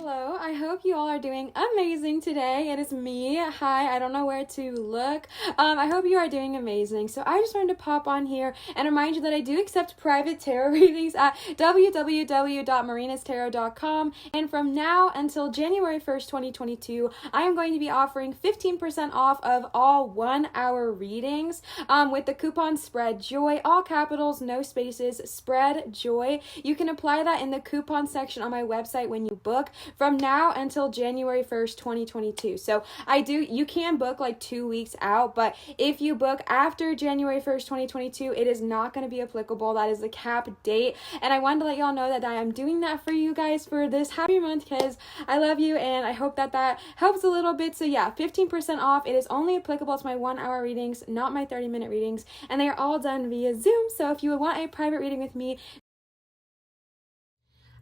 Hello, I hope you all are doing amazing today. It is me. Hi, I don't know where to look. I hope you are doing amazing. So I just wanted to pop on here and remind you that I do accept private tarot readings at www.marinatarot.com. And from now until January 1st, 2022, I am going to be offering 15% off of all 1-hour readings with the coupon Spread Joy, all capitals, no spaces, Spread Joy. You can apply that in the coupon section on my website when you book from now until January 1st, 2022. So you can book like 2 weeks out, but if you book after January 1st, 2022, it is not going to be applicable. That is the cap date. And I wanted to let y'all know that I am doing that for you guys for this happy month because I love you and I hope that helps a little bit. So yeah, 15% off. It is only applicable to my 1-hour readings, not my 30-minute readings, and they are all done via Zoom. So if you would want a private reading with me,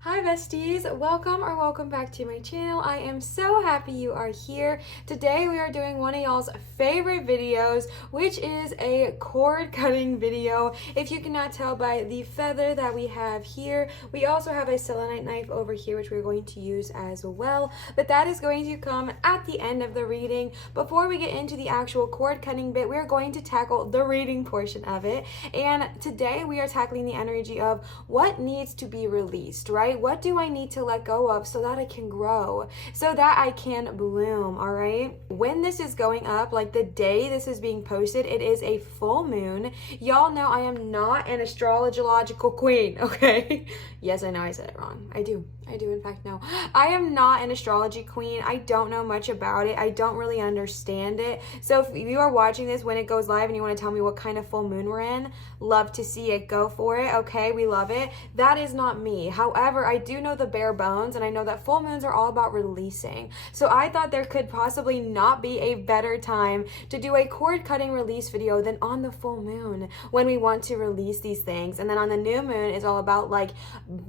hi besties, welcome back to my channel. I am so happy you are here. Today we are doing one of y'all's favorite videos, which is a cord cutting video. If you cannot tell by the feather that we have here, we also have a selenite knife over here, which we're going to use as well. But that is going to come at the end of the reading. Before we get into the actual cord cutting bit, we're going to tackle the reading portion of it. And today we are tackling the energy of what needs to be released, right? What do I need to let go of so that I can grow, so that I can bloom, all right? When this is going up, like the day this is being posted, it is a full moon. Y'all know I am not an astrological queen, okay? Yes, I know I said it wrong. I do in fact know. I am not an astrology queen. I don't know much about it. I don't really understand it. So if you are watching this when it goes live and you want to tell me what kind of full moon we're in, love to see it. Go for it, okay? We love it. That is not me. However, I do know the bare bones, and I know that full moons are all about releasing. So I thought there could possibly not be a better time to do a cord cutting release video than on the full moon when we want to release these things. And then on the new moon is all about like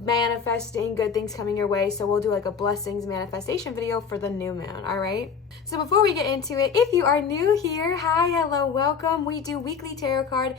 manifesting good things coming your way. So we'll do like a blessings manifestation video for the new moon, all right? So before we get into it, if you are new here, hi, hello, welcome. We do weekly tarot pick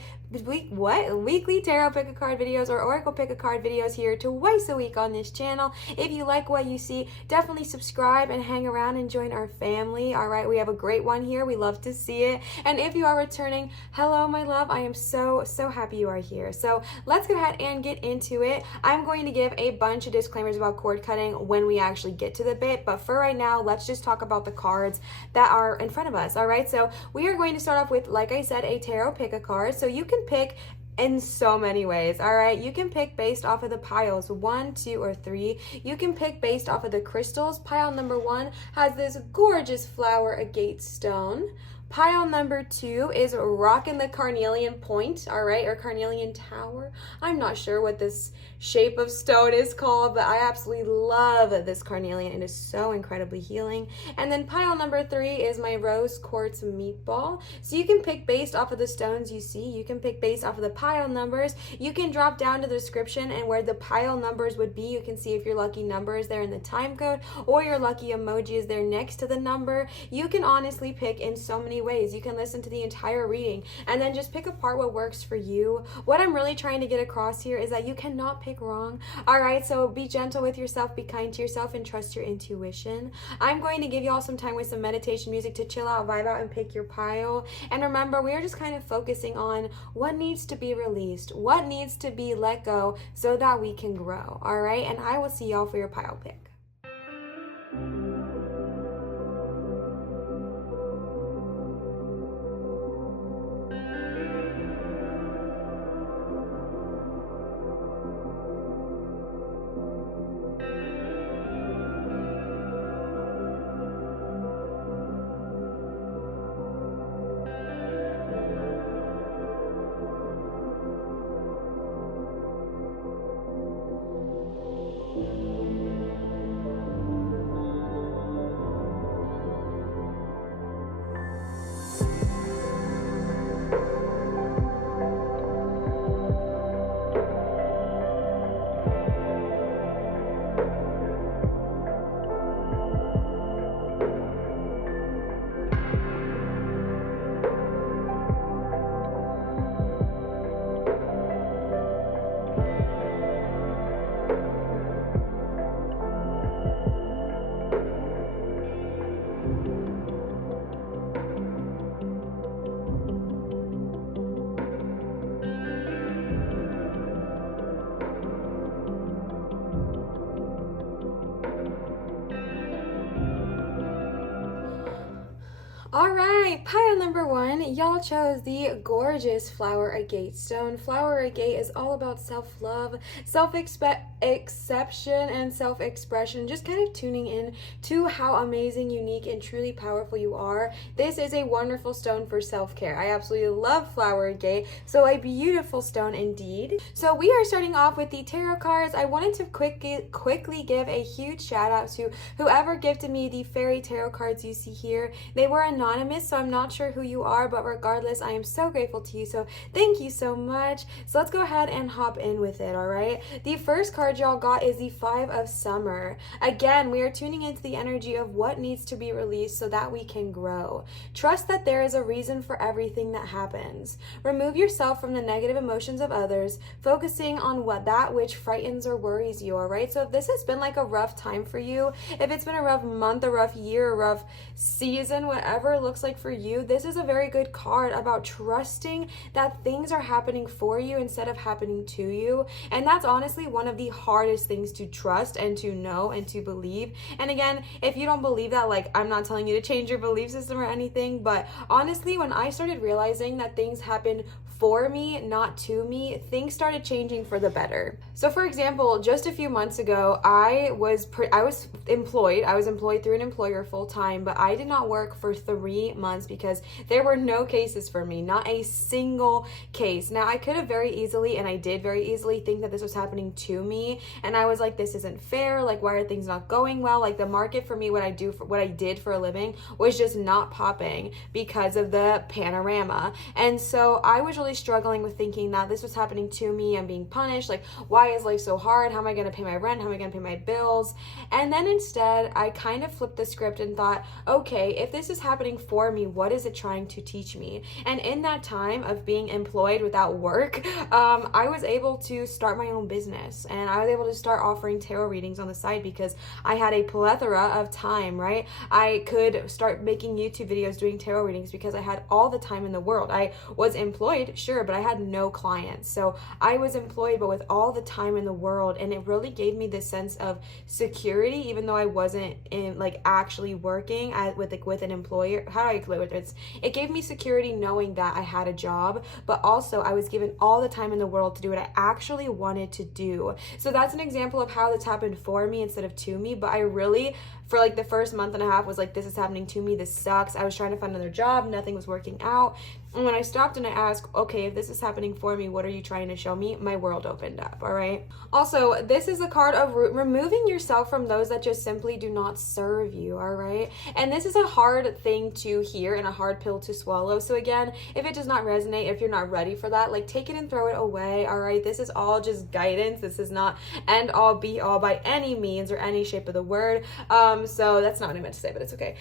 a card videos or oracle pick a card videos here twice a week on this channel. If you like what you see, definitely subscribe and hang around and join our family. All right, we have a great one here. We love to see it. And if you are returning, hello, my love. I am so happy you are here. So let's go ahead and get into it. I'm going to give a bunch of disclaimers about cord cutting when we actually get to the bit, but for right now, let's just talk about the cards that are in front of us. All right, so we are going to start off with, like I said, a tarot pick a card. So you can pick in so many ways, all right? You can pick based off of the piles, 1, 2, or 3. You can pick based off of the crystals. Pile number 1 has this gorgeous flower agate stone. Pile number 2 is rocking the carnelian point, all right, or carnelian tower. I'm not sure what this shape of stone is called, but I absolutely love this carnelian. It is so incredibly healing. And then pile number 3 is my rose quartz meatball. So you can pick based off of the stones you see. You can pick based off of the pile numbers. You can drop down to the description and where the pile numbers would be. You can see if your lucky number is there in the time code or your lucky emoji is there next to the number. You can honestly pick in so many ways. You can listen to the entire reading and then just pick apart what works for you. What I'm really trying to get across here is that you cannot pick wrong. All right, so be gentle with yourself, be kind to yourself, and trust your intuition. I'm going to give you all some time with some meditation music to chill out, vibe out, and pick your pile. And remember, we are just kind of focusing on what needs to be released, what needs to be let go so that we can grow. All right, and I will see y'all for your pile pick. All right, pile number one, y'all chose the gorgeous flower agate stone. Flower agate is all about self-love, self-exception, and self-expression, just kind of tuning in to how amazing, unique, and truly powerful you are. This is a wonderful stone for self-care. I absolutely love flower agate, so a beautiful stone indeed. So we are starting off with the tarot cards. I wanted to quickly give a huge shout out to whoever gifted me the fairy tarot cards you see here. They were anonymous, so I'm not sure who you are, but regardless, I am so grateful to you, so thank you so much. So let's go ahead and hop in with it, all right? The first card y'all got is the Five of Summer. Again, we are tuning into the energy of what needs to be released so that we can grow. Trust that there is a reason for everything that happens. Remove yourself from the negative emotions of others, focusing on that which frightens or worries you, all right? So if this has been like a rough time for you, if it's been a rough month, a rough year, a rough season, whatever it looks like for you, this is a very good card about trusting that things are happening for you instead of happening to you. And that's honestly one of the hardest things to trust and to know and to believe. And again, if you don't believe that, like, I'm not telling you to change your belief system or anything, but honestly, when I started realizing that things happen for me, not to me, things started changing for the better. So for example, just a few months ago, I was employed. I was employed through an employer full time, but I did not work for 3 months because there were no cases for me, not a single case. Now I could have very easily, and I did very easily, think that this was happening to me, and I was like, this isn't fair. Like, why are things not going well? Like, the market for me, what I did for a living was just not popping because of the panorama. And so I was really struggling with thinking that this was happening to me. I'm being punished. Like, why is life so hard? How am I going to pay my rent? How am I going to pay my bills? And then instead, I kind of flipped the script and thought, okay, if this is happening for me, what is it trying to teach me? And in that time of being employed without work, I was able to start my own business, and I was able to start offering tarot readings on the side because I had a plethora of time, right? I could start making YouTube videos doing tarot readings because I had all the time in the world. I was employed, sure, but I had no clients. So I was employed, but with all the time in the world, and it really gave me this sense of security, even though I wasn't in like actually working with an employer. How do I explain it? It gave me security knowing that I had a job, but also I was given all the time in the world to do what I actually wanted to do. So that's an example of how this happened for me instead of to me. But I really, for like the first month and a half, was like, this is happening to me, this sucks. I was trying to find another job, nothing was working out. And when I stopped and I asked, okay, if this is happening for me, what are you trying to show me? My world opened up, all right? Also, this is a card of removing yourself from those that just simply do not serve you, all right? And this is a hard thing to hear and a hard pill to swallow. So again, if it does not resonate, if you're not ready for that, like, take it and throw it away, all right? This is all just guidance. This is not end all be all by any means or any shape of the word. So that's not what I meant to say, but it's okay.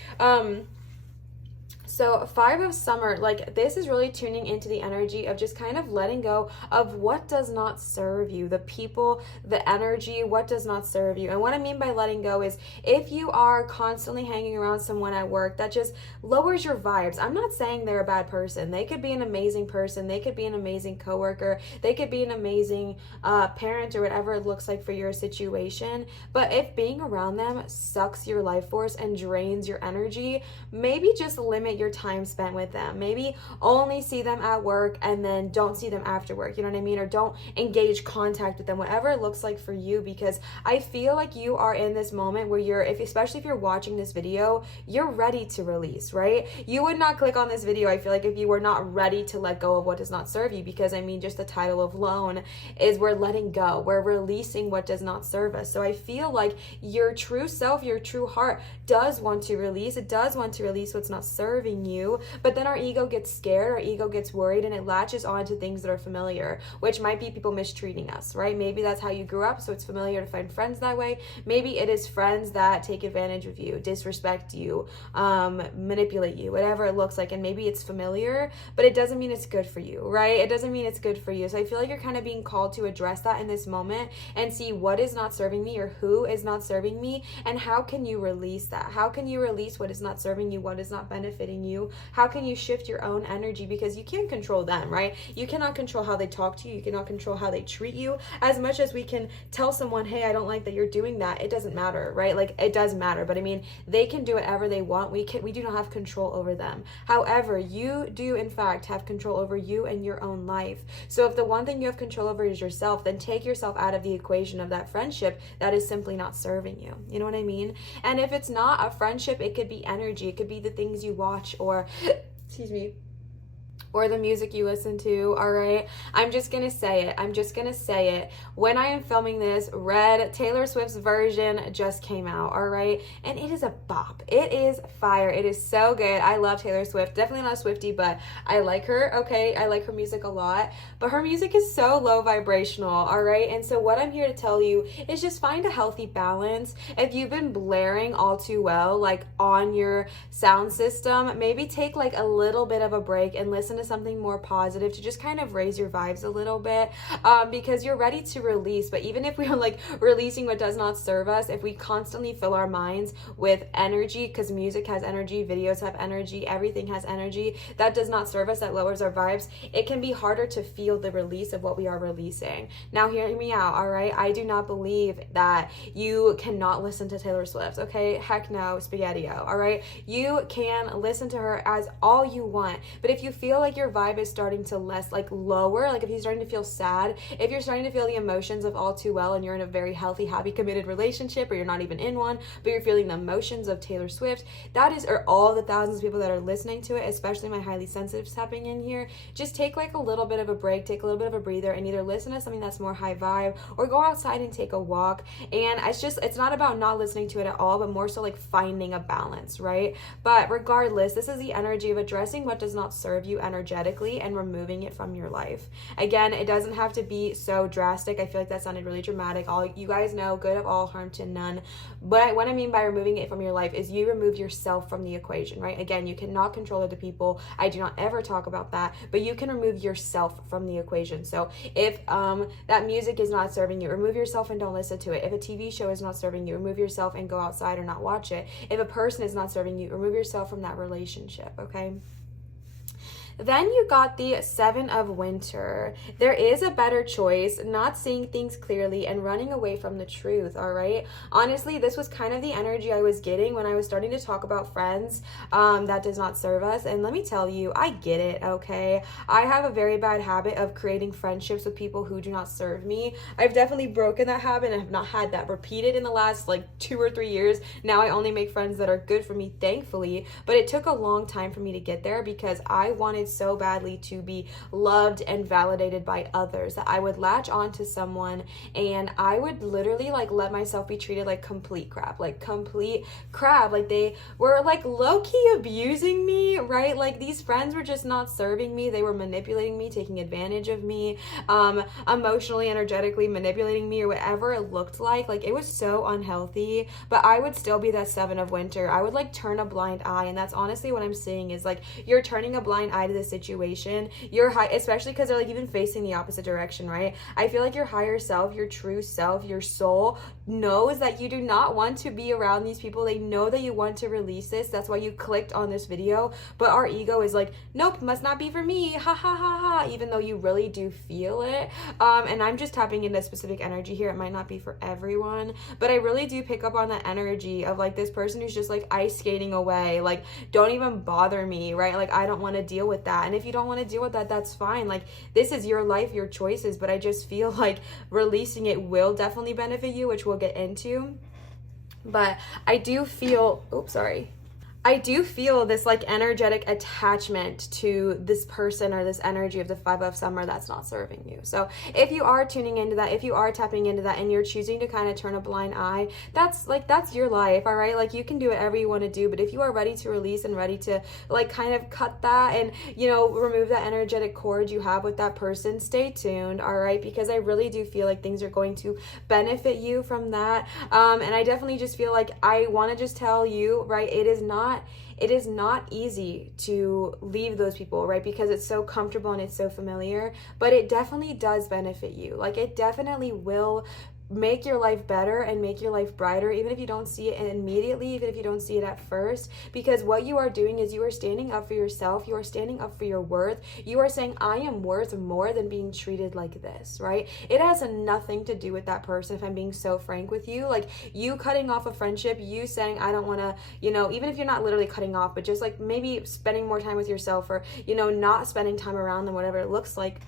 So Five of Summer, like, this is really tuning into the energy of just kind of letting go of what does not serve you, the people, the energy, what does not serve you. And what I mean by letting go is if you are constantly hanging around someone at work that just lowers your vibes. I'm not saying they're a bad person. They could be an amazing person. They could be an amazing coworker. They could be an amazing parent or whatever it looks like for your situation. But if being around them sucks your life force and drains your energy, maybe just limit your time spent with them. Maybe only see them at work and then don't see them after work, you know what I mean? Or don't engage contact with them, whatever it looks like for you, because I feel like you are in this moment where you're, especially if you're watching this video, you're ready to release, right? You would not click on this video, I feel like, if you were not ready to let go of what does not serve you, because I mean, just the title alone is we're letting go, we're releasing what does not serve us. So I feel like your true self, your true heart does want to release. It does want to release what's not serving you, but then our ego gets scared, our ego gets worried, and it latches on to things that are familiar, which might be people mistreating us, right? Maybe that's how you grew up, so it's familiar to find friends that way. Maybe it is friends that take advantage of you, disrespect you, manipulate you, whatever it looks like, and maybe it's familiar, but it doesn't mean it's good for you, right? It doesn't mean it's good for you. So I feel like you're kind of being called to address that in this moment and see what is not serving me or who is not serving me, and how can you release that? How can you release what is not serving you, what is not benefiting you, you? How can you shift your own energy? Because you can't control them, right? You cannot control how they talk to you. You cannot control how they treat you. As much as we can tell someone, hey, I don't like that you're doing that, it doesn't matter, right? Like, it does matter, but I mean, they can do whatever they want. We do not have control over them. However, you do in fact have control over you and your own life. So if the one thing you have control over is yourself, then take yourself out of the equation of that friendship that is simply not serving you. You know what I mean? And if it's not a friendship, it could be energy. It could be the things you watch, or excuse me, or the music you listen to, all right? I'm just gonna say it. When I am filming this, Taylor Swift's version just came out, all right? And it is a bop. It is fire. It is so good. I love Taylor Swift. Definitely not a Swiftie, but I like her, okay? I like her music a lot, but her music is so low vibrational, all right? And so what I'm here to tell you is just find a healthy balance. If you've been blaring all too well, like on your sound system, maybe take like a little bit of a break and listen to something more positive to just kind of raise your vibes a little bit, because you're ready to release. But even if we are like releasing what does not serve us, if we constantly fill our minds with energy, because music has energy, videos have energy, everything has energy that does not serve us, that lowers our vibes, it can be harder to feel the release of what we are releasing. Now hear me out, all right? I do not believe that you cannot listen to Taylor Swift, okay? Heck no, spaghetti-o, all right? You can listen to her as all you want, but if you feel like your vibe is starting to lower, like if you're starting to feel sad, if you're starting to feel the emotions of all too well and you're in a very healthy, happy, committed relationship, or you're not even in one, but you're feeling the emotions of Taylor Swift, or all the thousands of people that are listening to it, especially my highly sensitives tapping in here, just take like a little bit of a break, take a little bit of a breather, and either listen to something that's more high vibe or go outside and take a walk. And it's not about not listening to it at all, but more so like finding a balance, right? But regardless, this is the energy of addressing what does not serve you energetically and removing it from your life. Again, it doesn't have to be so drastic. I feel like that sounded really dramatic. All you guys know, good of all, harm to none. But what I mean by removing it from your life is you remove yourself from the equation, right? Again, you cannot control other people. I do not ever talk about that, but you can remove yourself from the equation. So if that music is not serving you, remove yourself and don't listen to it. If a TV show is not serving you, remove yourself and go outside or not watch it. If a person is not serving you, remove yourself from that relationship, okay? Then you got the Seven of Winter. There is a better choice, not seeing things clearly and running away from the truth, all right? Honestly, this was kind of the energy I was getting when I was starting to talk about friends that does not serve us. And let me tell you, I get it, okay? I have a very bad habit of creating friendships with people who do not serve me. I've definitely broken that habit and have not had that repeated in the last like 2 or 3 years. Now I only make friends that are good for me, thankfully. But it took a long time for me to get there because I wanted so badly to be loved and validated by others that I would latch on to someone and I would literally like let myself be treated like complete crap. Like they were like low-key abusing me, right? Like these friends were just not serving me. They were manipulating me, taking advantage of me, emotionally, energetically manipulating me, or whatever it looked like. Like it was so unhealthy, but I would still be that Seven of Winter. I would like turn a blind eye, and that's honestly what I'm seeing is like you're turning a blind eye to the situation. Your high, especially because they're like even facing the opposite direction, right? I feel like your higher self, your true self, your soul knows that you do not want to be around these people. They know that you want to release this. That's why you clicked on this video. But our ego is like, nope, must not be for me. Ha ha ha ha. Even though you really do feel it. And I'm just tapping into specific energy here. It might not be for everyone, but I really do pick up on that energy of like this person who's just like ice skating away. Like, don't even bother me, right? Like, I don't want to deal with that. And if you don't want to deal with that, that's fine. Like, this is your life, your choices. But I just feel like releasing it will definitely benefit you, which we'll get into. But I do feel, I do feel this like energetic attachment to this person or this energy of the Five of Summer that's not serving you. So if you are tuning into that, if you are tapping into that and you're choosing to kind of turn a blind eye, that's your life, all right? Like you can do whatever you want to do, but if you are ready to release and ready to like kind of cut that and, you know, remove that energetic cord you have with that person, stay tuned, all right? Because I really do feel like things are going to benefit you from that. And I definitely just feel like I want to just tell you, right, it is not easy to leave those people, right? Because it's so comfortable and it's so familiar, but it definitely does benefit you. Like it definitely will make your life better and make your life brighter, even if you don't see it immediately, even if you don't see it at first. Because what you are doing is you are standing up for yourself, you are standing up for your worth, you are saying, I am worth more than being treated like this, right? It has nothing to do with that person, if I'm being so frank with you. Like, you cutting off a friendship, you saying, I don't want to, you know, even if you're not literally cutting off, but just like maybe spending more time with yourself, or, you know, not spending time around them, whatever it looks like,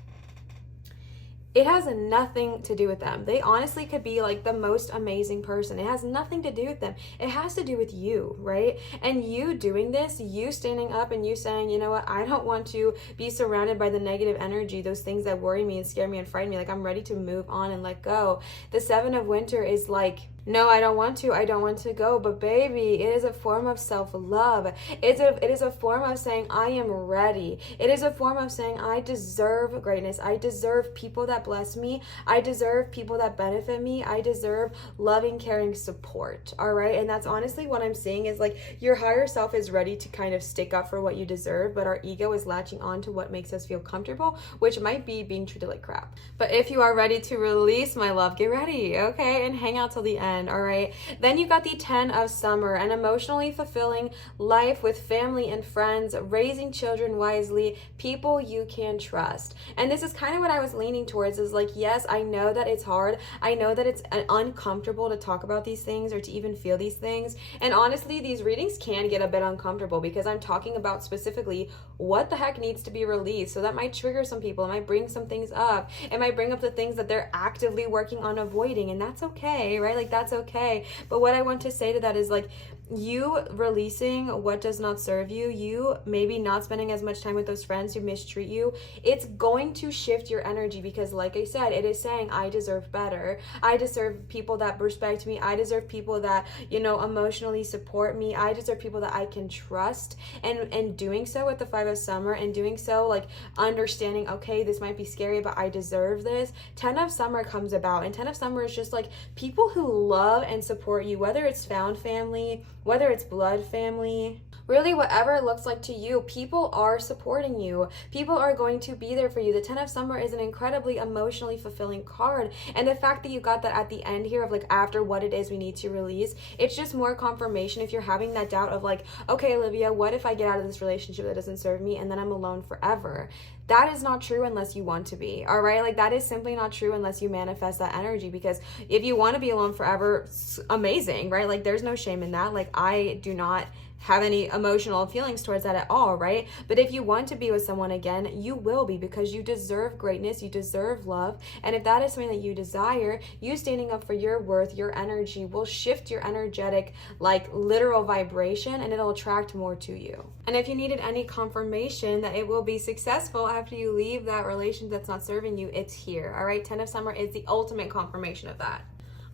it has nothing to do with them. They honestly could be like the most amazing person. It has nothing to do with them. It has to do with you, right? And you doing this, you standing up and you saying, you know what, I don't want to be surrounded by the negative energy, those things that worry me and scare me and frighten me. Like, I'm ready to move on and let go. The Seven of Winter is like, no, I don't want to go. But baby, it is a form of self-love. It is a form of saying, I am ready. It is a form of saying, I deserve greatness. I deserve people that bless me. I deserve people that benefit me. I deserve loving, caring support. All right. And that's honestly what I'm seeing, is like your higher self is ready to kind of stick up for what you deserve, but our ego is latching on to what makes us feel comfortable, which might be being treated like crap. But if you are ready to release, my love, get ready. Okay. And hang out till the end. All right. Then you got the 10 of Summer, an emotionally fulfilling life with family and friends, raising children wisely, people you can trust. And this is kind of what I was leaning towards, is like, yes, I know that it's hard. I know that it's uncomfortable to talk about these things or to even feel these things. And honestly, these readings can get a bit uncomfortable because I'm talking about specifically what the heck needs to be released. So that might trigger some people. It might bring some things up. It might bring up the things that they're actively working on avoiding. And that's okay, right? Like, that's okay. But what I want to say to that is, like, you releasing what does not serve you, you maybe not spending as much time with those friends who mistreat you, it's going to shift your energy, because like I said, it is saying, I deserve better. I deserve people that respect me. I deserve people that, you know, emotionally support me. I deserve people that I can trust. And doing so with the 5 of Summer, and doing so, like, understanding, okay, this might be scary, but I deserve this. 10 of Summer comes about, and 10 of Summer is just like people who love and support you, whether it's found family, whether it's blood family, really whatever it looks like to you. People are supporting you. People are going to be there for you. The 10 of Summer is an incredibly emotionally fulfilling card. And the fact that you got that at the end here of like, after what it is we need to release, it's just more confirmation if you're having that doubt of like, okay, Olivia, what if I get out of this relationship that doesn't serve me and then I'm alone forever? That is not true unless you want to be, all right? Like, that is simply not true unless you manifest that energy, because if you want to be alone forever, amazing, right? Like, there's no shame in that. Like, I do not have any emotional feelings towards that at all, right? But if you want to be with someone again, you will be, because you deserve greatness, you deserve love. And if that is something that you desire, you standing up for your worth, your energy will shift your energetic, like, literal vibration, and it'll attract more to you. And if you needed any confirmation that it will be successful after you leave that relationship that's not serving you, it's here, all right? 10 of Summer is the ultimate confirmation of that.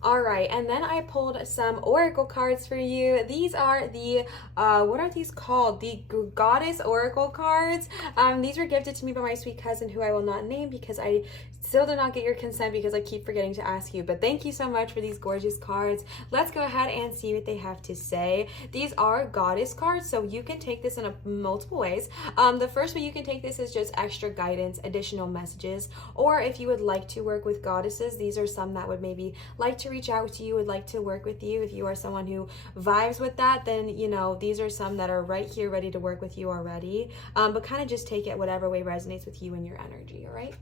All right, and then I pulled some oracle cards for you. These are the, what are these called? The Goddess Oracle cards. These were gifted to me by my sweet cousin, who I will not name because I still did not get your consent, because I keep forgetting to ask you. But thank you so much for these gorgeous cards. Let's go ahead and see what they have to say. These are Goddess cards, so you can take this in multiple ways. The first way you can take this is just extra guidance, additional messages, or if you would like to work with goddesses, these are some that would maybe like to reach out to you, would like to work with you. If you are someone who vibes with that, then, you know, these are some that are right here ready to work with you already. But kind of just take it whatever way resonates with you and your energy, all right?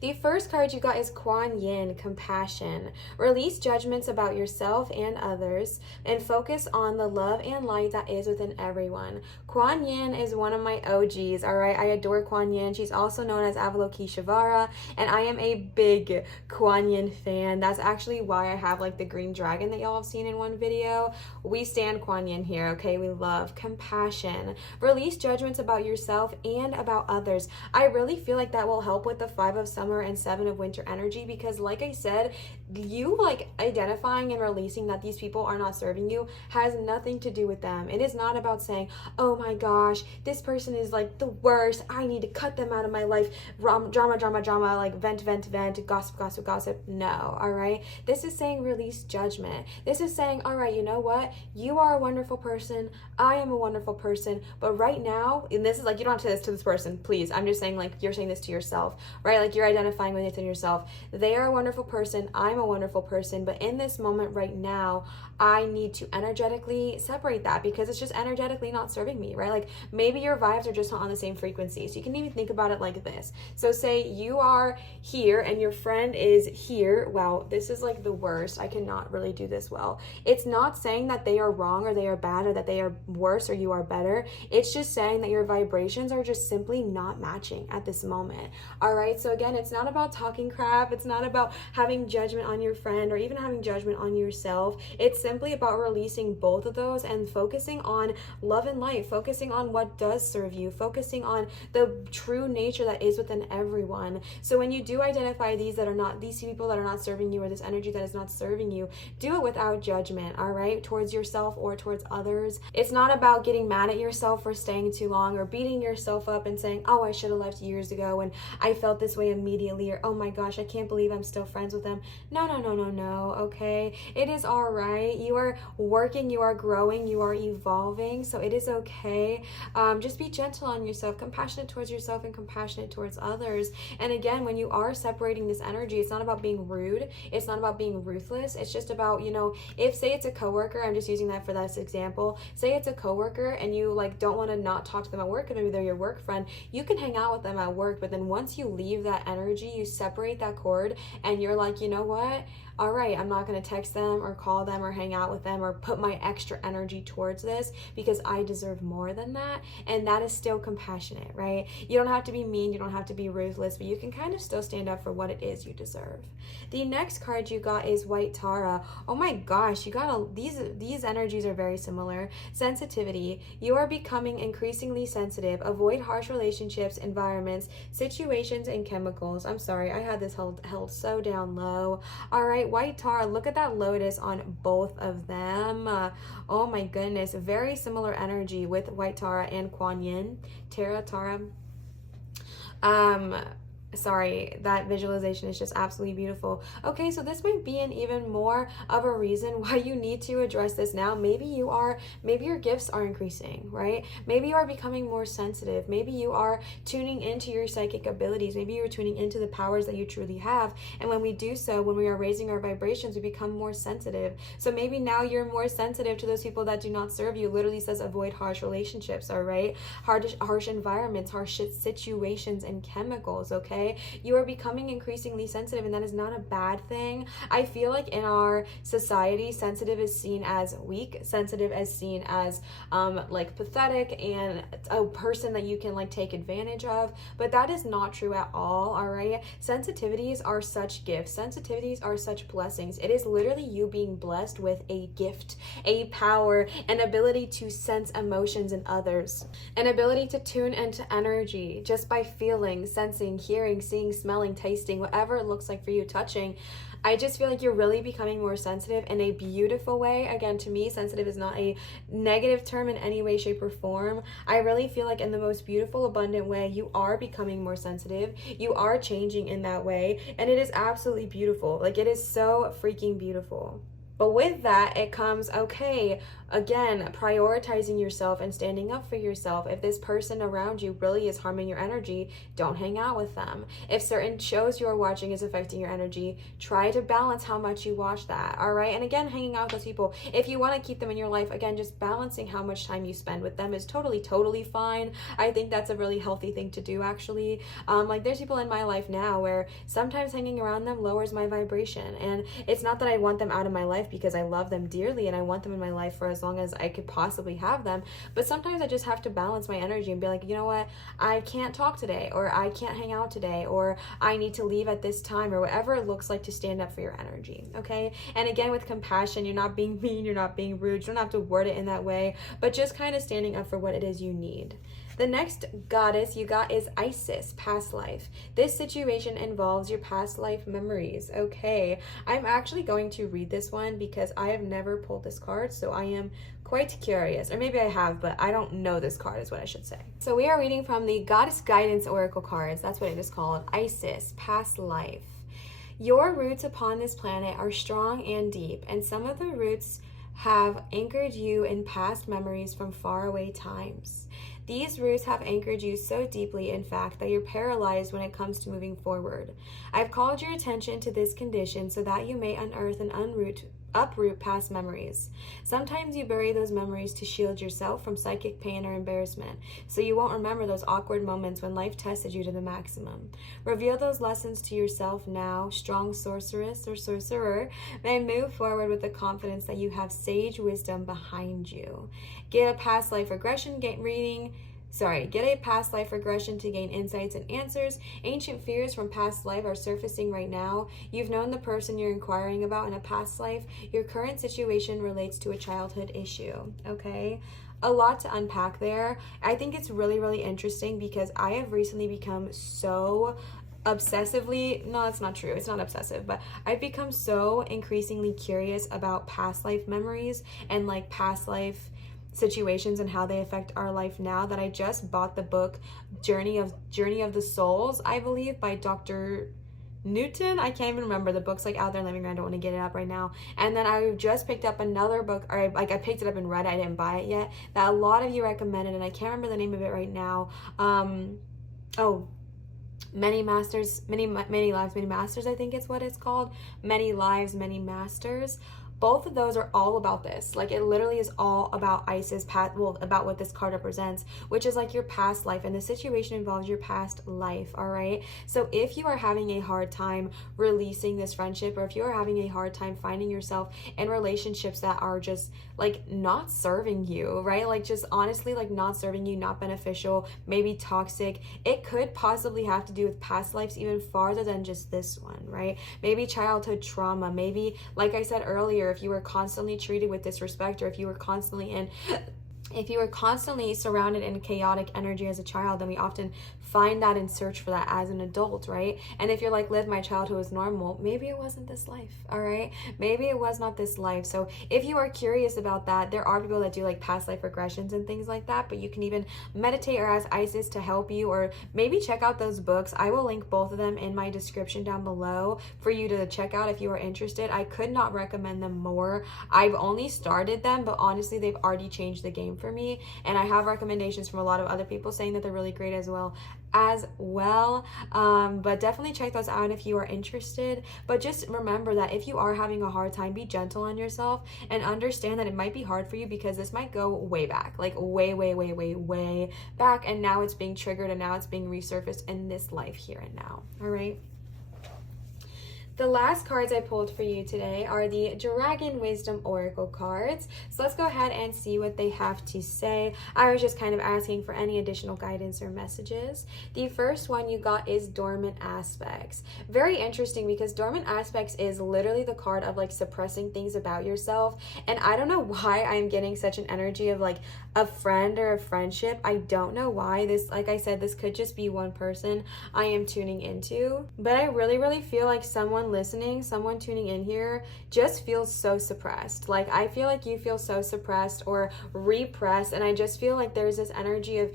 The first card you got is Kuan Yin, compassion. Release judgments about yourself and others and focus on the love and light that is within everyone. Kuan Yin is one of my OGs, all right? I adore Kuan Yin. She's also known as Avalokiteshvara, and I am a big Kuan Yin fan. That's actually why I have like the green dragon that y'all have seen in one video. We stand Kuan Yin here, okay? We love compassion. Release judgments about yourself and about others. I really feel like that will help with the 5 of Summer and 7 of Winter energy, because like I said, you like identifying and releasing that these people are not serving you has nothing to do with them. It is not about saying, oh my gosh, this person is like the worst, I need to cut them out of my life, drama, like vent, gossip. No, all right? This is saying release judgment. This is saying, all right, you know what? You are a wonderful person. I am a wonderful person. But right now, and this is like, you don't have to say this to this person, please. I'm just saying, like, you're saying this to yourself, right? Like, you're identifying with it in yourself. They are a wonderful person. I'm I'm a wonderful person, but in this moment right now, I need to energetically separate that because it's just energetically not serving me, right? Like maybe your vibes are just not on the same frequency. So you can even think about it like this. So say you are here and your friend is here. Wow, this is like the worst. I cannot really do this well. It's not saying that they are wrong or they are bad or that they are worse or you are better. It's just saying that your vibrations are just simply not matching at this moment. All right. So again, it's not about talking crap. It's not about having judgment on your friend or even having judgment on yourself. It's simply about releasing both of those and focusing on love and light, focusing on what does serve you, focusing on the true nature that is within everyone. So when you do identify these people that are not serving you or this energy that is not serving you, do it without judgment, all right, towards yourself or towards others. It's not about getting mad at yourself for staying too long or beating yourself up and saying, oh, I should have left years ago and I felt this way immediately, or oh my gosh, I can't believe I'm still friends with them. No, okay? It is all right. You are working, you are growing, you are evolving, so it is okay. Just be gentle on yourself, compassionate towards yourself and compassionate towards others. And again, when you are separating this energy, it's not about being rude, it's not about being ruthless, it's just about, if say it's a coworker, I'm just using that for this example, say it's a coworker and you like don't want to not talk to them at work and maybe they're your work friend, you can hang out with them at work, but then once you leave that energy, you separate that cord and you're like, you know what? All right, I'm not going to text them or call them or hang out with them or put my extra energy towards this because I deserve more than that. And that is still compassionate, right? You don't have to be mean, you don't have to be ruthless, but you can kind of still stand up for what it is you deserve. The next card you got is White Tara. Oh my gosh, you got these energies are very similar. Sensitivity. You are becoming increasingly sensitive. Avoid harsh relationships, environments, situations, and chemicals. I'm sorry, I had this held so down low. All right, White Tara, look at that lotus on both of them. Oh my goodness, very similar energy with White Tara and Kuan Yin. Tara. Sorry, that visualization is just absolutely beautiful. Okay, so this might be an even more of a reason why you need to address this now. Maybe your gifts are increasing, right? Maybe you are becoming more sensitive. Maybe you are tuning into your psychic abilities. Maybe you're tuning into the powers that you truly have. And when we do so, when we are raising our vibrations, we become more sensitive. So maybe now you're more sensitive to those people that do not serve you. It literally says avoid harsh relationships, all right? Harsh environments, harsh situations, and chemicals, okay? You are becoming increasingly sensitive, and that is not a bad thing. I feel like in our society, sensitive is seen as weak, sensitive is seen as like pathetic and a person that you can like take advantage of, but that is not true at all right? Sensitivities are such gifts. Sensitivities are such blessings. It is literally you being blessed with a gift, a power, an ability to sense emotions in others, an ability to tune into energy just by feeling, sensing, hearing, seeing, smelling, tasting, whatever it looks like for you, touching. I just feel like you're really becoming more sensitive in a beautiful way. Again, to me, sensitive is not a negative term in any way, shape, or form. I really feel like in the most beautiful, abundant way, you are becoming more sensitive. You are changing in that way, and it is absolutely beautiful. Like, it is so freaking beautiful. But with that, it comes, okay, again, prioritizing yourself and standing up for yourself. If this person around you really is harming your energy, don't hang out with them. If certain shows you're watching is affecting your energy, try to balance how much you watch that, all right? And again, hanging out with those people, if you want to keep them in your life, again, just balancing how much time you spend with them is totally fine. I think that's a really healthy thing to do, actually. Like, there's people in my life now where sometimes hanging around them lowers my vibration. And it's not that I want them out of my life because I love them dearly and I want them in my life for as long as I could possibly have them, but sometimes I just have to balance my energy and be like, you know what, I can't talk today, or I can't hang out today, or I need to leave at this time, or whatever it looks like to stand up for your energy, okay? And again, with compassion, you're not being mean, you're not being rude, you don't have to word it in that way, but just kind of standing up for what it is you need. The next goddess you got is Isis, past life. This situation involves your past life memories. Okay, I'm actually going to read this one because I have never pulled this card, so I am quite curious. Or maybe I have, but I don't know this card is what I should say. So we are reading from the Goddess Guidance Oracle cards. That's what it is called. Isis, past life. Your roots upon this planet are strong and deep, and some of the roots have anchored you in past memories from faraway times. These roots have anchored you so deeply, in fact, that you're paralyzed when it comes to moving forward. I've called your attention to this condition so that you may unearth and uproot past memories. Sometimes you bury those memories to shield yourself from psychic pain or embarrassment, so you won't remember those awkward moments when life tested you to the maximum. Reveal those lessons to yourself now. Strong sorceress or sorcerer may move forward with the confidence that you have sage wisdom behind you. Get a past life regression Get a past life regression to gain insights and answers. Ancient fears from past life are surfacing right now. You've known the person you're inquiring about in a past life. Your current situation relates to a childhood issue, okay? A lot to unpack there. I think it's really, really interesting because I have recently become so obsessively, no, that's not true, it's not obsessive, but I've become so increasingly curious about past life memories and like past life situations and how they affect our life now that I just bought the book Journey of the Souls, I believe, by Dr. Newton. I can't even remember. The book's like out there in the living room. I don't want to get it up right now. And then I just picked up another book, or like I picked it up and read it. I didn't buy it yet, that a lot of you recommended, and I can't remember the name of it right now. Many Lives, Many Masters, I think it's what it's called. Many Lives, Many Masters. Both of those are all about this. Like, it literally is all about Isis, about what this card represents, which is like your past life, and the situation involves your past life, all right? So if you are having a hard time releasing this friendship, or if you are having a hard time finding yourself in relationships that are just like not serving you, right? Like just honestly, like not serving you, not beneficial, maybe toxic, it could possibly have to do with past lives even farther than just this one, right? Maybe childhood trauma, maybe, like I said earlier, if you were constantly treated with disrespect, or if you were constantly surrounded in chaotic energy as a child, then we often find that and search for that as an adult, right? And if you're like, Liv, my childhood was normal, maybe it wasn't this life, all right? Maybe it was not this life. So if you are curious about that, there are people that do like past life regressions and things like that, but you can even meditate or ask Isis to help you, or maybe check out those books. I will link both of them in my description down below for you to check out if you are interested. I could not recommend them more. I've only started them, but honestly, they've already changed the game for me, and I have recommendations from a lot of other people saying that they're really great as well. But definitely check those out if you are interested. But just remember that if you are having a hard time, be gentle on yourself and understand that it might be hard for you because this might go way back, like way back, and now it's being triggered and now it's being resurfaced in this life here and now. All right. The last cards I pulled for you today are the Dragon Wisdom Oracle cards. So let's go ahead and see what they have to say. I was just kind of asking for any additional guidance or messages. The first one you got is Dormant Aspects. Very interesting because Dormant Aspects is literally the card of like suppressing things about yourself. And I don't know why I'm getting such an energy of like a friend or a friendship. I don't know why. This, like I said, this could just be one person I am tuning into. But I really feel like someone tuning in here just feels so suppressed. Like I feel like you feel so suppressed or repressed, and I just feel like there's this energy of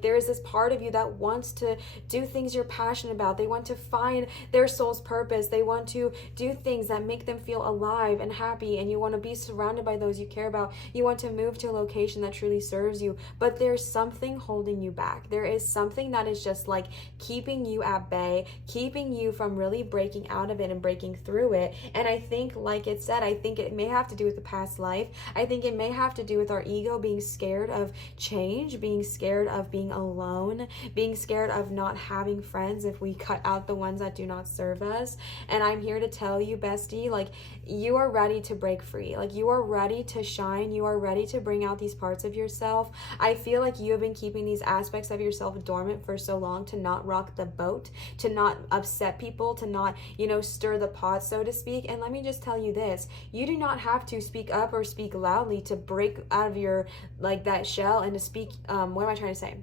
there's this part of you that wants to do things you're passionate about. They want to find their soul's purpose. They want to do things that make them feel alive and happy, and you want to be surrounded by those you care about. You want to move to a location that truly serves you, but there's something holding you back. There is something that is just like keeping you at bay, keeping you from really breaking out of it and breaking through it. And I think, like it said, I think it may have to do with the past life. I think it may have to do with our ego being scared of change, being scared of being alone, being scared of not having friends if we cut out the ones that do not serve us. And I'm here to tell you, bestie, like you are ready to break free. Like you are ready to shine. You are ready to bring out these parts of yourself. I feel like you have been keeping these aspects of yourself dormant for so long to not rock the boat, to not upset people, to not, stir the pot, so to speak. And let me just tell you this, you do not have to speak up or speak loudly to break out of your, like that shell and to speak, what am I trying to say?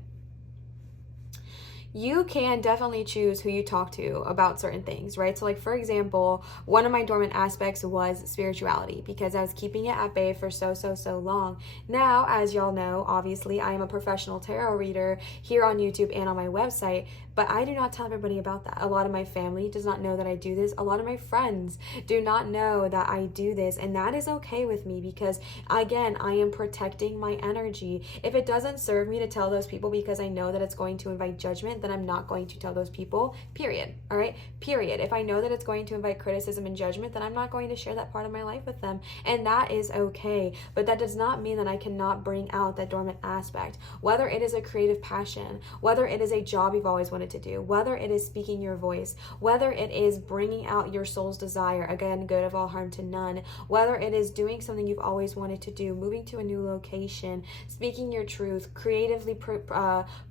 You can definitely choose who you talk to about certain things, right? So like, for example, one of my dormant aspects was spirituality because I was keeping it at bay for so long. Now, as y'all know, obviously I am a professional tarot reader here on YouTube and on my website, But I do not tell everybody about that. A lot of my family does not know that I do this. A lot of my friends do not know that I do this, and that is okay with me because, again, I am protecting my energy. If it doesn't serve me to tell those people because I know that it's going to invite judgment, then I'm not going to tell those people, period. All right, period. If I know that it's going to invite criticism and judgment, then I'm not going to share that part of my life with them, and that is okay. But that does not mean that I cannot bring out that dormant aspect, whether it is a creative passion, whether it is a job you've always wanted to do, whether it is speaking your voice, whether it is bringing out your soul's desire, again, good of all harm to none, whether it is doing something you've always wanted to do, moving to a new location, speaking your truth, creatively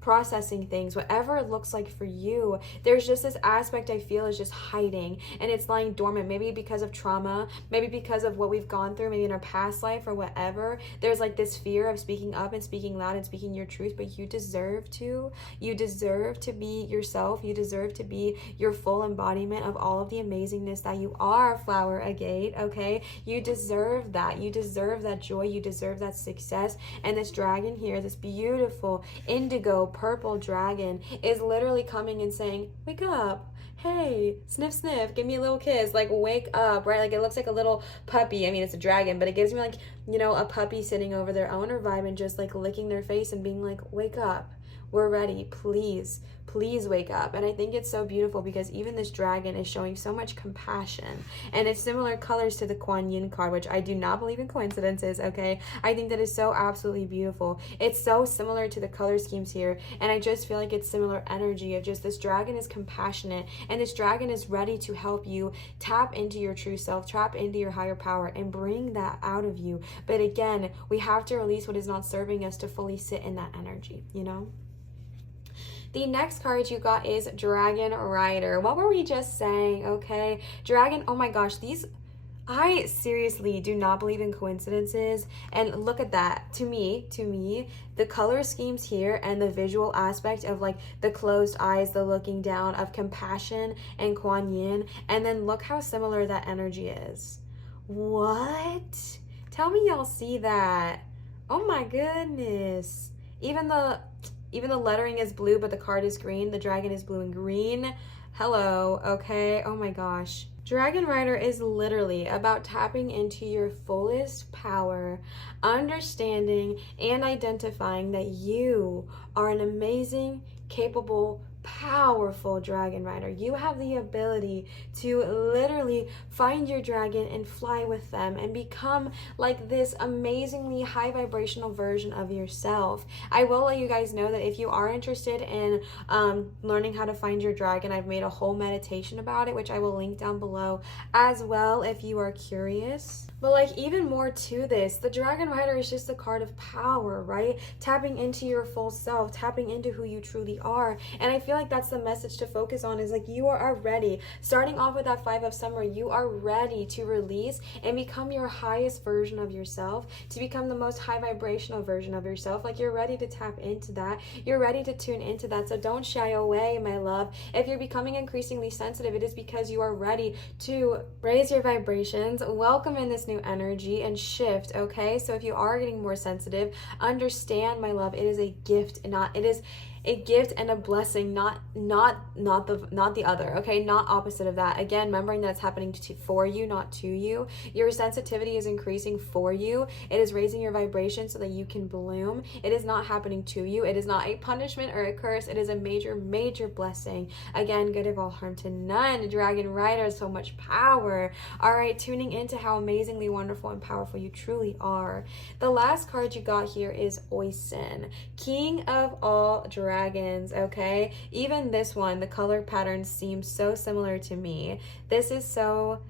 processing things, whatever it looks like for you. There's just this aspect I feel is just hiding, and it's lying dormant, maybe because of trauma, maybe because of what we've gone through, maybe in our past life or whatever. There's like this fear of speaking up and speaking loud and speaking your truth, but you deserve to. You deserve to be yourself. You deserve to be your full embodiment of all of the amazingness that you are, flower agate, okay? You deserve that. You deserve that joy. You deserve that success. And this dragon here, this beautiful indigo purple dragon, is literally coming and saying, wake up. Hey, sniff, sniff, give me a little kiss, like wake up, right? Like it looks like a little puppy. I mean, it's a dragon, but it gives me like, you know, a puppy sitting over their owner vibe and just like licking their face and being like, wake up. We're ready. Please wake up. And I think it's so beautiful because even this dragon is showing so much compassion, and it's similar colors to the Kuan Yin card, which I do not believe in coincidences, okay? I think that is so absolutely beautiful. It's so similar to the color schemes here, and I just feel like it's similar energy of just this dragon is compassionate, and this dragon is ready to help you tap into your true self, tap into your higher power, and bring that out of you. But again, we have to release what is not serving us to fully sit in that energy, you know? The next card you got is Dragon Rider. What were we just saying, okay? Dragon, oh my gosh, I seriously do not believe in coincidences. And look at that. To me, the color schemes here and the visual aspect of like the closed eyes, the looking down of compassion and Kuan Yin. And then look how similar that energy is. What? Tell me y'all see that. Oh my goodness. Even the lettering is blue, but the card is green. The dragon is blue and green. Hello, okay? Oh my gosh. Dragon Rider is literally about tapping into your fullest power, understanding and identifying that you are an amazing, capable, powerful dragon rider. You have the ability to literally find your dragon and fly with them and become like this amazingly high vibrational version of yourself. I will let you guys know that if you are interested in learning how to find your dragon, I've made a whole meditation about it, which I will link down below as well if you are curious. But like even more to this, the Dragon Rider is just a card of power, right? Tapping into your full self, tapping into who you truly are. And I feel like that's the message to focus on, is like you are ready. Starting off with that 5 of summer, you are ready to release and become your highest version of yourself, to become the most high vibrational version of yourself. Like you're ready to tap into that. You're ready to tune into that. So don't shy away, my love. If you're becoming increasingly sensitive, it is because you are ready to raise your vibrations, welcome in this new energy and shift, okay? So if you are getting more sensitive, understand, my love, it is a gift, it is a gift and a blessing, not the other, okay? Not opposite of that. Again, remembering that it's happening for you, not to you. Your sensitivity is increasing for you. It is raising your vibration so that you can bloom. It is not happening to you. It is not a punishment or a curse. It is a major, major blessing. Again, good of all harm to none. Dragon Rider, so much power. All right, tuning into how amazingly wonderful and powerful you truly are. The last card you got here is Oisin, King of all dragons, okay? Even this one, the color pattern seems so similar to me. This is so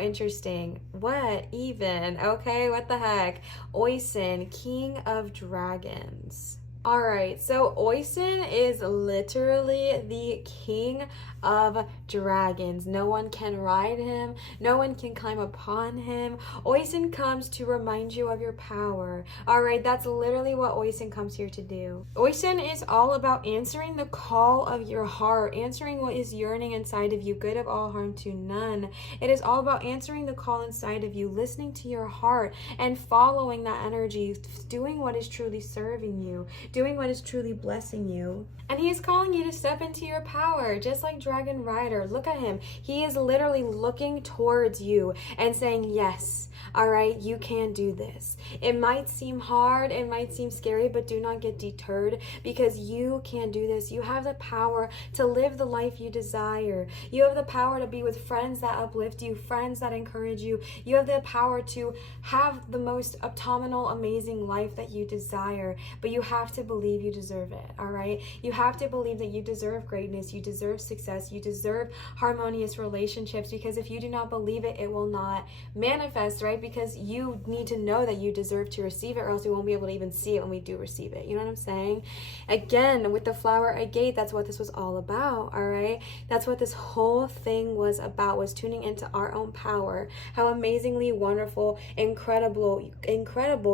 interesting. What even? Okay, what the heck? Oisin, King of Dragons. All right, so Oisin is literally the king of dragons. No one can ride him. No one can climb upon him. Oisin comes to remind you of your power. All right, that's literally what Oisin comes here to do. Oisin is all about answering the call of your heart, answering what is yearning inside of you, good of all, harm to none. It is all about answering the call inside of you, listening to your heart and following that energy, doing what is truly serving you, doing what is truly blessing you. And he is calling you to step into your power, just like Dragon Rider. Look at him. He is literally looking towards you and saying, yes, all right, you can do this. It might seem hard, it might seem scary, but do not get deterred, because you can do this. You have the power to live the life you desire. You have the power to be with friends that uplift you, friends that encourage you. You have the power to have the most optimal, amazing life that you desire, but you have to believe you deserve it, all right? You have to believe that you deserve greatness, you deserve success, you deserve harmonious relationships, because if you do not believe it, it will not manifest, right? Because you need to know that you deserve to receive it, or else we won't be able to even see it when we do receive it. You know what I'm saying? Again, with the flower agate, that's what this was all about, all right? That's what this whole thing was about, was tuning into our own power, how amazingly wonderful, incredible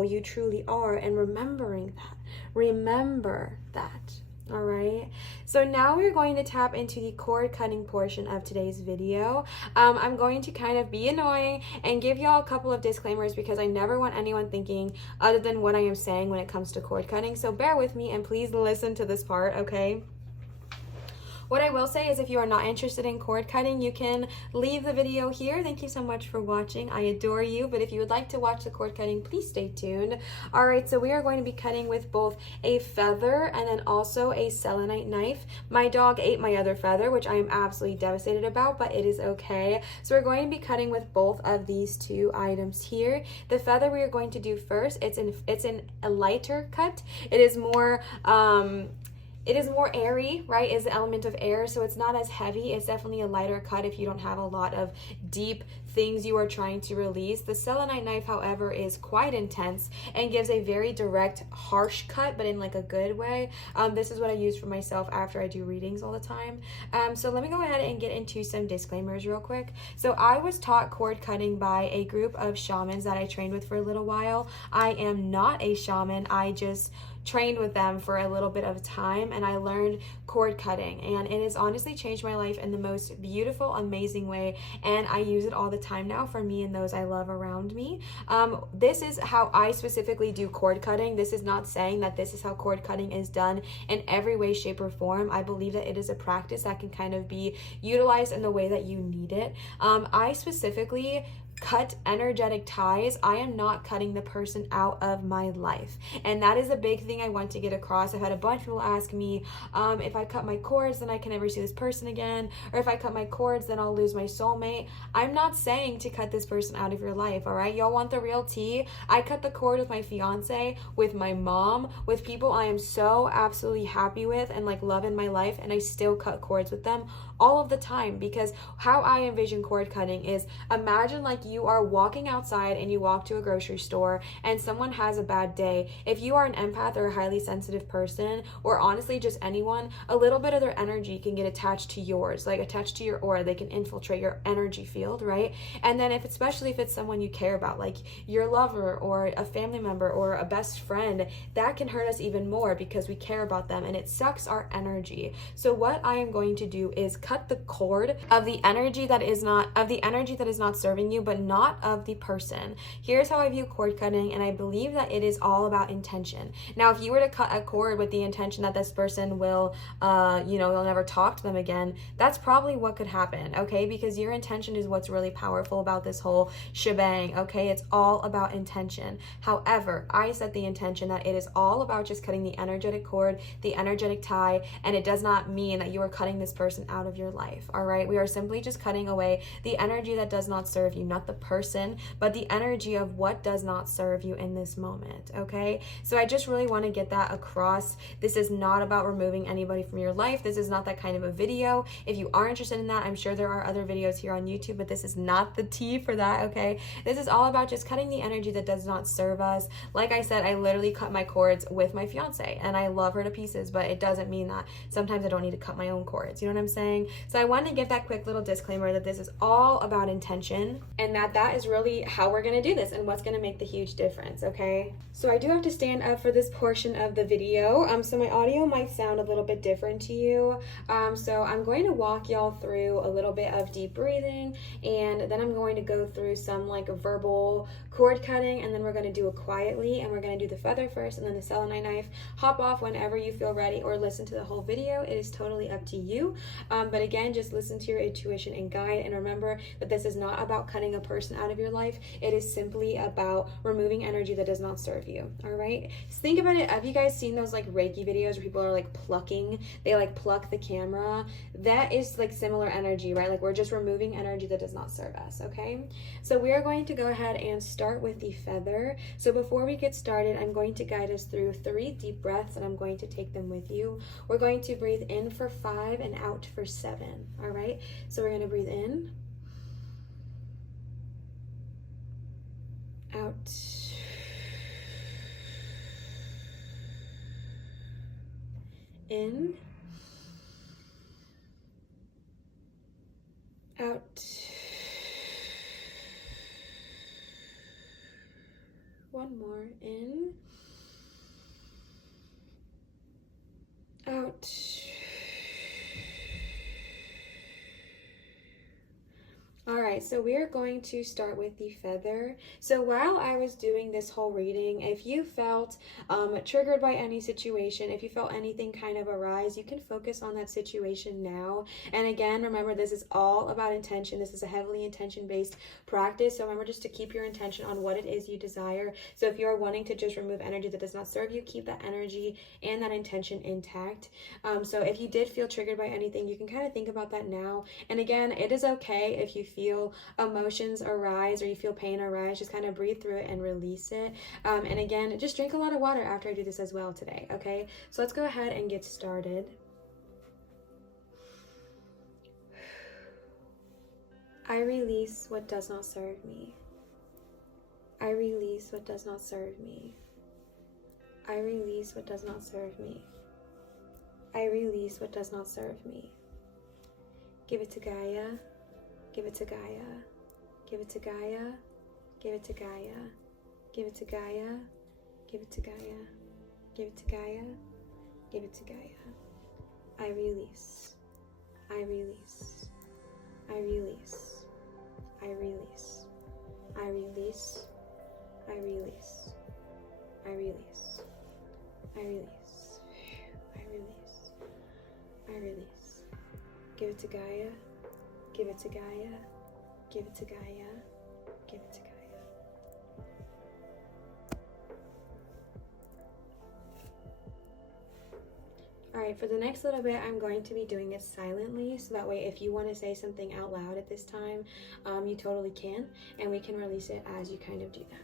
you truly are, and remembering that. Remember that. All right, so now we're going to tap into the cord cutting portion of today's video. I'm going to kind of be annoying and give y'all a couple of disclaimers, because I never want anyone thinking other than what I am saying when it comes to cord cutting. So bear with me and please listen to this part, okay? What I will say is, if you are not interested in cord cutting, you can leave the video here. Thank you so much for watching. I adore you. But if you would like to watch the cord cutting, please stay tuned. All right, so we are going to be cutting with both a feather and then also a selenite knife. My dog ate my other feather, which I am absolutely devastated about, but it is okay. So we're going to be cutting with both of these two items here. The feather we are going to do first, it's in a lighter cut. It is more airy, right? Is the element of air, so it's not as heavy. It's definitely a lighter cut if you don't have a lot of deep things you are trying to release. The selenite knife, however, is quite intense and gives a very direct, harsh cut, but in like a good way. This is what I use for myself after I do readings all the time. So let me go ahead and get into some disclaimers real quick. So I was taught cord cutting by a group of shamans that I trained with for a little while. I am not a shaman. I just trained with them for a little bit of time, and I learned cord cutting, and it has honestly changed my life in the most beautiful, amazing way, and I use it all the time now for me and those I love around me. This is how I specifically do cord cutting. This is not saying that this is how cord cutting is done in every way, shape, or form. I believe that it is a practice that can kind of be utilized in the way that you need it. I specifically cut energetic ties. I am not cutting the person out of my life, and that is a big thing I want to get across. I've had a bunch of people ask me, if I cut my cords, then I can never see this person again, or if I cut my cords, then I'll lose my soulmate. I'm not saying to cut this person out of your life, all right? Y'all want the real tea? I cut the cord with my fiance, with my mom, with people I am so absolutely happy with and like love in my life, and I still cut cords with them all of the time, because how I envision cord cutting is, imagine like you are walking outside and you walk to a grocery store and someone has a bad day. If you are an empath or a highly sensitive person, or honestly just anyone, a little bit of their energy can get attached to yours, like attached to your aura. They can infiltrate your energy field, right? And then especially if it's someone you care about, like your lover or a family member or a best friend, that can hurt us even more because we care about them and it sucks our energy. So what I am going to do is cut the cord of the energy that is not serving you, but not of the person. Here's how I view cord cutting, and I believe that it is all about intention. Now, if you were to cut a cord with the intention that this person will, you'll never talk to them again, that's probably what could happen, okay? Because your intention is what's really powerful about this whole shebang, okay? It's all about intention. However, I set the intention that it is all about just cutting the energetic cord, the energetic tie, and it does not mean that you are cutting this person out of your life, all right? We are simply just cutting away the energy that does not serve you, not not the person, but the energy of what does not serve you in this moment, okay? So I just really want to get that across. This is not about removing anybody from your life. This is not that kind of a video. If you are interested in that, I'm sure there are other videos here on YouTube, but this is not the tea for that, okay? This is all about just cutting the energy that does not serve us. Like I said, I literally cut my cords with my fiance, and I love her to pieces, but it doesn't mean that sometimes I don't need to cut my own cords. You know what I'm saying? So I wanted to give that quick little disclaimer that this is all about intention, and that is really how we're going to do this and what's going to make the huge difference, okay? So I do have to stand up for this portion of the video, so my audio might sound a little bit different to you. So I'm going to walk y'all through a little bit of deep breathing, and then I'm going to go through some like verbal cord cutting, and then we're going to do it quietly, and we're going to do the feather first and then the selenite knife. Hop off whenever you feel ready, or listen to the whole video. It is totally up to you. But again, just listen to your intuition and guide, and remember that this is not about cutting a person out of your life. It is simply about removing energy that does not serve you. All right, so think about it. Have you guys seen those like Reiki videos where people are like plucking, they like pluck the camera? That is like similar energy, right? Like we're just removing energy that does not serve us. Okay, so we are going to go ahead and start with the feather. So before we get started, I'm going to guide us through 3 deep breaths, and I'm going to take them with you. We're going to breathe in for 5 and out for 7. All right, so we're going to breathe in, out, in, out, one more, in, out, all right, so we are going to start with the feather. So while I was doing this whole reading, if you felt triggered by any situation, if you felt anything kind of arise, you can focus on that situation now. And again, remember, this is all about intention. This is a heavily intention-based practice. So remember just to keep your intention on what it is you desire. So if you are wanting to just remove energy that does not serve you, keep that energy and that intention intact. So if you did feel triggered by anything, you can kind of think about that now. And again, it is okay if you feel emotions arise or you feel pain arise, just kind of breathe through it and release it. And again, just drink a lot of water after I do this as well today, okay? So let's go ahead and get started. I release what does not serve me. I release what does not serve me. I release what does not serve me. I release what does not serve me. Give it to Gaia. Give it to Gaia. Give it to Gaia. Give it to Gaia. Give it to Gaia. Give it to Gaia. Give it to Gaia. Give it to Gaia. I release. I release. I release. I release. I release. I release. I release. I release. I release. I release. Give it to Gaia. Give it to Gaia. Give it to Gaia. Give it to Gaia. All right, for the next little bit, I'm going to be doing it silently, so that way if you want to say something out loud at this time, you totally can, and we can release it as you kind of do that.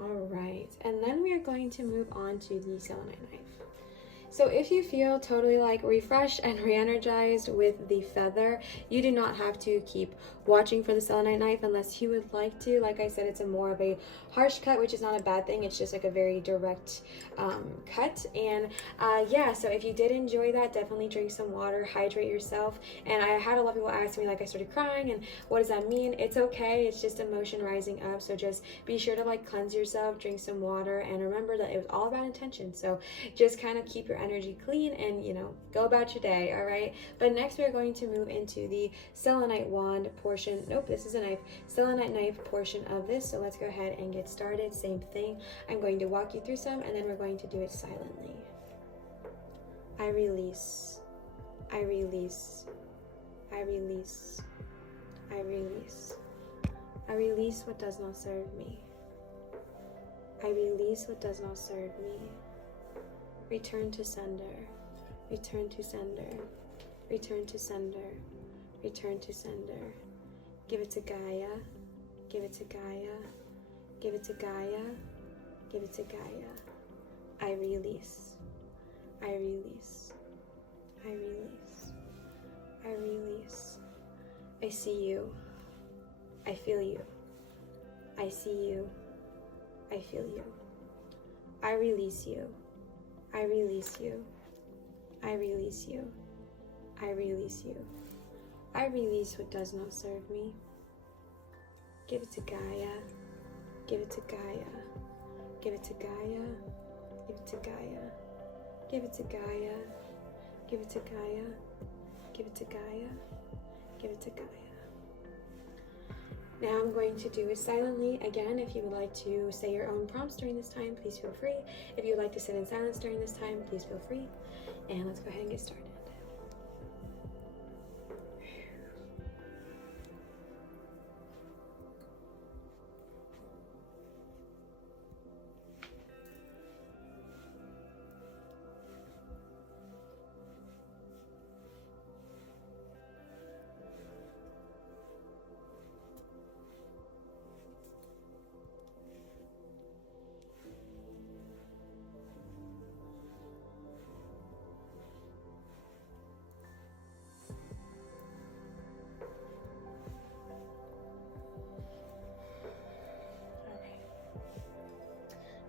All right, and then we are going to move on to the selenite knife. So if you feel totally like refreshed and re-energized with the feather, you do not have to keep watching for the selenite knife unless you would like to. Like I said, it's a more of a harsh cut, which is not a bad thing. It's just like a very direct cut. And yeah, so if you did enjoy that, definitely drink some water, hydrate yourself. And I had a lot of people ask me, like, I started crying and what does that mean? It's okay. It's just emotion rising up. So just be sure to like cleanse yourself, drink some water, and remember that it was all about intention. So just kind of keep your energy clean and, you know, go about your day. All right. But next we're going to move into the selenite wand portion. Nope, this is a knife. Selenite knife portion of this. So let's go ahead and get started. Same thing. I'm going to walk you through some and then we're going to do it silently. I release. I release. I release. I release. I release what does not serve me. I release what does not serve me. Return to sender. Return to sender. Return to sender. Return to sender. Give it to Gaia. Give it to Gaia. Give it to Gaia. Give it to Gaia. I release. I release. I release. I release. I see you. I feel you. I see you. I feel you. I release you. I release you. I release you. I release you. I release what does not serve me. Give it to Gaia. Give it to Gaia. Give it to Gaia. Give it to Gaia. Give it to Gaia. Give it to Gaia. Give it to Gaia. Give it to Gaia. Now I'm going to do it silently. Again, if you would like to say your own prompts during this time, please feel free. If you would like to sit in silence during this time, please feel free. And let's go ahead and get started.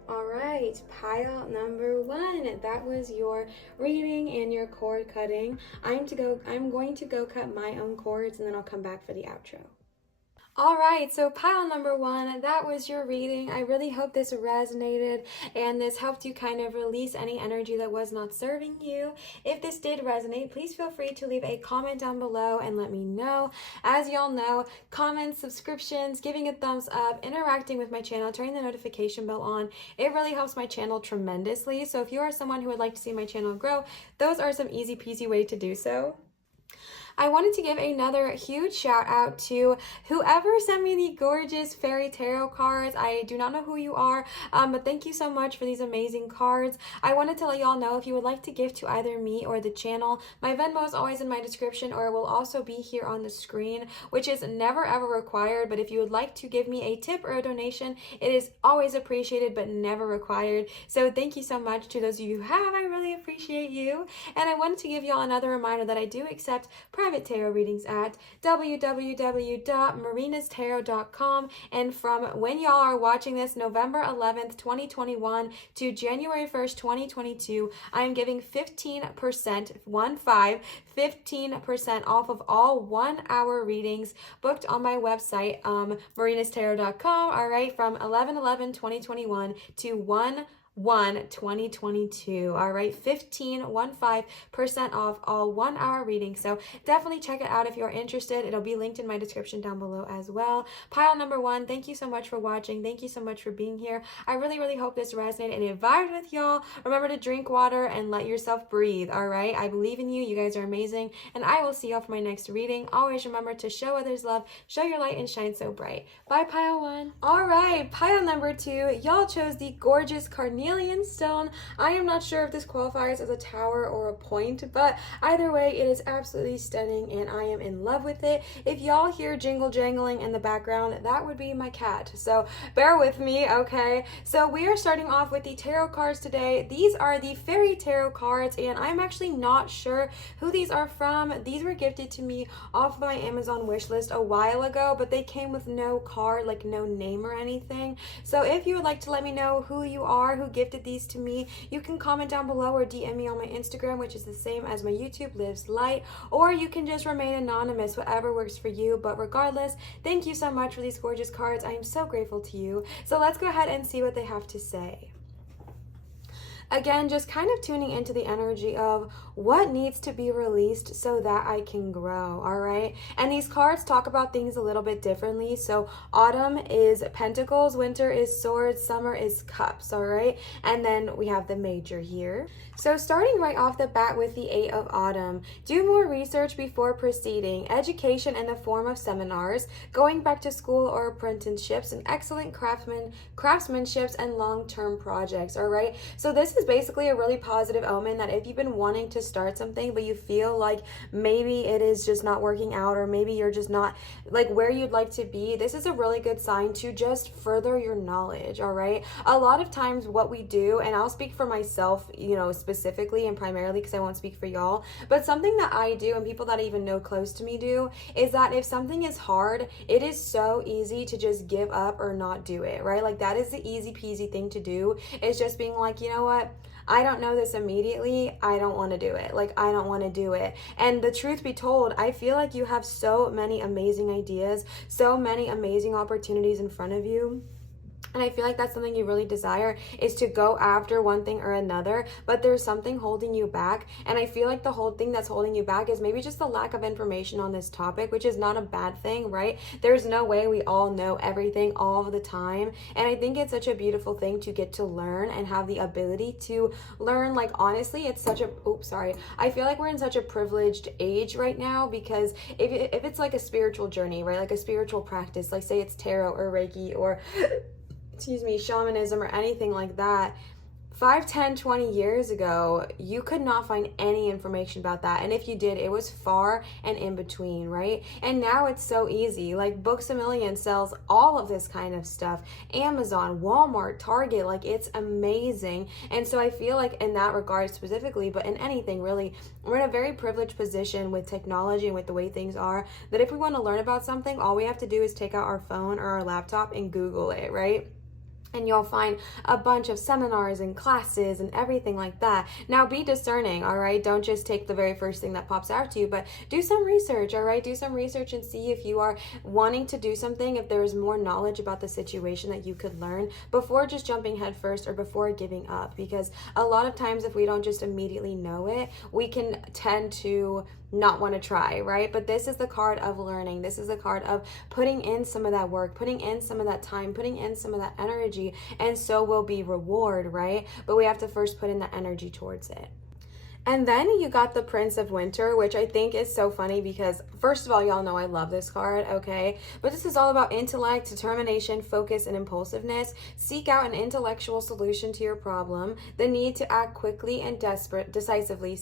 All right, pile number 1. That was your reading and your cord cutting. I'm going to go cut my own cords, and then I'll come back for the outro. All right, so pile number 1, that was your reading. I really hope this resonated and this helped you kind of release any energy that was not serving you. If this did resonate, please feel free to leave a comment down below and let me know. As y'all know, comments, subscriptions, giving a thumbs up, interacting with my channel, turning the notification bell on, it really helps my channel tremendously. So if you are someone who would like to see my channel grow, those are some easy peasy way to do so. I wanted to give another huge shout out to whoever sent me the gorgeous fairy tarot cards. I do not know who you are, but thank you so much for these amazing cards. I wanted to let y'all know if you would like to give to either me or the channel, my Venmo is always in my description, or it will also be here on the screen, which is never ever required. But if you would like to give me a tip or a donation, it is always appreciated but never required. So thank you so much to those of you who have. I really appreciate you. And I wanted to give y'all another reminder that I do accept private tarot readings at www.marinastarot.com. And from when y'all are watching this, November 11th, 2021 to January 1st, 2022, I am giving 15% off of all 1-hour readings booked on my website, marinastarot.com. All right, from 11/11/2021 to 1/1/2022. All right, 15% off all 1-hour readings. So definitely check it out if you're interested. It'll be linked in my description down below as well. Pile number 1, thank you so much for watching. Thank you so much for being here. I really hope this resonated and it vibed with y'all. Remember to drink water and let yourself breathe. All right, I believe in you. You guys are amazing, and I will see y'all for my next reading. Always remember to show others love, show your light, and shine so bright. Bye, pile 1. All right, pile number 2. Y'all chose the gorgeous carnelian stone. I am not sure if this qualifies as a tower or a point, but either way, it is absolutely stunning and I am in love with it. If y'all hear jingle jangling in the background, that would be my cat, so bear with me, okay? So we are starting off with the tarot cards today. These are the fairy tarot cards, and I'm actually not sure who these are from. These were gifted to me off my Amazon wish list a while ago, but they came with no card, like no name or anything. So if you would like to let me know who you are, who gifted these to me, you can comment down below or DM me on my Instagram, which is the same as my YouTube, Lives Light, or you can just remain anonymous, whatever works for you. But regardless, thank you so much for these gorgeous cards. I am so grateful to you. So let's go ahead and see what they have to say. Again, just kind of tuning into the energy of what needs to be released so that I can grow, all right? And these cards talk about things a little bit differently. So autumn is pentacles, winter is swords, summer is cups, all right? And then we have the major here. So starting right off the bat with the 8 of autumn, do more research before proceeding, education in the form of seminars, going back to school or apprenticeships, and excellent craftsmanships and long-term projects, all right? So this is basically a really positive omen that if you've been wanting to start something, but you feel like maybe it is just not working out, or maybe you're just not like where you'd like to be, this is a really good sign to just further your knowledge, all right? A lot of times what we do, and I'll speak for myself, you know, specifically and primarily because I won't speak for y'all, but something that I do and people that I even know close to me do is that if something is hard, it is so easy to just give up or not do it, right? Like that is the easy peasy thing to do, is just being like, you know what? I don't know this immediately. I don't want to do it. Like, I don't want to do it. And the truth be told, I feel like you have so many amazing ideas, so many amazing opportunities in front of you. And I feel like that's something you really desire, is to go after one thing or another, but there's something holding you back. And I feel like the whole thing that's holding you back is maybe just the lack of information on this topic, which is not a bad thing, right? There's no way we all know everything all the time. And I think it's such a beautiful thing to get to learn and have the ability to learn. Like, honestly, it's such a, I feel like we're in such a privileged age right now, because if it's like a spiritual journey, right? Like a spiritual practice, like say it's tarot or Reiki or shamanism or anything like that, 5, 10, 20 years ago, you could not find any information about that. And if you did, it was far and in between, right? And now it's so easy. Like Books A Million sells all of this kind of stuff. Amazon, Walmart, Target, like it's amazing. And so I feel like in that regard specifically, but in anything really, we're in a very privileged position with technology and with the way things are, that if we want to learn about something, all we have to do is take out our phone or our laptop and Google it, right? And you'll find a bunch of seminars and classes and everything like that. Now be discerning, all right? Don't just take the very first thing that pops out to you, but do some research, all right? Do some research and see if you are wanting to do something, if there is more knowledge about the situation that you could learn before just jumping headfirst or before giving up. Because a lot of times if we don't just immediately know it, we can tend to not want to try, right? But this is the card of learning. This is the card of putting in some of that work, putting in some of that time, putting in some of that energy, and so will be reward, right? But we have to first put in the energy towards it. And then you got the Prince of Winter, which I think is so funny because, first of all, y'all know I love this card, okay? But this is all about intellect, determination, focus, and impulsiveness. Seek out an intellectual solution to your problem, the need to act quickly and decisively,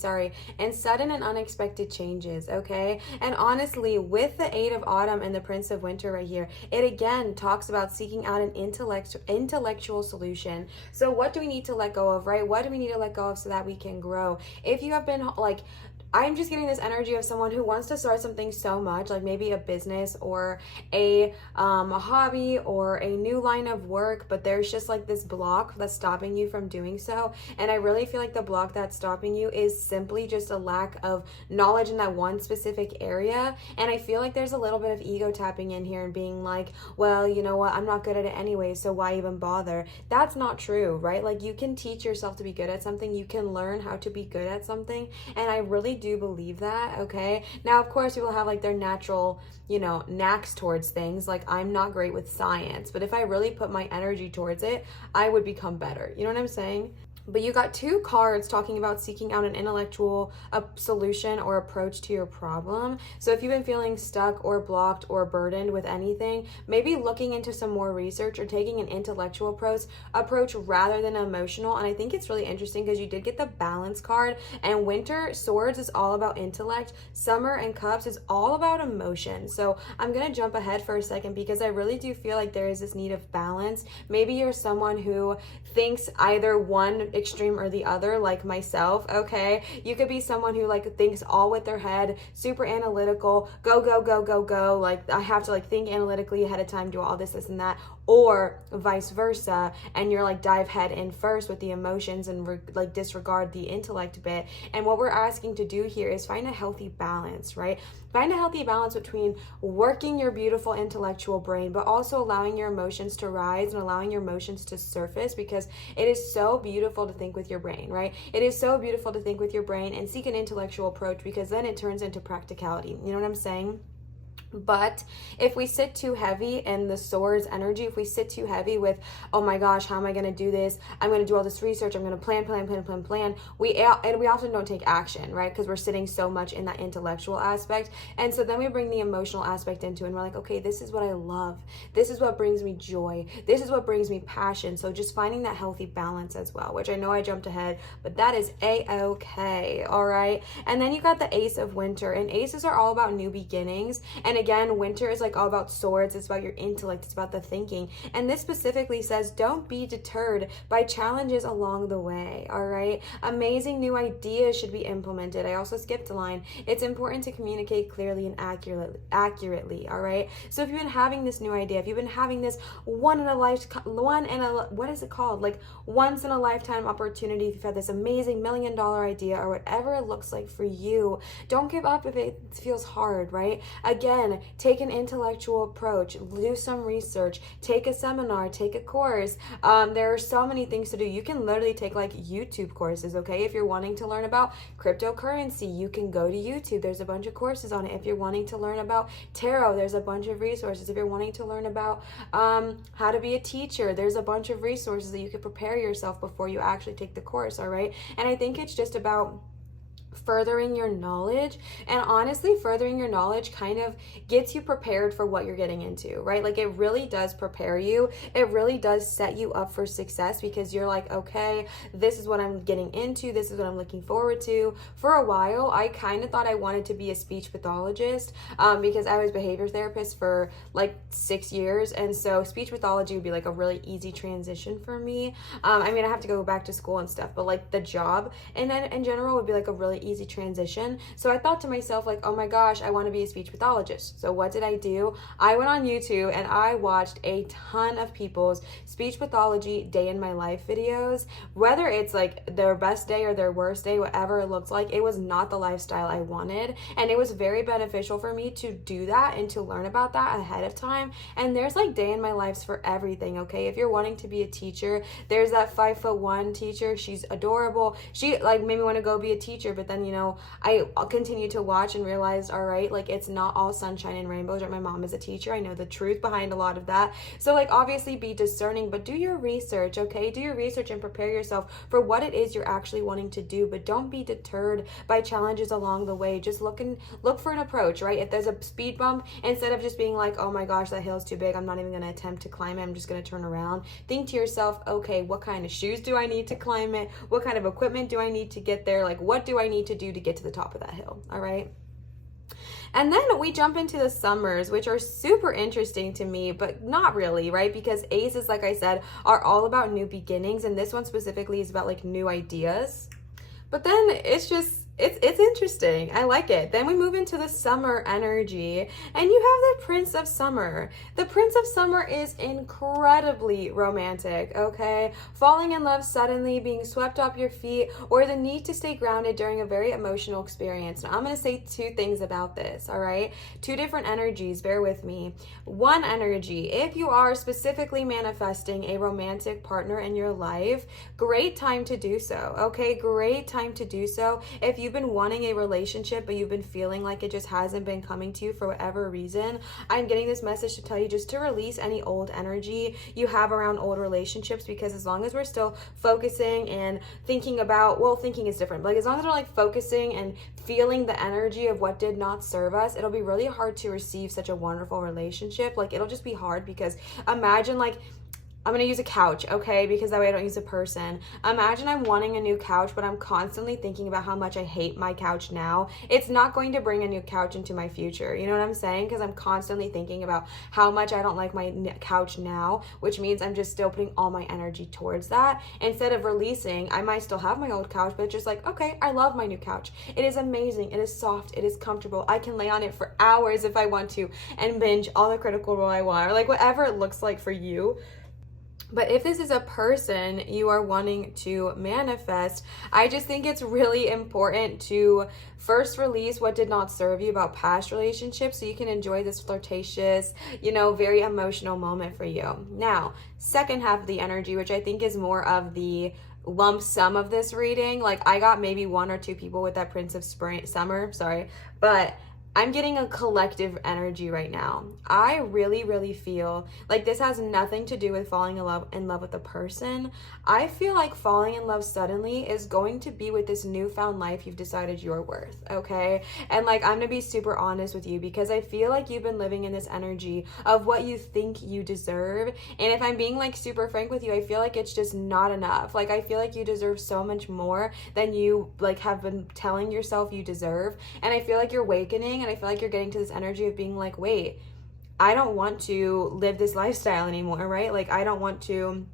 and sudden and unexpected changes, okay? And honestly, with the 8 of Autumn and the Prince of Winter right here, it again talks about seeking out an intellectual solution. So what do we need to let go of, right? What do we need to let go of so that we can grow? If you have been like, I'm just getting this energy of someone who wants to start something so much, like maybe a business or a hobby or a new line of work, but there's just like this block that's stopping you from doing so. And I really feel like the block that's stopping you is simply just a lack of knowledge in that one specific area. And I feel like there's a little bit of ego tapping in here and being like, well, you know what, I'm not good at it anyway, so why even bother? That's not true, right? Like, you can teach yourself to be good at something. You can learn how to be good at something. And I really do believe that, okay? Now, of course, people have like their natural, knacks towards things. Like, I'm not great with science, but if I really put my energy towards it, I would become better. You know what I'm saying? But you got 2 cards talking about seeking out an intellectual solution or approach to your problem. So if you've been feeling stuck or blocked or burdened with anything, maybe looking into some more research or taking an intellectual approach rather than emotional. And I think it's really interesting because you did get the Balance card, and Winter Swords is all about intellect. Summer and Cups is all about emotion. So I'm going to jump ahead for a second because I really do feel like there is this need of balance. Maybe you're someone who thinks either one extreme or the other, like myself, okay? You could be someone who like thinks all with their head, super analytical, go, like I have to like think analytically ahead of time, do all this and that, or vice versa, and you're like dive head in first with the emotions and like disregard the intellect bit. And what we're asking to do here is find a healthy balance, right? Find a healthy balance between working your beautiful intellectual brain, but also allowing your emotions to rise and allowing your emotions to surface, because it is so beautiful beautiful to think with your brain, right? It is so beautiful to think with your brain and seek an intellectual approach, because then it turns into practicality. You know what I'm saying? But if we sit too heavy in the swords energy, if we sit too heavy with, oh my gosh, how am I going to do this? I'm going to do all this research. I'm going to plan. We often don't take action, right? Because we're sitting so much in that intellectual aspect. And so then we bring the emotional aspect into it, and we're like, okay, this is what I love. This is what brings me joy. This is what brings me passion. So just finding that healthy balance as well, which I know I jumped ahead, but that is a-okay. All right. And then you got the Ace of Winter, and aces are all about new beginnings. And again, winter is like all about swords. It's about your intellect. It's about the thinking. And this specifically says, don't be deterred by challenges along the way. All right. Amazing new ideas should be implemented. I also skipped a line. It's important to communicate clearly and accurately. All right. So if you've been having this new idea, if you've been having this once in a lifetime opportunity, if you've had this amazing $1 million idea or whatever it looks like for you, don't give up if it feels hard, right? Again, take an intellectual approach, do some research, take a seminar, take a course. There are so many things to do. You can literally take like YouTube courses, okay? If you're wanting to learn about cryptocurrency, you can go to YouTube. There's a bunch of courses on it. If you're wanting to learn about tarot, there's a bunch of resources. If you're wanting to learn about how to be a teacher, there's a bunch of resources that you can prepare yourself before you actually take the course, all right? And I think it's just about furthering your knowledge, and honestly furthering your knowledge kind of gets you prepared for what you're getting into, right? Like it really does prepare you. It really does set you up for success, because you're like, okay, this is what I'm getting into, this is what I'm looking forward to. For a while I kind of thought I wanted to be a speech pathologist, because I was a behavior therapist for like 6 years, and so speech pathology would be like a really easy transition for me. I mean, I have to go back to school and stuff, but like the job and then in general would be like a really easy transition. So I thought to myself, like, oh my gosh, I want to be a speech pathologist. So what did I do? I went on YouTube and I watched a ton of people's speech pathology day in my life videos, whether it's like their best day or their worst day, whatever it looked like. It was not the lifestyle I wanted, and it was very beneficial for me to do that and to learn about that ahead of time. And there's like day in my lives for everything, okay? If you're wanting to be a teacher, there's that 5'1" teacher. She's adorable. She like made me want to go be a teacher, but then, you know, I continued to watch and realized, all right, like it's not all sunshine and rainbows, right? My mom is a teacher. I know the truth behind a lot of that. So like obviously be discerning, but do your research, okay? Do your research and prepare yourself for what it is you're actually wanting to do, but don't be deterred by challenges along the way. Just look for an approach, right? If there's a speed bump, instead of just being like, oh my gosh, that hill's too big, I'm not even going to attempt to climb it, I'm just going to turn around. Think to yourself, okay, what kind of shoes do I need to climb it? What kind of equipment do I need to get there? Like, what do I need to do to get to the top of that hill? All right. And then we jump into the summers, which are super interesting to me, but not really, right? Because aces, like I said, are all about new beginnings, and this one specifically is about like new ideas. But then it's just, it's interesting. I like it. Then we move into the summer energy, and you have the Prince of Summer. The Prince of Summer is incredibly romantic, okay? Falling in love suddenly, being swept off your feet, or the need to stay grounded during a very emotional experience. Now, I'm going to say 2 things about this, all right? 2 different energies, bear with me. One energy, if you are specifically manifesting a romantic partner in your life, great time to do so, okay? Great time to do so. If you've been wanting a relationship, but you've been feeling like it just hasn't been coming to you for whatever reason, I'm getting this message to tell you just to release any old energy you have around old relationships, because as long as we're still focusing and thinking about, well, thinking is different, but like as long as we're like focusing and feeling the energy of what did not serve us, it'll be really hard to receive such a wonderful relationship. Like it'll just be hard, because imagine like, I'm going to use a couch, okay? Because that way I don't use a person. Imagine I'm wanting a new couch, but I'm constantly thinking about how much I hate my couch now. It's not going to bring a new couch into my future. You know what I'm saying? Because I'm constantly thinking about how much I don't like my couch now, which means I'm just still putting all my energy towards that. Instead of releasing, I might still have my old couch, but it's just like, okay, I love my new couch. It is amazing. It is soft. It is comfortable. I can lay on it for hours if I want to and binge all the Critical Role I want, or like whatever it looks like for you. But if this is a person you are wanting to manifest, I just think it's really important to first release what did not serve you about past relationships, so you can enjoy this flirtatious, you know, very emotional moment for you. Now, second half of the energy, which I think is more of the lump sum of this reading. Like, I got maybe 1 or 2 people with that Prince of Summer, sorry, but I'm getting a collective energy right now. I really, really feel like this has nothing to do with falling in love with a person. I feel like falling in love suddenly is going to be with this newfound life you've decided you're worth, okay? And like, I'm gonna be super honest with you, because I feel like you've been living in this energy of what you think you deserve. And if I'm being like super frank with you, I feel like it's just not enough. Like, I feel like you deserve so much more than you like have been telling yourself you deserve. And I feel like you're awakening, and I feel like you're getting to this energy of being like, wait, I don't want to live this lifestyle anymore, right? Like, I don't want to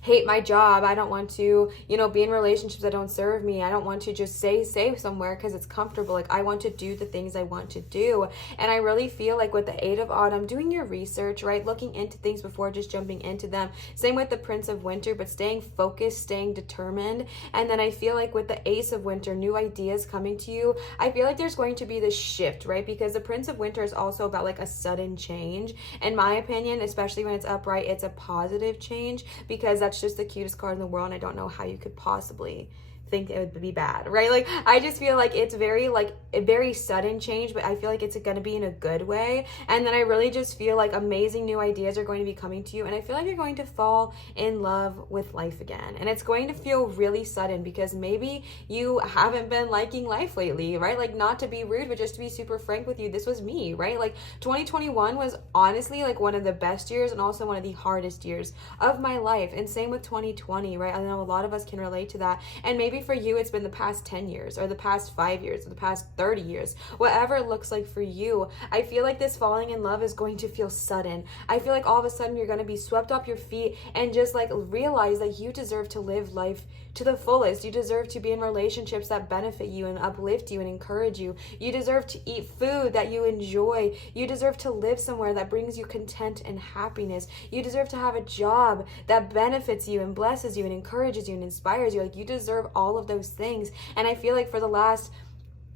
hate my job. I don't want to, you know, be in relationships that don't serve me. I don't want to just stay safe somewhere because it's comfortable. Like, I want to do the things I want to do. And I really feel like with the 8 of Autumn, doing your research, right? Looking into things before just jumping into them. Same with the Prince of Winter, but staying focused, staying determined. And then I feel like with the Ace of Winter, new ideas coming to you. I feel like there's going to be this shift, right? Because the Prince of Winter is also about like a sudden change. In my opinion, especially when it's upright, it's a positive change, because that's just the cutest card in the world, and I don't know how you could possibly think it would be bad, right? Like, I just feel like it's very like a very sudden change, but I feel like it's going to be in a good way. And then I really just feel like amazing new ideas are going to be coming to you, and I feel like you're going to fall in love with life again. And it's going to feel really sudden, because maybe you haven't been liking life lately, right? Like, not to be rude, but just to be super frank with you, this was me, right? Like, 2021 was honestly like one of the best years and also one of the hardest years of my life. And same with 2020, right? I know a lot of us can relate to that. And maybe for you, it's been the past 10 years or the past 5 years or the past 30 years, whatever it looks like for you. I feel like this falling in love is going to feel sudden. I feel like all of a sudden you're going to be swept off your feet and just like realize that you deserve to live life to the fullest. You deserve to be in relationships that benefit you and uplift you and encourage you. You deserve to eat food that you enjoy. You deserve to live somewhere that brings you content and happiness. You deserve to have a job that benefits you and blesses you and encourages you and inspires you. Like, you deserve all of those things. And I feel like for the last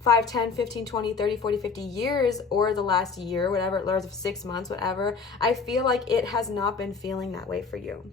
5, 10, 15, 20, 30, 40, 50 years, or the last year, whatever, or 6 months, whatever, I feel like it has not been feeling that way for you.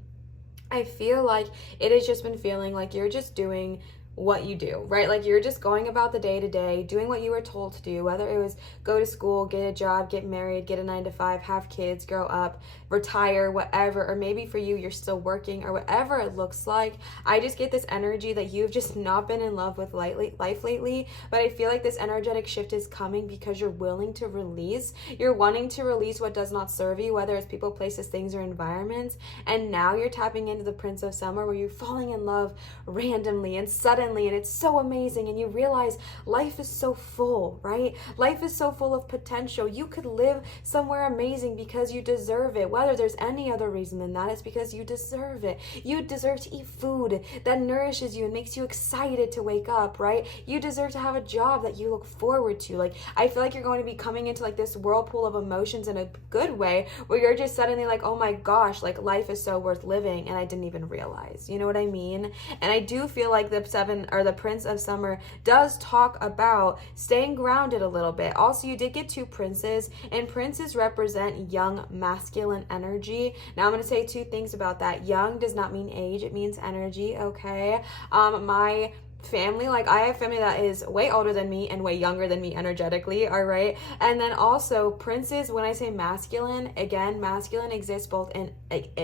I feel like it has just been feeling like you're just doing what you do, right? Like, you're just going about the day to day, doing what you were told to do, whether it was go to school, get a job, get married, get a 9 to 5, have kids, grow up, retire, whatever. Or maybe for you, you're still working, or whatever it looks like. I just get this energy that you've just not been in love with life lately, but I feel like this energetic shift is coming because you're willing to release. You're wanting to release what does not serve you, whether it's people, places, things, or environments. And now you're tapping into the Prince of Summer, where you're falling in love randomly and suddenly, and it's so amazing, and you realize life is so full, right? Life is so full of potential. You could live somewhere amazing because you deserve it. Whether there's any other reason than that, it's because you deserve it. You deserve to eat food that nourishes you and makes you excited to wake up, right? You deserve to have a job that you look forward to. Like, I feel like you're going to be coming into like this whirlpool of emotions in a good way, where you're just suddenly like, oh my gosh, like, life is so worth living, and I didn't even realize, you know what I mean? And I do feel like the Prince of Summer does talk about staying grounded a little bit. Also, you did get 2 princes, and princes represent young masculine energy. Now, I'm going to say 2 things about that. Young does not mean age, it means energy, okay? My family, like, I have family that is way older than me and way younger than me energetically, all right? And then also princes, when I say masculine, again, masculine exists both in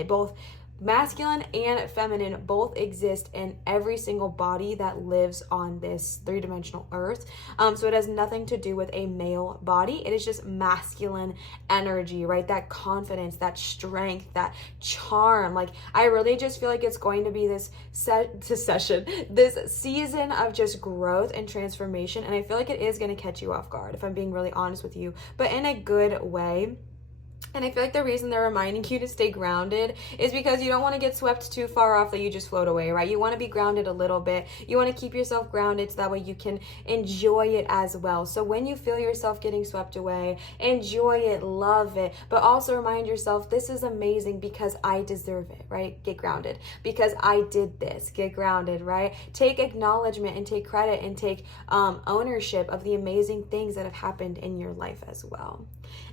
both masculine and feminine both exist in every single body that lives on this 3-dimensional earth. So it has nothing to do with a male body. It is just masculine energy, right? That confidence, that strength, that charm. Like, I really just feel like it's going to be this season of just growth and transformation. And I feel like it is going to catch you off guard, if I'm being really honest with you, but in a good way. And I feel like the reason they're reminding you to stay grounded is because you don't want to get swept too far off that you just float away, right? You want to be grounded a little bit. You want to keep yourself grounded so that way you can enjoy it as well. So when you feel yourself getting swept away, enjoy it, love it, but also remind yourself, this is amazing because I deserve it, right? Get grounded. Because I did this. Get grounded, right? Take acknowledgement and take credit and take ownership of the amazing things that have happened in your life as well.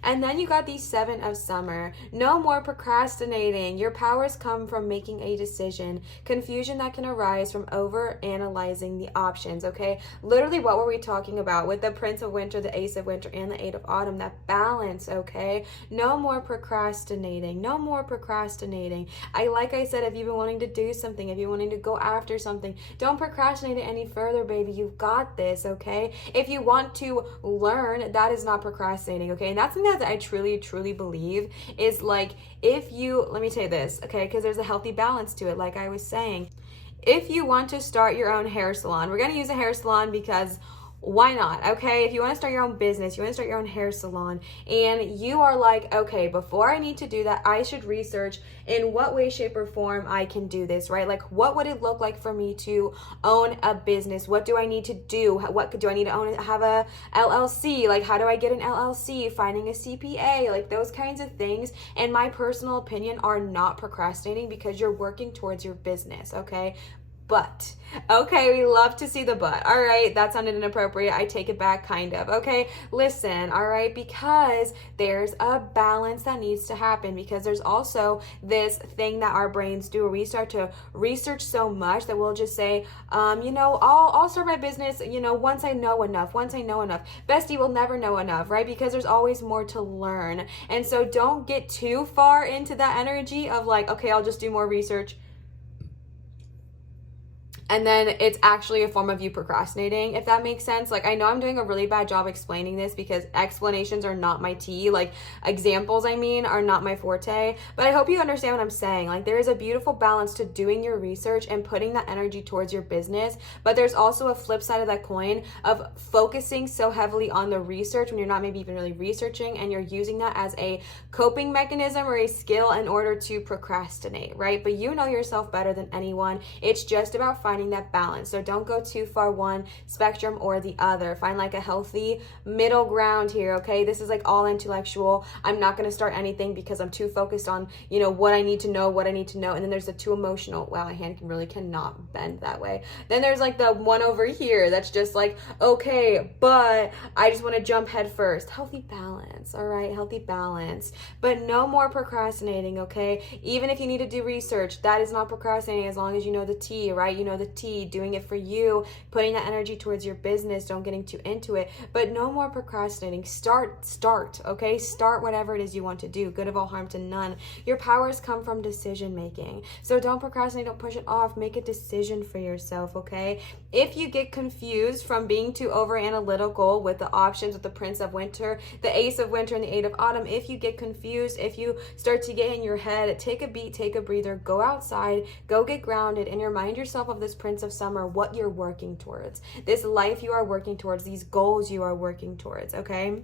And then you got these 7 moment of summer. No more procrastinating. Your powers come from making a decision. Confusion that can arise from over analyzing the options, okay? Literally, what were we talking about with the Prince of Winter, the Ace of Winter, and the Eight of Autumn? That balance, okay? No more procrastinating. No more procrastinating. Like I said, if you've been wanting to do something, if you're wanting to go after something, don't procrastinate it any further, baby. You've got this, okay? If you want to learn, that is not procrastinating, okay? And that's something that I truly, truly believe is like, if you, let me tell you this, okay? Because there's a healthy balance to it, like I was saying. If you want to start your own hair salon, we're going to use a hair salon because why not? Okay, if you want to start your own business, you want to start your own hair salon, and you are like, okay, before I need to do that, I should research in what way, shape, or form I can do this, right? Like, what would it look like for me to own a business? What do I need to do? What do I need to own? Have a LLC? Like, how do I get an LLC? Finding a CPA? Like, those kinds of things, in my personal opinion, are not procrastinating because you're working towards your business, okay? But, okay, we love to see the but. All right, that sounded inappropriate. I take it back, kind of. Okay, listen, all right, because there's a balance that needs to happen, because there's also this thing that our brains do where we start to research so much that we'll just say, I'll start my business, once I know enough. Bestie will never know enough, right? Because there's always more to learn. And so don't get too far into that energy of like, okay, I'll just do more research. And then it's actually a form of you procrastinating, if that makes sense. Like, I know I'm doing a really bad job explaining this because explanations are not my tea. Like, examples, are not my forte. But I hope you understand what I'm saying. Like, there is a beautiful balance to doing your research and putting that energy towards your business. But there's also a flip side of that coin of focusing so heavily on the research when you're not maybe even really researching, and you're using that as a coping mechanism or a skill in order to procrastinate, right? But you know yourself better than anyone. It's just about finding that balance. So don't go too far one spectrum or the other. Find like a healthy middle ground here, okay? This is like all intellectual. I'm not going to start anything because I'm too focused on, what I need to know. And then there's the too emotional. Wow, my hand cannot bend that way. Then there's like the one over here that's just like, okay, but I just want to jump head first. Healthy balance, all right? Healthy balance. But no more procrastinating, okay? Even if you need to do research, that is not procrastinating as long as you know the tea, right? You know the tea, doing it for you, putting that energy towards your business, don't getting too into it. But no more procrastinating. Start, okay? Start whatever it is you want to do. Good of all, harm to none. Your powers come from decision making. So don't procrastinate, don't push it off. Make a decision for yourself, okay? If you get confused from being too over analytical with the options with the Prince of Winter, the Ace of Winter, and the Eight of Autumn, if you get confused, if you start to get in your head, take a beat, take a breather, go outside, go get grounded, and remind yourself of this Prince of Summer, what you're working towards, this life you are working towards, these goals you are working towards, okay?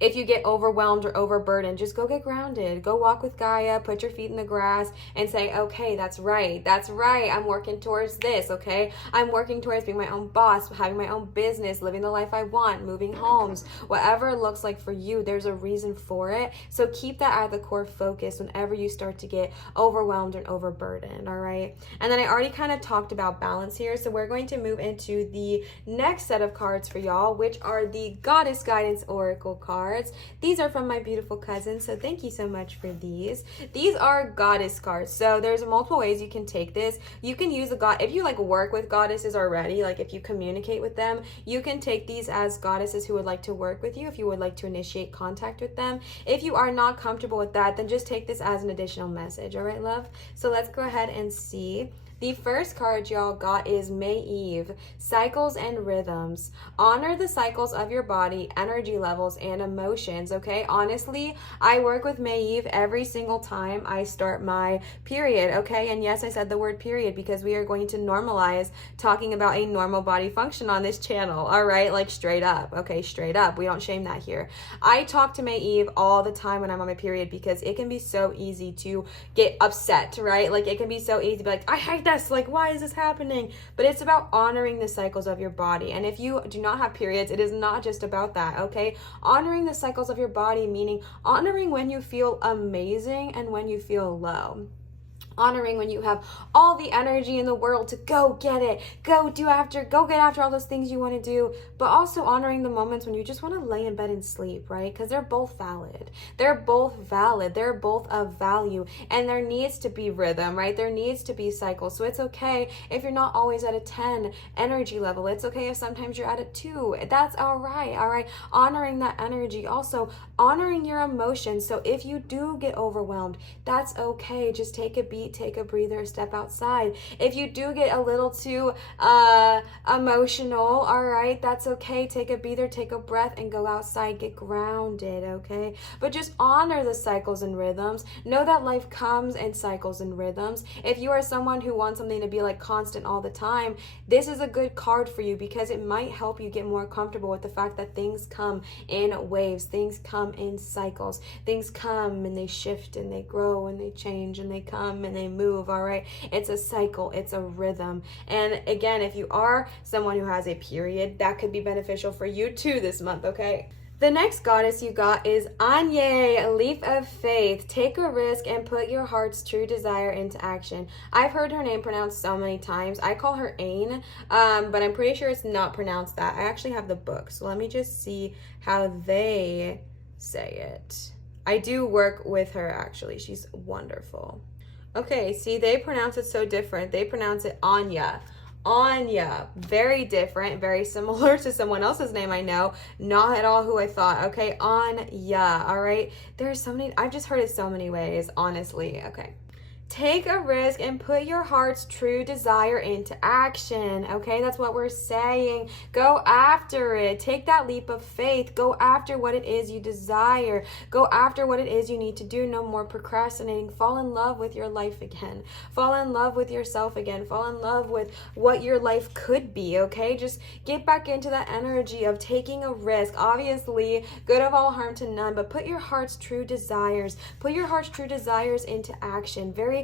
If you get overwhelmed or overburdened, just go get grounded. Go walk with Gaia, put your feet in the grass, and say, okay, that's right. I'm working towards this, okay? I'm working towards being my own boss, having my own business, living the life I want, moving homes. Whatever it looks like for you, there's a reason for it. So keep that at the core focus whenever you start to get overwhelmed and overburdened, all right? And then I already kind of talked about balance here, so we're going to move into the next set of cards for y'all, which are the Goddess Guidance Oracle cards. These are from my beautiful cousin, so thank you so much for these. These are goddess cards. So there's multiple ways you can take this. You can use if you like work with goddesses already, like if you communicate with them, you can take these as goddesses who would like to work with you, if you would like to initiate contact with them. If you are not comfortable with that, then just take this as an additional message. All right, love? So let's go ahead and see. The first card y'all got is May Eve, Cycles and Rhythms. Honor the cycles of your body, energy levels, and emotions, okay? Honestly, I work with May Eve every single time I start my period, okay? And yes, I said the word period because we are going to normalize talking about a normal body function on this channel, all right? Like straight up, okay? Straight up. We don't shame that here. I talk to May Eve all the time when I'm on my period because it can be so easy to get upset, right? Like it can be so easy to be like, I hate this, like why is this happening? But it's about honoring the cycles of your body. And if you do not have periods, it is not just about that, okay? Honoring the cycles of your body, meaning honoring when you feel amazing and when you feel low. Honoring when you have all the energy in the world to go get it, go get after all those things you want to do, but also honoring the moments when you just want to lay in bed and sleep, right? Because they're both valid. They're both valid. They're both of value, and there needs to be rhythm, right? There needs to be cycles. So it's okay if you're not always at a 10 energy level. It's okay if sometimes you're at a 2. That's all right? Honoring that energy. Also, honoring your emotions. So if you do get overwhelmed, that's okay. Just take a beat, take a breather, step outside. If you do get a little too emotional, all right, that's okay. Take a breather, take a breath, and go outside. Get grounded, okay? But just honor the cycles and rhythms. Know that life comes in cycles and rhythms. If you are someone who wants something to be like constant all the time, this is a good card for you because it might help you get more comfortable with the fact that things come in waves, things come in cycles, things come and they shift and they grow and they change and they come and they move, all right? It's a cycle, it's a rhythm. And again, if you are someone who has a period, that could be beneficial for you too this month, okay? The next goddess you got is Anye, a leap of faith. Take a risk and put your heart's true desire into action. I've heard her name pronounced so many times. I call her Ain, but I'm pretty sure it's not pronounced that. I actually have the book, so let me just see how they say it. I do work with her, actually. She's wonderful. Okay, see, they pronounce it so different. They pronounce it Anya. Anya, very different, very similar to someone else's name I know, not at all who I thought. Okay, Anya, all right? There's so many, I've just heard it so many ways, honestly. Okay. Take a risk and put your heart's true desire into action, okay? That's what we're saying. Go after it. Take that leap of faith. Go after what it is you desire. Go after what it is you need to do. No more procrastinating. Fall in love with your life again. Fall in love with yourself again. Fall in love with what your life could be, okay? Just get back into that energy of taking a risk. Obviously, good of all, harm to none, but put your heart's true desires. Put your heart's true desires into action. Very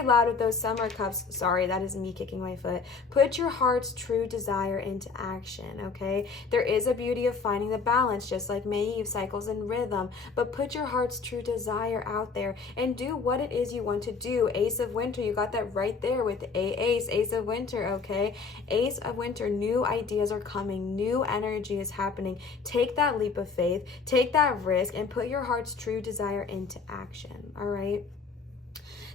loud with those summer cups. Sorry, that is me kicking my foot. Put your heart's true desire into action, okay? There is a beauty of finding the balance, just like Maeve, cycles and rhythm, but put your heart's true desire out there and do what it is you want to do. Ace of Winter, you got that right there with the Ace of Winter, okay? Ace of Winter, new ideas are coming, new energy is happening. Take that leap of faith, take that risk, and put your heart's true desire into action, all right?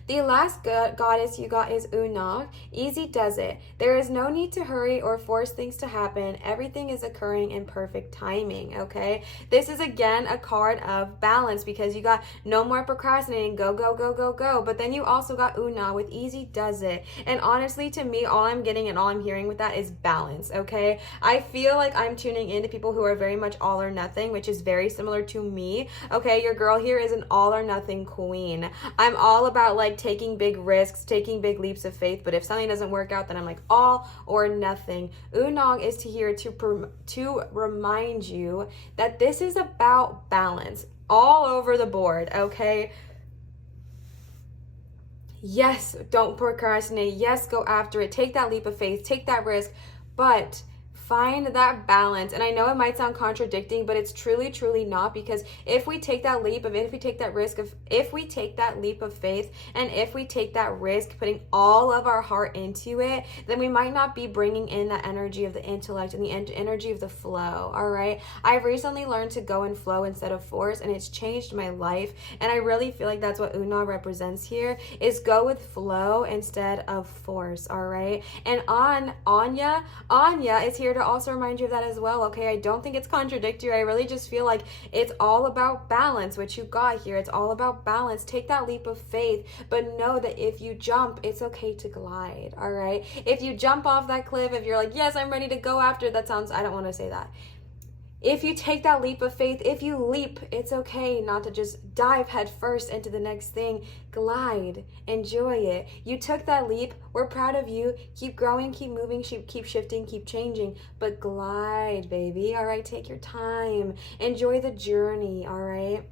The last goddess you got is Una. Easy does it. There is no need to hurry or force things to happen. Everything is occurring in perfect timing, okay? This is, again, a card of balance because you got no more procrastinating. Go, go, go, go, go. But then you also got Una with easy does it. And honestly, to me, all I'm getting and all I'm hearing with that is balance, okay? I feel like I'm tuning into people who are very much all or nothing, which is very similar to me, okay? Your girl here is an all or nothing queen. I'm all about, like, taking big risks, taking big leaps of faith, but if something doesn't work out, then I'm like all or nothing. Unong is here to remind you that this is about balance all over the board, okay? Yes, don't procrastinate. Yes, go after it. Take that leap of faith, take that risk, but find that balance. And I know it might sound contradicting, but it's truly, truly not, because if we take that leap of it, if we take that risk of, if we take that leap of faith, and if we take that risk, putting all of our heart into it, then we might not be bringing in that energy of the intellect and the energy of the flow, all right? I've recently learned to go in flow instead of force, and it's changed my life. And I really feel like that's what Una represents here, is go with flow instead of force, all right? And Anya is here to also remind you of that as well, okay? I don't think it's contradictory. I really just feel like it's all about balance, what you got here. It's all about balance. Take that leap of faith, but know that if you jump, it's okay to glide, all right? If you jump off that cliff, if you're like, yes, I'm ready to go after, that sounds, I don't want to say that. If you take that leap of faith, if you leap, it's okay not to just dive head first into the next thing. Glide, enjoy it. You took that leap, we're proud of you. Keep growing, keep moving, keep shifting, keep changing, but glide, baby, all right? Take your time, enjoy the journey, all right?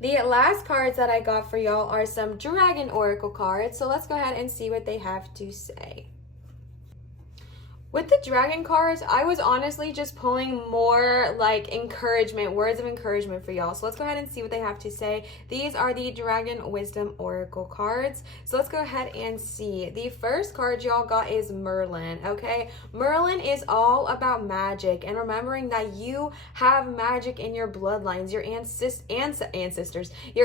The last cards that I got for y'all are some Dragon Oracle cards, so let's go ahead and see what they have to say. With the dragon cards, I was honestly just pulling more like encouragement, words of encouragement for y'all. So let's go ahead and see what they have to say. These are the Dragon Wisdom Oracle cards. So let's go ahead and see. The first card y'all got is Merlin, okay? Merlin is all about magic and remembering that you have magic in your bloodlines. Your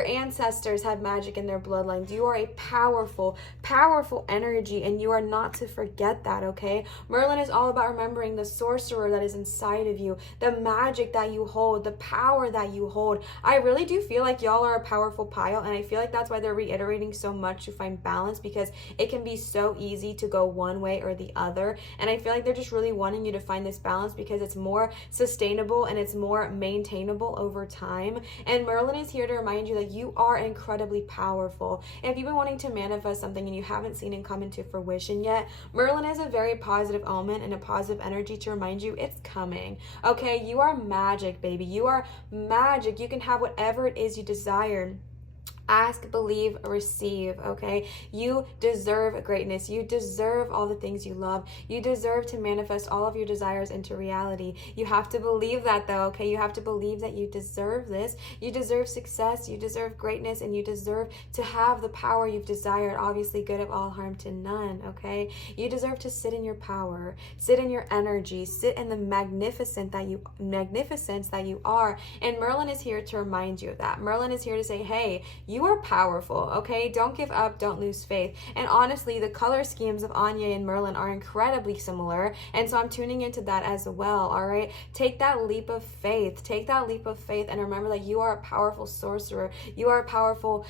ancestors have magic in their bloodlines. You are a powerful, powerful energy and you are not to forget that, okay? Merlin is all about remembering the sorcerer that is inside of you, the magic that you hold, the power that you hold. I really do feel like y'all are a powerful pile, and I feel like that's why they're reiterating so much to find balance, because it can be so easy to go one way or the other, and I feel like they're just really wanting you to find this balance because it's more sustainable and it's more maintainable over time. And Merlin is here to remind you that you are incredibly powerful. If you've been wanting to manifest something and you haven't seen it come into fruition yet, Merlin is a very positive omen and a positive energy to remind you it's coming. Okay, you are magic, baby. You are magic. You can have whatever it is you desire. Ask, believe, receive, okay? You deserve greatness. You deserve all the things you love. You deserve to manifest all of your desires into reality. You have to believe that though, okay? You have to believe that you deserve this. You deserve success. You deserve greatness, and you deserve to have the power you've desired. Obviously, good of all, harm to none, okay? You deserve to sit in your power, sit in your energy, sit in the magnificence that you are. And Merlin is here to remind you of that. Merlin is here to say, hey, you are powerful, okay? Don't give up, don't lose faith. And honestly, the color schemes of Anya and Merlin are incredibly similar, and so I'm tuning into that as well, all right? Take that leap of faith. Take that leap of faith and remember that you are a powerful sorcerer. You are a powerful,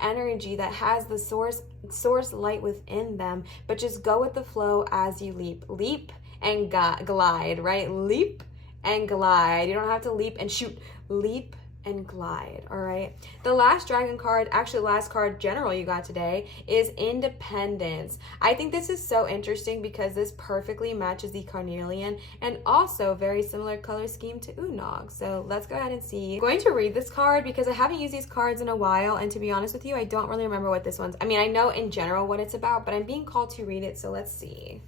energy that has the source light within them, but just go with the flow as you leap. Leap and glide, right? Leap and glide. You don't have to leap and shoot. Leap and glide, all right? The last dragon card, actually last card general you got today, is Independence. I think this is so interesting because this perfectly matches the carnelian and also very similar color scheme to Unog. So let's go ahead and see. I'm going to read this card because I haven't used these cards in a while, and to be honest with you, I don't really remember what this one's. I mean, I know in general what it's about, but I'm being called to read it, so let's see.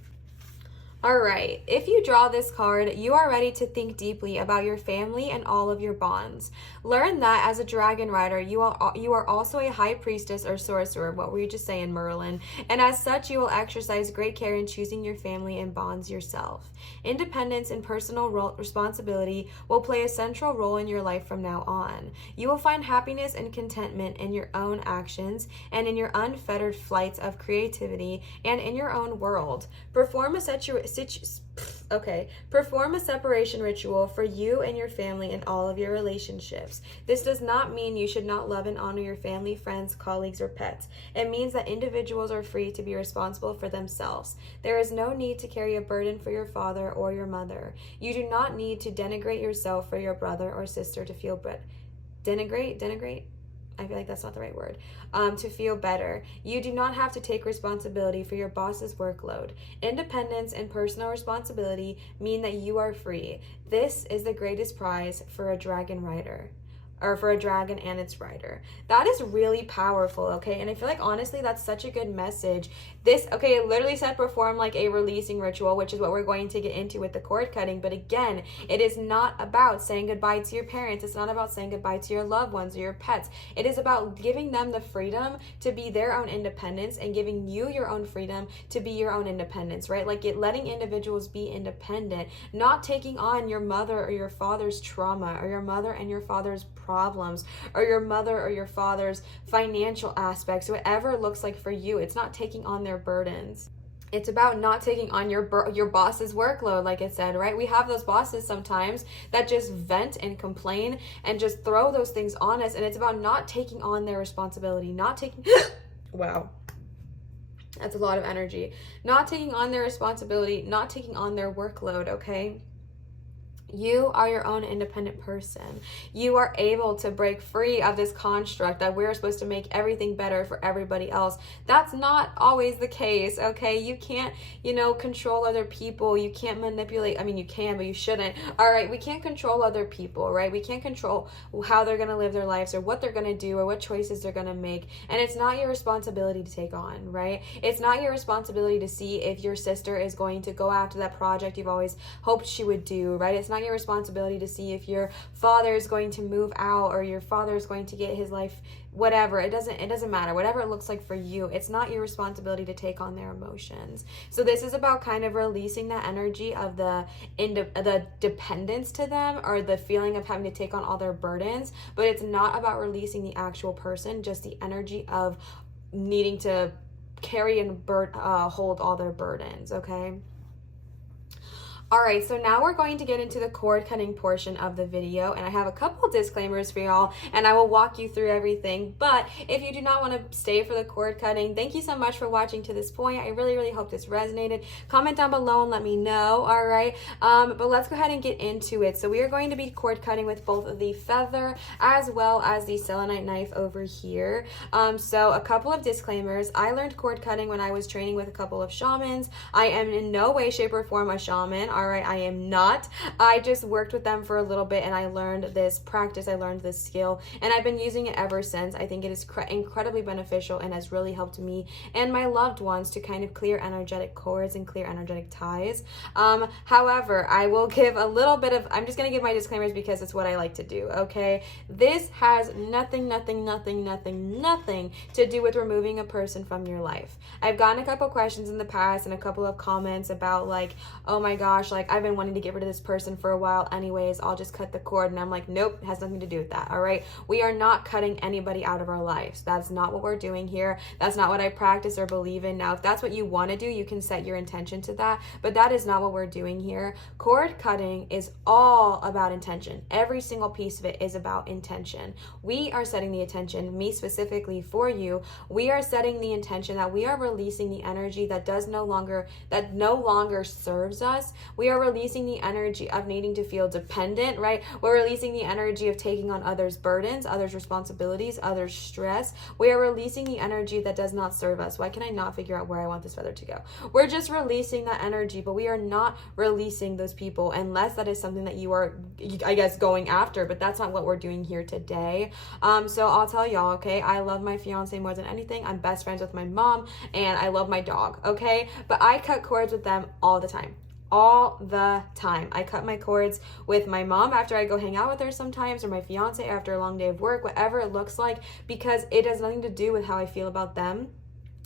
All right, if you draw this card, you are ready to think deeply about your family and all of your bonds. Learn that as a dragon rider, you are also a high priestess or sorcerer, what were you just saying, Merlin? And as such, you will exercise great care in choosing your family and bonds yourself. Independence and personal responsibility will play a central role in your life from now on. You will find happiness and contentment in your own actions and in your unfettered flights of creativity and in your own world. Perform a separation ritual for you and your family and all of your relationships. This does not mean you should not love and honor your family, friends, colleagues, or pets. It means that individuals are free to be responsible for themselves. There is no need to carry a burden for your father or your mother. You do not need to denigrate yourself for your brother or sister to feel better. Denigrate? I feel like that's not the right word. To feel better. You do not have to take responsibility for your boss's workload. Independence and personal responsibility mean that you are free. This is the greatest prize for a dragon rider. Or for a dragon and its rider. That is really powerful, okay? And I feel like, honestly, that's such a good message. It literally said perform like a releasing ritual, which is what we're going to get into with the cord cutting. But again, it is not about saying goodbye to your parents. It's not about saying goodbye to your loved ones or your pets. It is about giving them the freedom to be their own independence and giving you your own freedom to be your own independence, right? Like letting individuals be independent, not taking on your mother or your father's trauma or your mother and your father's problems or your mother or your father's financial aspects, whatever it looks like for you. It's not taking on their burdens. It's about not taking on your boss's workload, like it said, right? We have those bosses sometimes that just vent and complain and just throw those things on us, and it's about not taking on their responsibility, not taking wow, that's a lot of energy. Not taking on their responsibility, not taking on their workload, okay? You are your own independent person. You are able to break free of this construct that we're supposed to make everything better for everybody else. That's not always the case, okay? You can't, control other people. You can't manipulate. I mean, you can, but you shouldn't. All right, we can't control other people, right? We can't control how they're going to live their lives or what they're going to do or what choices they're going to make. And it's not your responsibility to take on, right? It's not your responsibility to see if your sister is going to go after that project you've always hoped she would do, right? It's not your responsibility to see if your father is going to move out or your father is going to get his life, whatever. It doesn't matter. Whatever it looks like for you, it's not your responsibility to take on their emotions. So this is about kind of releasing that energy of the dependence to them, or the feeling of having to take on all their burdens. But it's not about releasing the actual person, just the energy of needing to carry and hold all their burdens, okay? All right, so now we're going to get into the cord cutting portion of the video, and I have a couple disclaimers for y'all, and I will walk you through everything. But if you do not want to stay for the cord cutting, thank you so much for watching to this point. I really, really hope this resonated. Comment down below and let me know, all right? But let's go ahead and get into it. So we are going to be cord cutting with both the feather as well as the selenite knife over here. So a couple of disclaimers. I learned cord cutting when I was training with a couple of shamans. I am in no way, shape, or form a shaman. All right, I am not. I just worked with them for a little bit and I learned this practice, I learned this skill, and I've been using it ever since. I think it is incredibly beneficial and has really helped me and my loved ones to kind of clear energetic cords and clear energetic ties. However, I will give a little bit of, I'm just going to give my disclaimers because it's what I like to do, okay? This has nothing to do with removing a person from your life. I've gotten a couple questions in the past and a couple of comments about like, oh my gosh, like I've been wanting to get rid of this person for a while anyways, I'll just cut the cord. And I'm like, nope, it has nothing to do with that. All right, we are not cutting anybody out of our lives. That's not what we're doing here. That's not what I practice or believe in. Now if that's what you want to do, you can set your intention to that, but that is not what we're doing here. Cord cutting is all about intention. Every single piece of it is about intention. We are setting the intention, me specifically for you. We are setting the intention that we are releasing the energy that no longer serves us. We are releasing the energy of needing to feel dependent, right? We're releasing the energy of taking on others' burdens, others' responsibilities, others' stress. We are releasing the energy that does not serve us. Why can I not figure out where I want this feather to go? We're just releasing that energy, but we are not releasing those people unless that is something that you are, I guess, going after, but that's not what we're doing here today. So I'll tell y'all, okay, I love my fiance more than anything. I'm best friends with my mom and I love my dog, okay? But I cut cords with them all the time. All the time. I cut my cords with my mom after I go hang out with her sometimes, or my fiance after a long day of work, whatever it looks like, because it has nothing to do with how I feel about them.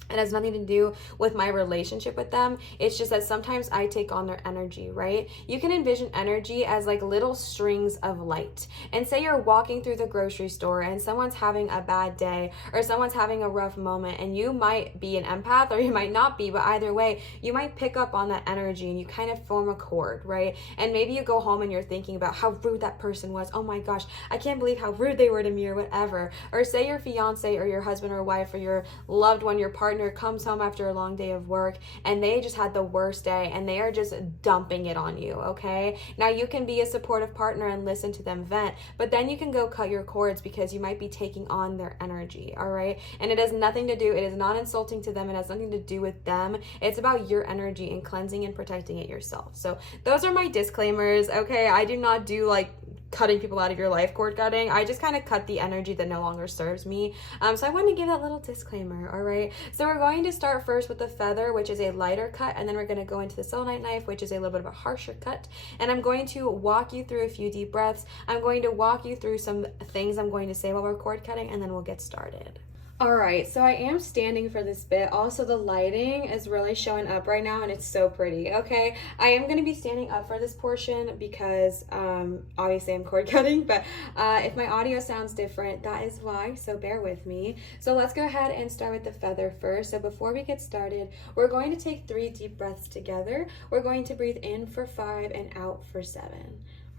It has nothing to do with my relationship with them. It's just that sometimes I take on their energy, right? You can envision energy as like little strings of light. And say you're walking through the grocery store and someone's having a bad day or someone's having a rough moment, and you might be an empath or you might not be, but either way, you might pick up on that energy and you kind of form a cord, right? And maybe you go home and you're thinking about how rude that person was. Oh my gosh, I can't believe how rude they were to me or whatever. Or say your fiance or your husband or wife or your loved one, your partner comes home after a long day of work and they just had the worst day and they are just dumping it on you, okay? Now you can be a supportive partner and listen to them vent, but then you can go cut your cords because you might be taking on their energy, all right? And it has nothing to do, it is not insulting to them, it has nothing to do with them. It's about your energy and cleansing and protecting it yourself. So those are my disclaimers, okay? I do not do like cutting people out of your life cord cutting. I just kind of cut the energy that no longer serves me. So I wanted to give that little disclaimer, all right? So we're going to start first with the feather, which is a lighter cut, and then we're going to go into the selenite knife, which is a little bit of a harsher cut. And I'm going to walk you through a few deep breaths. I'm going to walk you through some things I'm going to say while we're cord cutting, and then we'll get started. All right, so I am standing for this bit. Also, the lighting is really showing up right now and it's so pretty, okay? I am gonna be standing up for this portion because obviously I'm cord cutting, but if my audio sounds different, that is why, so bear with me. So let's go ahead and start with the feather first. So before we get started, we're going to take 3 deep breaths together. We're going to breathe in for 5 and out for 7.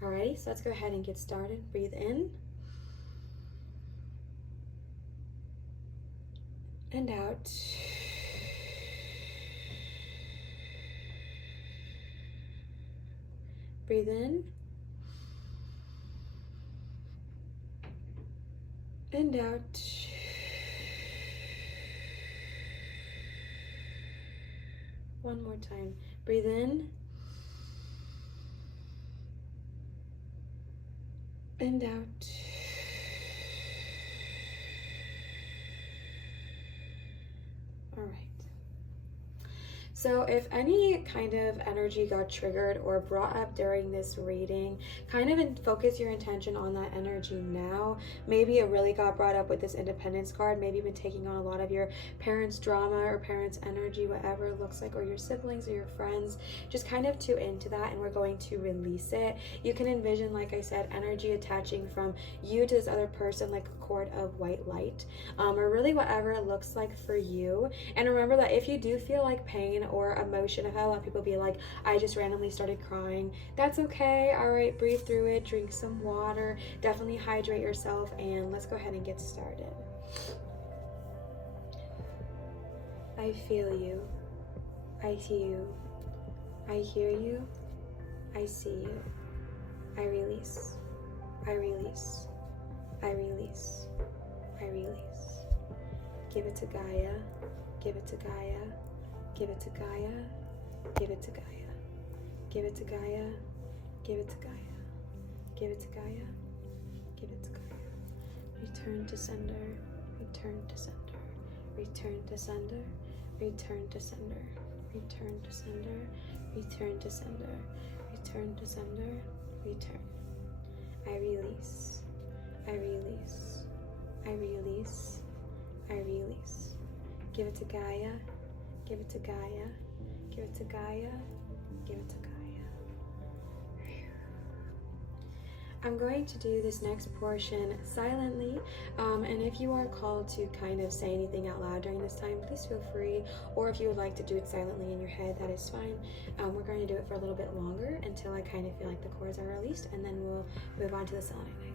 Alrighty, so let's go ahead and get started. Breathe in. And out. Breathe in. and out. One more time. Breathe in and out. All right. So if any kind of energy got triggered or brought up during this reading, kind of focus your intention on that energy now. Maybe it really got brought up with this Independence card. Maybe you've been taking on a lot of your parents' drama or parents' energy, whatever it looks like, or your siblings or your friends. Just kind of tune into that, and we're going to release it. You can envision, like I said, energy attaching from you to this other person like a cord of white light, or really whatever it looks like for you. And remember that if you do feel like pain or emotion, I've had a lot of people be like, I just randomly started crying. That's okay. All right, breathe through it, drink some water, definitely hydrate yourself, and let's go ahead and get started. I feel you. I see you. I hear you. I see you. I release. I release. I release. I release. Give it to Gaia. Give it to Gaia. Give it to Gaia. Give it to Gaia. Give it to Gaia. Give it to Gaia. Give it to Gaia. Give it to Gaia. Return to sender. Return to sender. Return to sender. Return to sender. Return to sender. Return to sender. Return to sender. Return. I release. I release. I release. I release. Give it to Gaia. Give it to Gaia. Give it to Gaia. Give it to Gaia. I'm going to do this next portion silently, and if you are called to kind of say anything out loud during this time, please feel free, or if you would like to do it silently in your head, that is fine. We're going to do it for a little bit longer until I kind of feel like the cords are released, and then we'll move on to the selenite knife.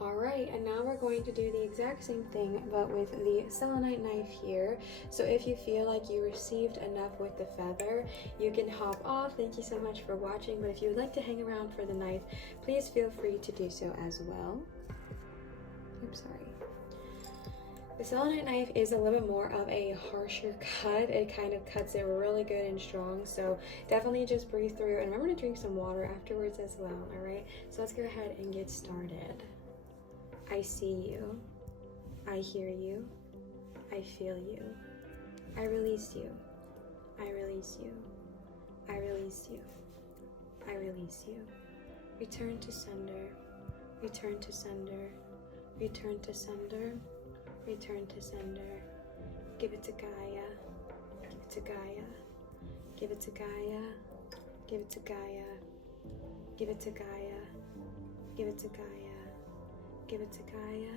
Alright, and now we're going to do the exact same thing, but with the selenite knife here. So if you feel like you received enough with the feather, you can hop off. Thank you so much for watching, but if you would like to hang around for the knife, please feel free to do so as well. I'm sorry. The selenite knife is a little bit more of a harsher cut. It kind of cuts it really good and strong, so definitely just breathe through, and remember to drink some water afterwards as well. Alright, so let's go ahead and get started. I see you. I hear you. I feel you. I release you. I release you. I release you. I release you. Return to sender. Return to sender. Return to sender. Return to sender. Give it to Gaia. Give it to Gaia. Give it to Gaia. Give it to Gaia. Give it to Gaia. Give it to Gaia. Give it to Gaia.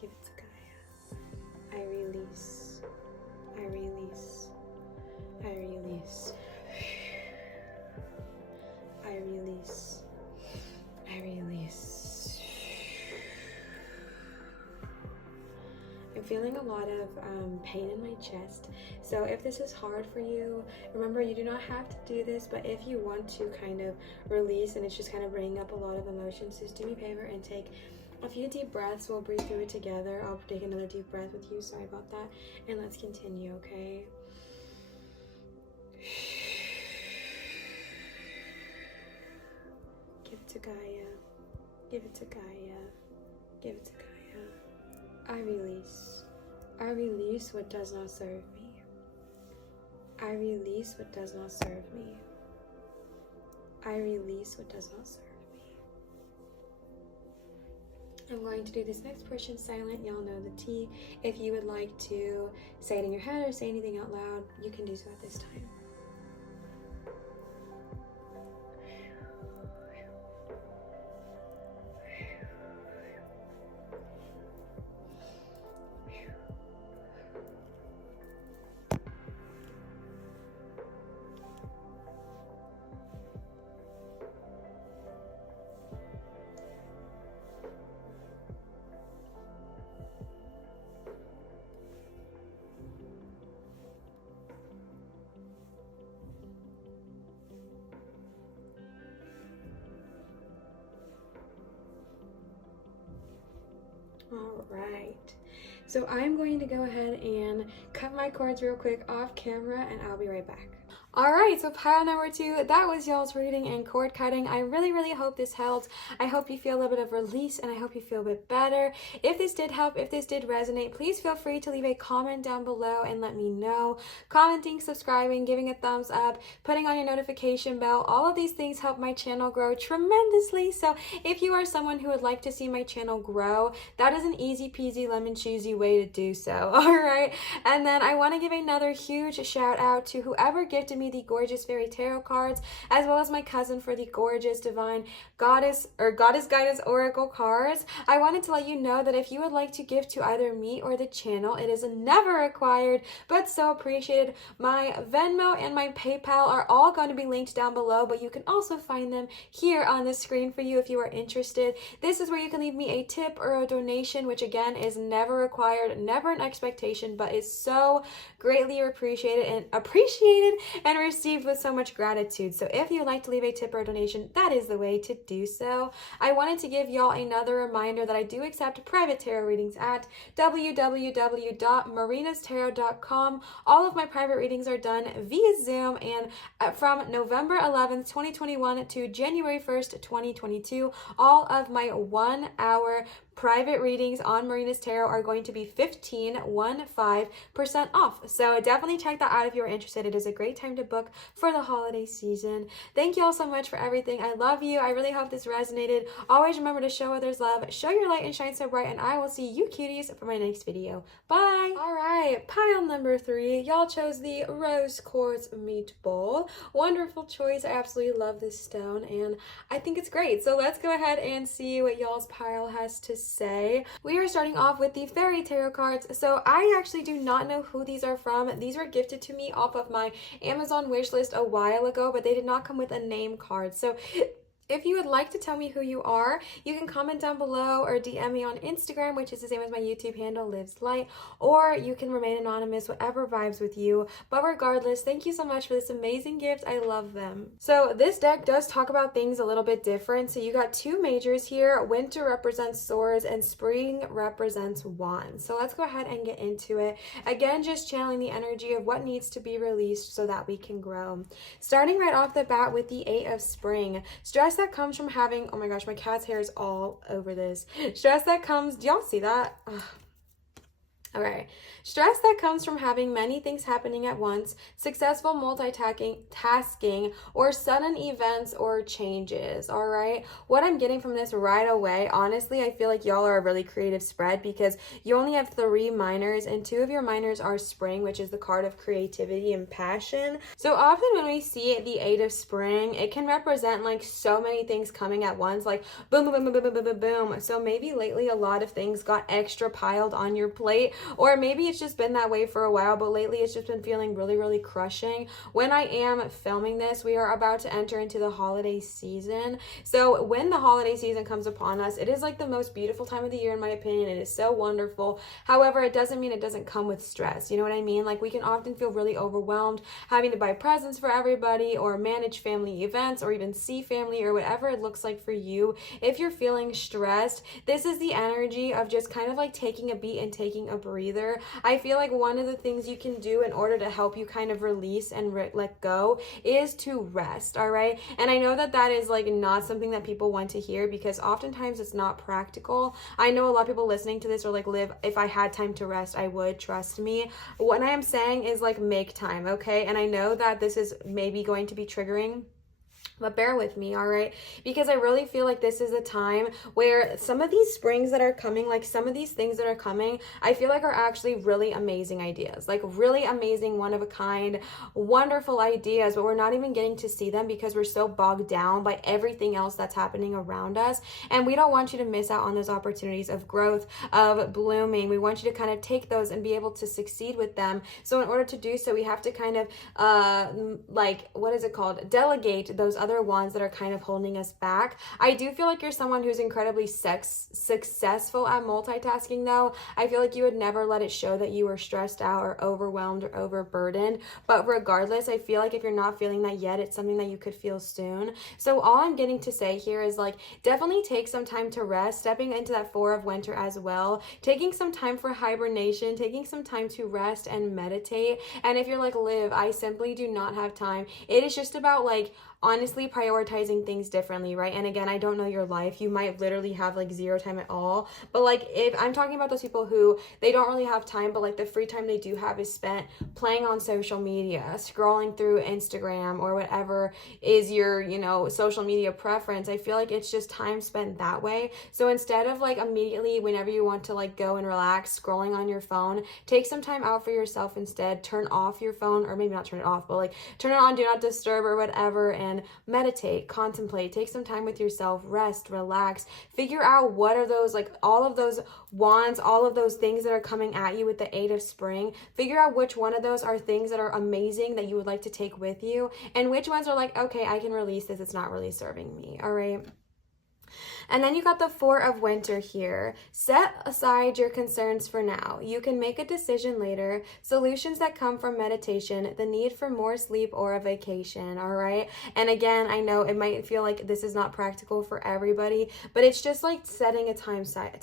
Give it to Gaia. I release. I release. I release. I release. I release. I'm feeling a lot of pain in my chest. So if this is hard for you, remember you do not have to do this, but if you want to kind of release and it's just kind of bringing up a lot of emotions, just do me a favor and take a few deep breaths. We'll breathe through it together. I'll take another deep breath with you. Sorry about that. And let's continue, okay? Give it to Gaia. Give it to Gaia. Give it to Gaia. I release. I release what does not serve me. I release what does not serve me. I release what does not serve me. I'm going to do this next portion silent. Y'all know the tea. If you would like to say it in your head or say anything out loud, you can do so at this time. All right, so I'm going to go ahead and cut my cords real quick off camera, and I'll be right back. Alright, so pile number 2, that was y'all's reading and cord cutting. I really hope this helped. I hope you feel a little bit of release, and I hope you feel a bit better. If this did help, if this did resonate, please feel free to leave a comment down below and let me know. Commenting, subscribing, giving a thumbs up, putting on your notification bell, all of these things help my channel grow tremendously. So if you are someone who would like to see my channel grow, that is an easy peasy lemon cheesy way to do so. Alright, and then I want to give another huge shout out to whoever gifted me the gorgeous fairy tarot cards, as well as my cousin for the gorgeous divine goddess guidance oracle cards. I wanted to let you know that if you would like to give to either me or the channel, it is never required but so appreciated. My Venmo and my PayPal are all going to be linked down below, but you can also find them here on the screen for you if you are interested. This is where you can leave me a tip or a donation, which again is never required, never an expectation, but is so greatly appreciated and received with so much gratitude. So if you'd like to leave a tip or a donation, that is the way to do so. I wanted to give y'all another reminder that I do accept private tarot readings at www.marinastarot.com. All of my private readings are done via Zoom, and from November 11th, 2021 to January 1st, 2022, all of my 1-hour private readings on Marina's Tarot are going to be 15% off. So definitely check that out if you're interested. It is a great time to book for the holiday season. Thank you all so much for everything. I love you. I really hope this resonated. Always remember to show others love, show your light and shine so bright, and I will see you cuties for my next video. Bye. All right, pile number 3. Y'all chose the rose quartz meat bowl. Wonderful choice. I absolutely love this stone and I think it's great. So let's go ahead and see what y'all's pile has to say. We are starting off with the fairy tarot cards. So I actually do not know who these are from. These were gifted to me off of my Amazon wish list a while ago, but they did not come with a name card. So if you would like to tell me who you are, you can comment down below or DM me on Instagram, which is the same as my YouTube handle, Lives Light, or you can remain anonymous, whatever vibes with you. But regardless, thank you so much for this amazing gift. I love them. So this deck does talk about things a little bit different. So you got 2 majors here. Winter represents swords and spring represents wands. So let's go ahead and get into it. Again, just channeling the energy of what needs to be released so that we can grow. Starting right off the bat with the 8 of spring. Stress that comes from having, oh my gosh, my cat's hair is all over this. Stress that comes, do y'all see that? Ugh. Okay. Stress that comes from having many things happening at once, successful multitasking, or sudden events or changes, all right? What I'm getting from this right away, honestly, I feel like y'all are a really creative spread because you only have 3 minors, and 2 of your minors are spring, which is the card of creativity and passion. So often when we see the 8 of spring, it can represent like so many things coming at once, like boom, boom, boom, boom, boom, boom, boom, boom. So maybe lately a lot of things got extra piled on your plate, or maybe it's just been that way for a while, but lately it's just been feeling really crushing. When I am filming this, we are about to enter into the holiday season. So when the holiday season comes upon us, it is like the most beautiful time of the year, in my opinion. It is so wonderful. However, it doesn't mean it doesn't come with stress. You know what I mean? Like, we can often feel really overwhelmed having to buy presents for everybody, or manage family events, or even see family, or whatever it looks like for you. If you're feeling stressed, this is the energy of just kind of like taking a beat and taking a breather. I feel like one of the things you can do in order to help you kind of release and let go is to rest, all right? And I know that that is like not something that people want to hear, because oftentimes it's not practical. I know a lot of people listening to this are like, Liv, if I had time to rest, I would, trust me. What I am saying is like, make time, okay? And I know that this is maybe going to be triggering But bear with me, all right? Because I really feel like this is a time where some of these springs that are coming, like some of these things that are coming, I feel like are actually really amazing ideas. Like really amazing, one of a kind, wonderful ideas, but we're not even getting to see them because we're so bogged down by everything else that's happening around us. And we don't want you to miss out on those opportunities of growth, of blooming. We want you to kind of take those and be able to succeed with them. So in order to do so, we have to kind of delegate those other ones that are kind of holding us back. I do feel like you're someone who's incredibly successful at multitasking though. I feel like you would never let it show that you were stressed out or overwhelmed or overburdened. But regardless, I feel like if you're not feeling that yet, it's something that you could feel soon. So all I'm getting to say here is like, definitely take some time to rest, stepping into that 4 of winter as well, taking some time for hibernation, taking some time to rest and meditate. And if you're like, Liv, I simply do not have time, it is just about like honestly prioritizing things differently, right? And again, I don't know your life. You might literally have like zero time at all. But like if I'm talking about those people who they don't really have time, but like the free time they do have is spent playing on social media, scrolling through Instagram or whatever is your, you know, social media preference. I feel like it's just time spent that way. So instead of like immediately whenever you want to like go and relax, scrolling on your phone, take some time out for yourself instead. Turn off your phone, or maybe not turn it off, but like turn it on, do not disturb or whatever, and meditate, contemplate, take some time with yourself, rest, relax, figure out what are those, like all of those wands, all of those things that are coming at you with the 8 of spring. Figure out which one of those are things that are amazing that you would like to take with you, and which ones are like, okay, I can release this, it's not really serving me. All right. And then you got the 4 of winter here. Set aside your concerns for now. You can make a decision later. Solutions that come from meditation, the need for more sleep or a vacation, all right? And again, I know it might feel like this is not practical for everybody, but it's just like setting aside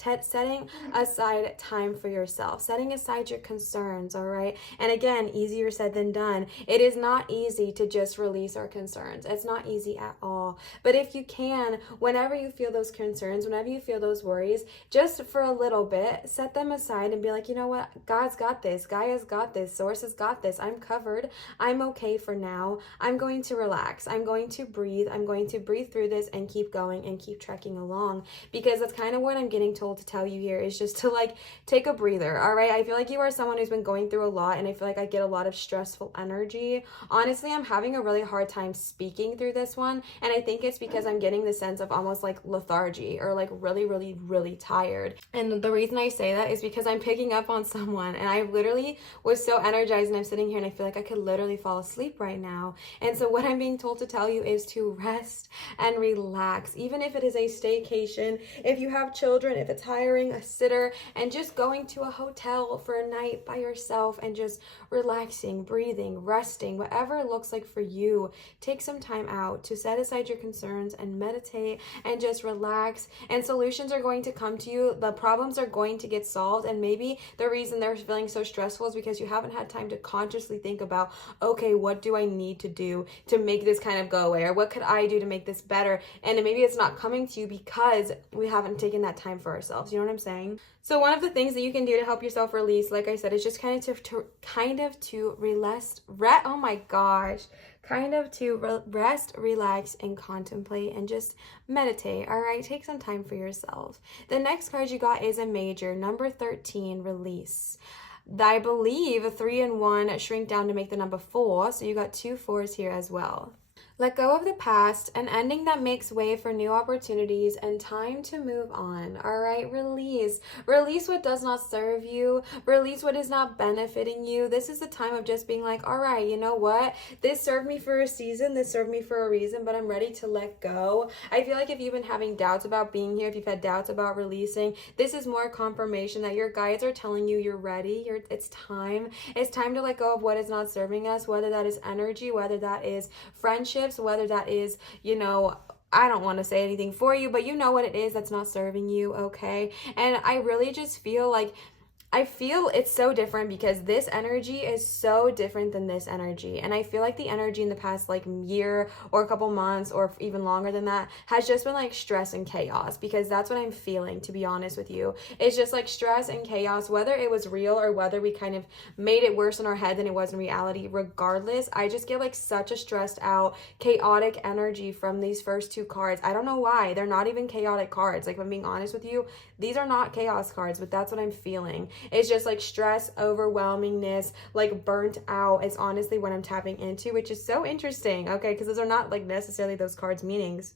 time for yourself, setting aside your concerns, all right? And again, easier said than done. It is not easy to just release our concerns. It's not easy at all. But if you can, whenever you feel those concerns, whenever you feel those worries, just for a little bit, set them aside and be like, you know what? God's got this. Gaia's got this. Source has got this. I'm covered. I'm okay for now. I'm going to relax. I'm going to breathe. I'm going to breathe through this and keep going and keep trekking along, because that's kind of what I'm getting told to tell you here, is just to like take a breather. All right. I feel like you are someone who's been going through a lot, and I feel like I get a lot of stressful energy. Honestly, I'm having a really hard time speaking through this one, and I think it's because I'm getting the sense of almost like lethargy, or like really tired. And the reason I say that is because I'm picking up on someone, and I literally was so energized, and I'm sitting here and I feel like I could literally fall asleep right now. And so what I'm being told to tell you is to rest and relax, even if it is a staycation, if you have children, if it's hiring a sitter and just going to a hotel for a night by yourself and just relaxing, breathing, resting, whatever it looks like for you. Take some time out to set aside your concerns and meditate and just relax, and solutions are going to come to you. The problems are going to get solved, and maybe the reason they're feeling so stressful is because you haven't had time to consciously think about, okay, what do I need to do to make this kind of go away, or what could I do to make this better? And maybe it's not coming to you because we haven't taken that time for ourselves. You know what I'm saying? So one of the things that you can do to help yourself release, like I said, is just kind of to rest, relax, and contemplate, and just meditate. All right, take some time for yourself. The next card you got is a major, number 13, release. I believe a 3 and 1 shrink down to make the number 4, so you got 2 4s here as well. Let go of the past, an ending that makes way for new opportunities, and time to move on. All right, release. Release what does not serve you. Release what is not benefiting you. This is the time of just being like, all right, you know what? This served me for a season. This served me for a reason, but I'm ready to let go. I feel like if you've been having doubts about being here, if you've had doubts about releasing, this is more confirmation that your guides are telling you you're ready. It's time. It's time to let go of what is not serving us, whether that is energy, whether that is friendships, whether that is, you know, I don't want to say anything for you, but you know what it is that's not serving you, okay? And I really just feel like I feel it's so different because this energy is so different than this energy. And I feel like the energy in the past like year or a couple months or even longer than that has just been like stress and chaos, because that's what I'm feeling, to be honest with you. It's just like stress and chaos, whether it was real or whether we kind of made it worse in our head than it was in reality. Regardless, I just get like such a stressed out, chaotic energy from these first two cards. I don't know why. They're not even chaotic cards. Like, if I'm being honest with you, these are not chaos cards, but that's what I'm feeling. It's just like stress, overwhelmingness, like burnt out is honestly what I'm tapping into, which is so interesting, okay? Because those are not like necessarily those cards' meanings.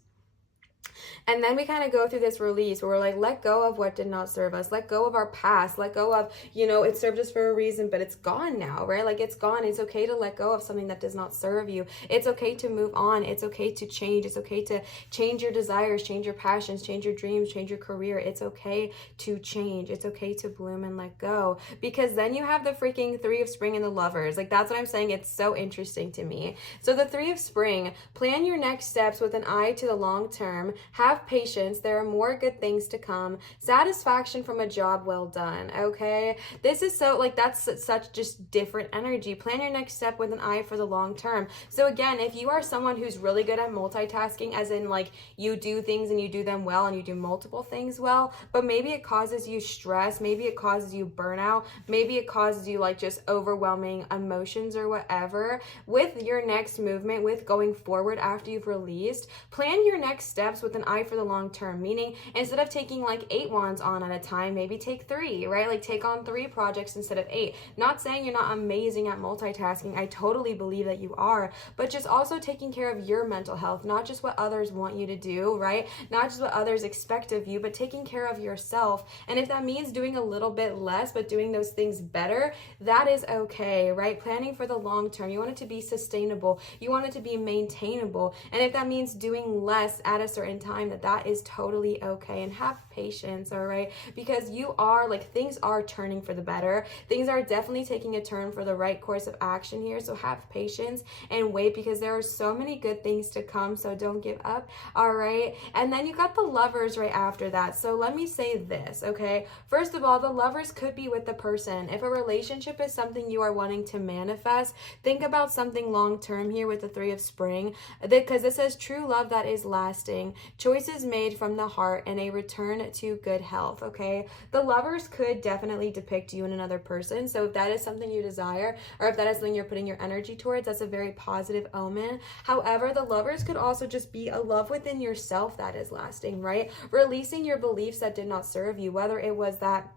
And then we kind of go through this release where we're like, let go of what did not serve us, let go of our past, let go of, you know, it served us for a reason, but it's gone now, right? Like, it's gone. It's okay to let go of something that does not serve you. It's okay to move on. It's okay to change. It's okay to change your desires, change your passions, change your dreams, change your career. It's okay to change. It's okay to bloom and let go, because then you have the freaking Three of Spring and the Lovers. Like, that's what I'm saying. It's so interesting to me. So the Three of Spring, plan your next steps with an eye to the long term. Have patience. There are more good things to come. Satisfaction from a job well done. Okay, this is so like, that's such just different energy. Plan your next step with an eye for the long term. So again, if you are someone who's really good at multitasking, as in like you do things and you do them well and you do multiple things well, but maybe it causes you stress, maybe it causes you burnout, maybe it causes you like just overwhelming emotions or whatever, with your next movement, with going forward after you've released, plan your next steps with an eye for the long term. Meaning, instead of taking like 8 wands on at a time, maybe take 3, right? Like, take on 3 projects instead of 8. Not saying you're not amazing at multitasking. I totally believe that you are, but just also taking care of your mental health, not just what others want you to do, right? Not just what others expect of you, but taking care of yourself. And if that means doing a little bit less, but doing those things better, that is okay, right? Planning for the long term. You want it to be sustainable. You want it to be maintainable. And if that means doing less at a certain time, that is totally okay. And have patience, all right? Because you are like, things are turning for the better. Things are definitely taking a turn for the right course of action here. So have patience and wait, because there are so many good things to come. So don't give up, all right? And then you got the Lovers right after that. So let me say this, okay? First of all, the Lovers could be with the person. If a relationship is something you are wanting to manifest, think about something long term here with the Three of Spring, because this says true love that is lasting, choices made from the heart, and a return to good health, okay? The Lovers could definitely depict you and another person. So if that is something you desire, or if that is something you're putting your energy towards, that's a very positive omen. However, the Lovers could also just be a love within yourself that is lasting, right? Releasing your beliefs that did not serve you, whether it was that,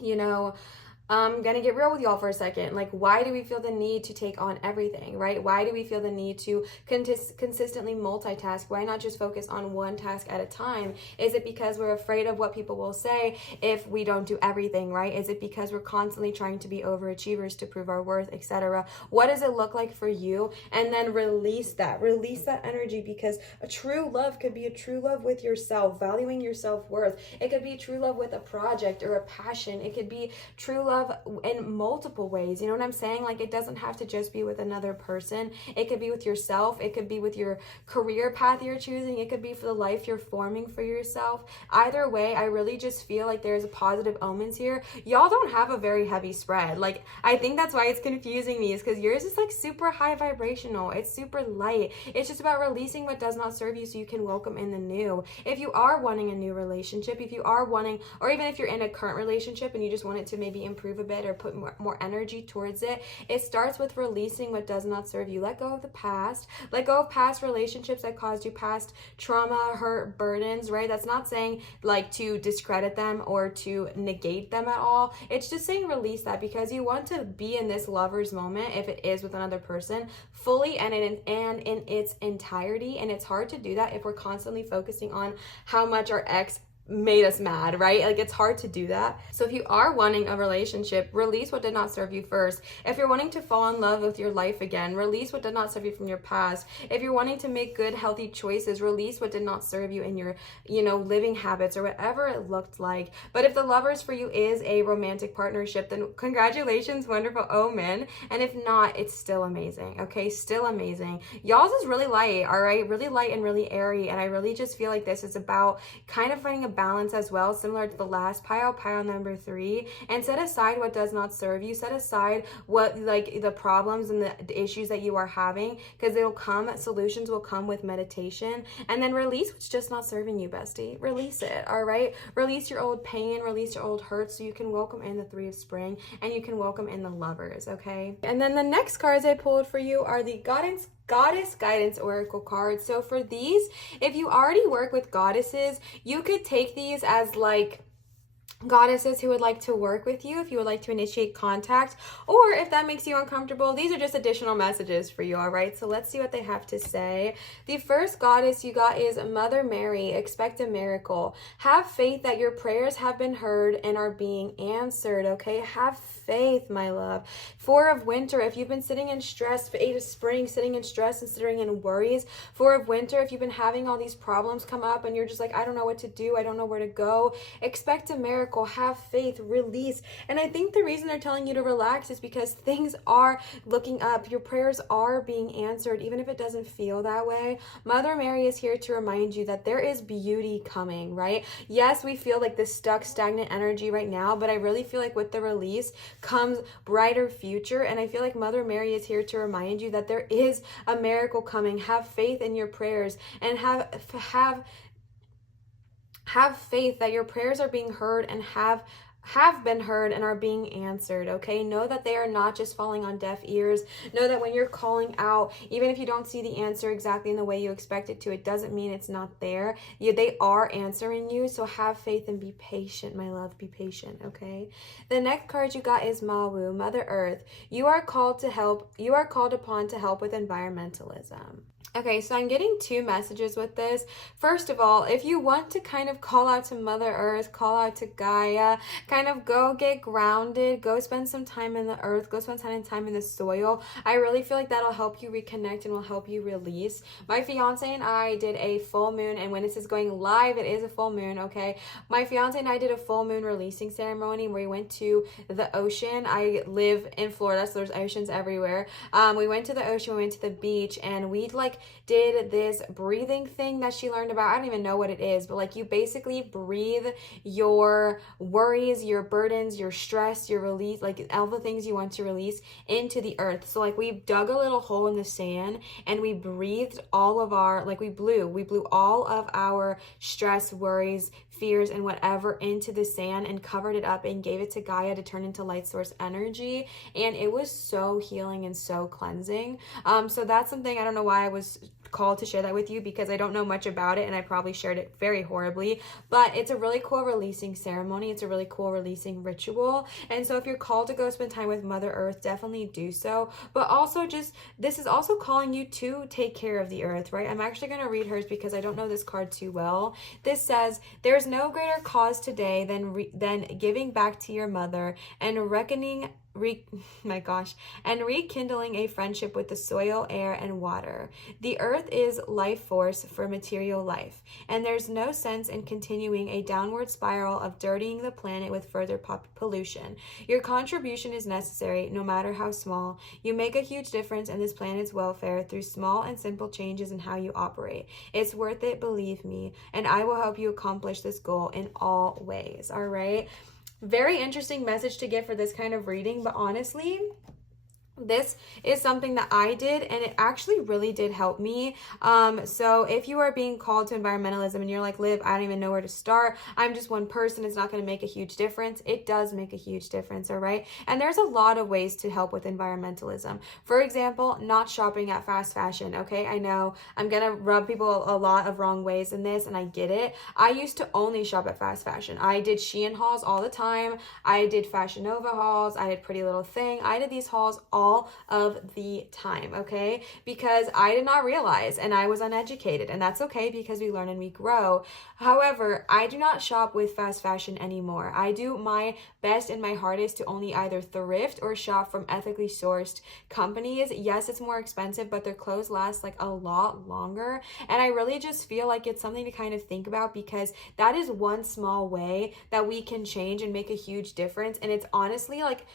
you know, I'm gonna get real with y'all for a second. Like, why do we feel the need to take on everything, right? Why do we feel the need to consistently multitask? Why not just focus on one task at a time? Is it because we're afraid of what people will say if we don't do everything, right? Is it because we're constantly trying to be overachievers to prove our worth, etc.? What does it look like for you? And then release that energy, because a true love could be a true love with yourself, valuing your self-worth. It could be true love with a project or a passion. It could be true love in multiple ways. You know what I'm saying? Like, it doesn't have to just be with another person. It could be with yourself. It could be with your career path you're choosing. It could be for the life you're forming for yourself. Either way, I really just feel like there's a positive omens here. Y'all don't have a very heavy spread. Like, I think that's why it's confusing me, is because yours is like super high vibrational. It's super light. It's just about releasing what does not serve you so you can welcome in the new. If you are wanting a new relationship, if you are wanting, or even if you're in a current relationship and you just want it to maybe improve a bit or put more energy towards it, it starts with releasing what does not serve you. Let go of the past. Let go of past relationships that caused you past trauma, hurt, burdens, right? That's not saying like to discredit them or to negate them at all. It's just saying release that, because you want to be in this lover's moment, if it is with another person, fully and in its entirety. And it's hard to do that if we're constantly focusing on how much our ex made us mad, right? Like, it's hard to do that. So if you are wanting a relationship, release what did not serve you first. If you're wanting to fall in love with your life again, release what did not serve you from your past. If you're wanting to make good, healthy choices, release what did not serve you in your, you know, living habits or whatever it looked like. But if the Lovers for you is a romantic partnership, then congratulations, wonderful omen. And if not, it's still amazing, okay? Still amazing. Y'all's is really light, all right? Really light and really airy. And I really just feel like this is about kind of finding a balance as well, similar to the last pile number 3, and set aside what does not serve you. Set aside what, like, the problems and the issues that you are having, because it'll come, solutions will come with meditation. And then release what's just not serving you, bestie. Release it, all right? Release your old pain, release your old hurt, so you can welcome in the 3 of spring, and you can welcome in the Lovers, okay? And then the next cards I pulled for you are the Goddess Guidance Oracle cards. So for these, if you already work with goddesses, you could take these as like goddesses who would like to work with you, if you would like to initiate contact, or if that makes you uncomfortable, these are just additional messages for you, all right? So let's see what they have to say. The first goddess you got is Mother Mary. Expect a miracle. Have faith that your prayers have been heard and are being answered, okay? Have faith, my love. 4 of Winter, if you've been sitting in stress. 8 of Spring, sitting in stress and sitting in worries. 4 of Winter, if you've been having all these problems come up and you're just like, I don't know what to do, I don't know where to go. Expect a miracle. Have faith, release. And I think the reason they're telling you to relax is because things are looking up. Your prayers are being answered, even if it doesn't feel that way. Mother Mary is here to remind you that there is beauty coming, right? Yes, we feel like this stuck, stagnant energy right now, but I really feel like with the release comes brighter future. And I feel like Mother Mary is here to remind you that there is a miracle coming. Have faith in your prayers, and have faith that your prayers are being heard and have been heard and are being answered, okay? Know that they are not just falling on deaf ears. Know that when you're calling out, even if you don't see the answer exactly in the way you expect it to, it doesn't mean it's not there. They are answering you, so have faith and be patient, my love. Be patient, okay? The next card you got is Mawu, Mother Earth. You are called upon to help with environmentalism. Okay, so I'm getting 2 messages with this. First of all, if you want to kind of call out to Mother Earth, call out to Gaia, kind of go get grounded, go spend some time in the earth, go spend some time in the soil, I really feel like that'll help you reconnect and will help you release. My fiance and I did a full moon, and when this is going live, it is a full moon, okay? My fiance and I did a full moon releasing ceremony where we went to the ocean. I live in Florida, so there's oceans everywhere. We went to the ocean, we went to the beach, and we did this breathing thing that she learned about. I don't even know what it is, but like you basically breathe your worries, your burdens, your stress, your release, like all the things you want to release into the earth. So like we dug a little hole in the sand and we breathed all of our, like we blew all of our stress, worries, fears, and whatever into the sand and covered it up and gave it to Gaia to turn into light source energy. And it was so healing and so cleansing. So that's something, I don't know why I was called to share that with you, because I don't know much about it and I probably shared it very horribly, but it's a really cool releasing ceremony. It's a really cool releasing ritual. And so if you're called to go spend time with Mother Earth, definitely do so. But also this is also calling you to take care of the earth, right? I'm actually going to read hers because I don't know this card too well. This says, there's no greater cause today than giving back to your mother and rekindling a friendship with the soil, air, and water. The earth is life force for material life, and there's no sense in continuing a downward spiral of dirtying the planet with further pollution. Your contribution is necessary, no matter how small. You make a huge difference in this planet's welfare through small and simple changes in how you operate. It's worth it, believe me, and I will help you accomplish this goal in all ways. All right? Very interesting message to get for this kind of reading, but honestly, this is something that I did and it actually really did help me. So if you are being called to environmentalism and you're like, Liv, I don't even know where to start, I'm just one person, it's not going to make a huge difference. It does make a huge difference, all right? And there's a lot of ways to help with environmentalism. For example, not shopping at fast fashion, okay? I know I'm going to rub people a lot of wrong ways in this, and I get it. I used to only shop at fast fashion. I did Shein hauls all the time. I did Fashion Nova hauls. I did Pretty Little Thing. I did these hauls all of the time, okay? Because I did not realize, and I was uneducated, and that's okay because we learn and we grow. However, I do not shop with fast fashion anymore. I do my best and my hardest to only either thrift or shop from ethically sourced companies. Yes, it's more expensive, but their clothes last like a lot longer. And I really just feel like it's something to kind of think about, because that is one small way that we can change and make a huge difference. And it's honestly like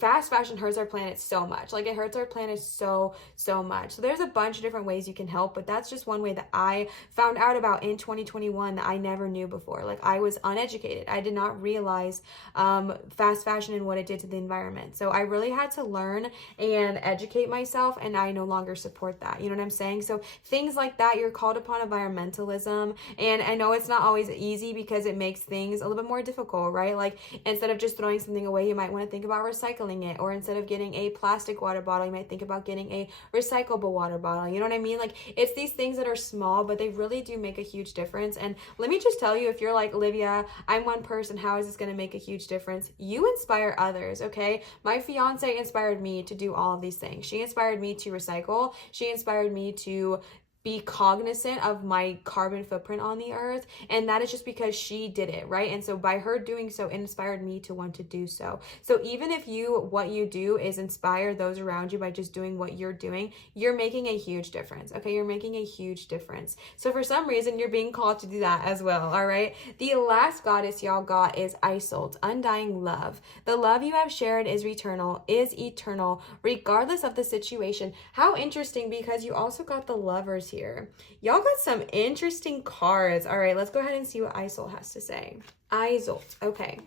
fast fashion hurts our planet planet so much. Like, it hurts our planet so much. So there's a bunch of different ways you can help, but that's just one way that I found out about in 2021 that I never knew before. Like, I was uneducated. I did not realize fast fashion and what it did to the environment. So I really had to learn and educate myself, and I no longer support that. You know what I'm saying? So things like that, you're called upon environmentalism, and I know it's not always easy because it makes things a little bit more difficult, right? Like, instead of just throwing something away, you might want to think about recycling it, or instead of getting a plastic water bottle, you might think about getting a recyclable water bottle. You know what I mean? Like, it's these things that are small, but they really do make a huge difference. And let me just tell you, if you're like, Olivia, I'm one person, how is this going to make a huge difference? You inspire others, okay? My fiance inspired me to do all of these things. She inspired me to recycle. She inspired me to be cognizant of my carbon footprint on the earth, and that is just because she did it, right? And so by her doing so, it inspired me to want to do so. So even if what you do is inspire those around you by just doing what you're doing, you're making a huge difference, okay? You're making a huge difference. So for some reason, you're being called to do that as well, all right? The last goddess y'all got is Isolt, undying love. The love you have shared is eternal, regardless of the situation. How interesting, because you also got the Lovers here. Y'all got some interesting cards. All right, let's go ahead and see what Isolt has to say. Isolt, okay.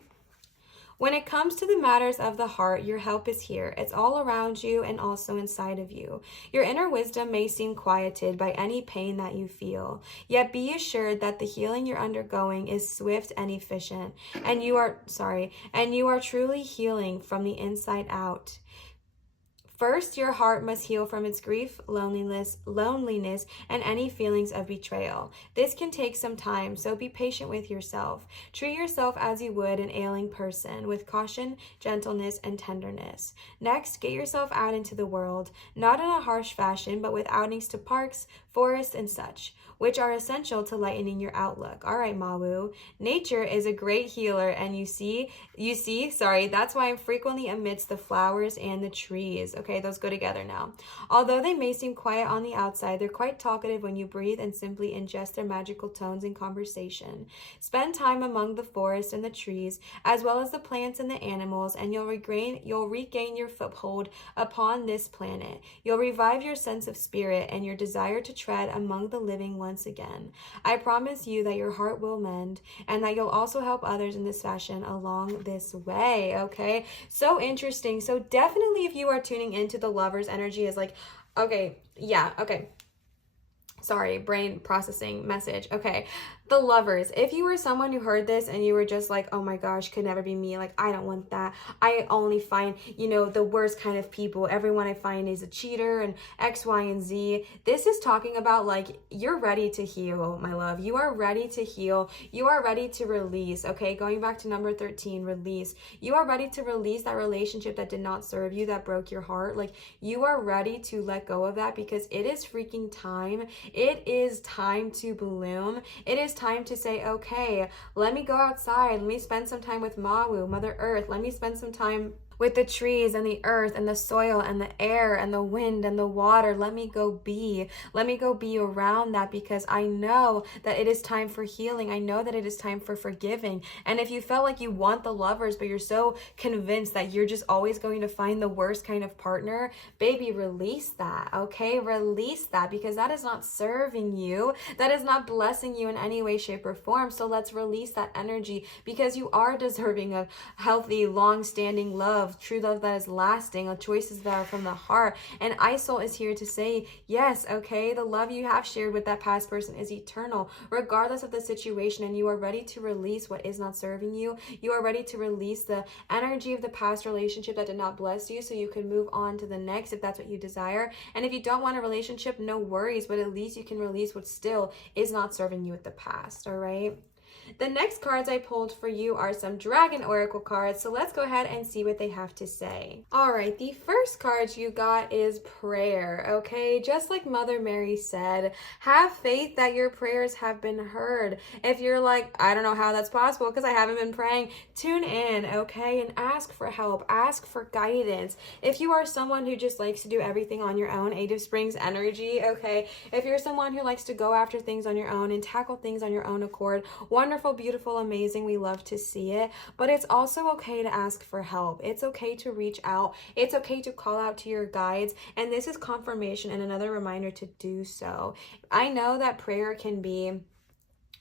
When it comes to the matters of the heart, your help is here. It's all around you and also inside of you. Your inner wisdom may seem quieted by any pain that you feel, yet be assured that the healing you're undergoing is swift and efficient, and you are truly healing from the inside out. First, your heart must heal from its grief, loneliness, and any feelings of betrayal. This can take some time, so be patient with yourself. Treat yourself as you would an ailing person, with caution, gentleness, and tenderness. Next, get yourself out into the world, not in a harsh fashion, but with outings to parks, forests, and such, which are essential to lightening your outlook. All right, Mawu. Nature is a great healer, and that's why I'm frequently amidst the flowers and the trees. Okay, those go together now. Although they may seem quiet on the outside, they're quite talkative when you breathe and simply ingest their magical tones in conversation. Spend time among the forest and the trees, as well as the plants and the animals, and you'll regain your foothold upon this planet. You'll revive your sense of spirit and your desire to tread among the living once again. I promise you that your heart will mend, and that you'll also help others in this fashion along this way. Okay, so interesting. So definitely, if you are tuning into the Lovers energy, is like, okay, yeah, okay, sorry, brain processing message. Okay, the Lovers, if you were someone who heard this and you were just like, oh my gosh, could never be me, like, I don't want that, I only find, the worst kind of people, everyone I find is a cheater and X, Y, and Z. This is talking about, like, you're ready to heal, my love. You are ready to heal. You are ready to release. Okay, going back to number 13, release. You are ready to release that relationship that did not serve you, that broke your heart. Like, you are ready to let go of that, because it is freaking time. It is time to bloom. It is time to say, okay, let me go outside. Let me spend some time with Mawu, Mother Earth. Let me spend some time with the trees and the earth and the soil and the air and the wind and the water. Let me go be around that, because I know that it is time for healing. I know that it is time for forgiving. And if you felt like you want the Lovers, but you're so convinced that you're just always going to find the worst kind of partner, baby, release that, okay? Release that, because that is not serving you. That is not blessing you in any way, shape, or form. So let's release that energy, because you are deserving of healthy, long-standing love, true love that is lasting, choices that are from the heart. And Isolt is here to say, yes, okay, the love you have shared with that past person is eternal, regardless of the situation, and you are ready to release what is not serving you. You are ready to release the energy of the past relationship that did not bless you, so you can move on to the next if that's what you desire. And if you don't want a relationship, no worries, but at least you can release what still is not serving you with the past, all right? The next cards I pulled for you are some Dragon Oracle cards, so let's go ahead and see what they have to say. All right, the first card you got is prayer, okay? Just like Mother Mary said, have faith that your prayers have been heard. If you're like, I don't know how that's possible because I haven't been praying, tune in, okay? And ask for help, ask for guidance. If you are someone who just likes to do everything on your own, Eight of Springs energy, okay? If you're someone who likes to go after things on your own and tackle things on your own accord, one wonderful, beautiful, amazing. We love to see it, but it's also okay to ask for help. It's okay to reach out. It's okay to call out to your guides, and this is confirmation and another reminder to do so. I know that prayer can be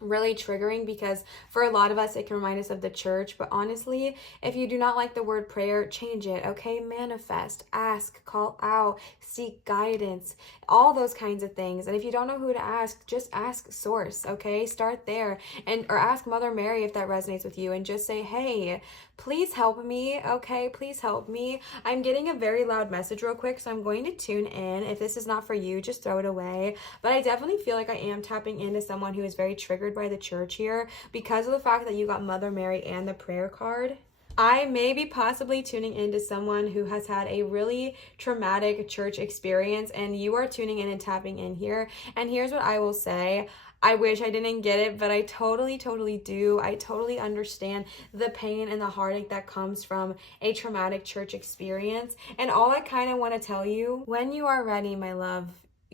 really triggering because for a lot of us it can remind us of the church, but honestly, if you do not like the word prayer, change it. Okay, manifest, ask, call out, seek guidance, all those kinds of things. And if you don't know who to ask, just ask source. Okay, start there, and or ask Mother Mary if that resonates with you, and just say, hey, please help me. Okay, please help me. I'm getting a very loud message real quick, so I'm going to tune in. If this is not for you, just throw it away. But I definitely feel like I am tapping into someone who is very triggered by the church here because of the fact that you got Mother Mary and the prayer card. I may be possibly tuning into someone who has had a really traumatic church experience, and you are tuning in and tapping in here. And here's what I will say. I wish I didn't get it, but I totally do. I totally understand the pain and the heartache that comes from a traumatic church experience. And all I kind of want to tell you, when you are ready, my love,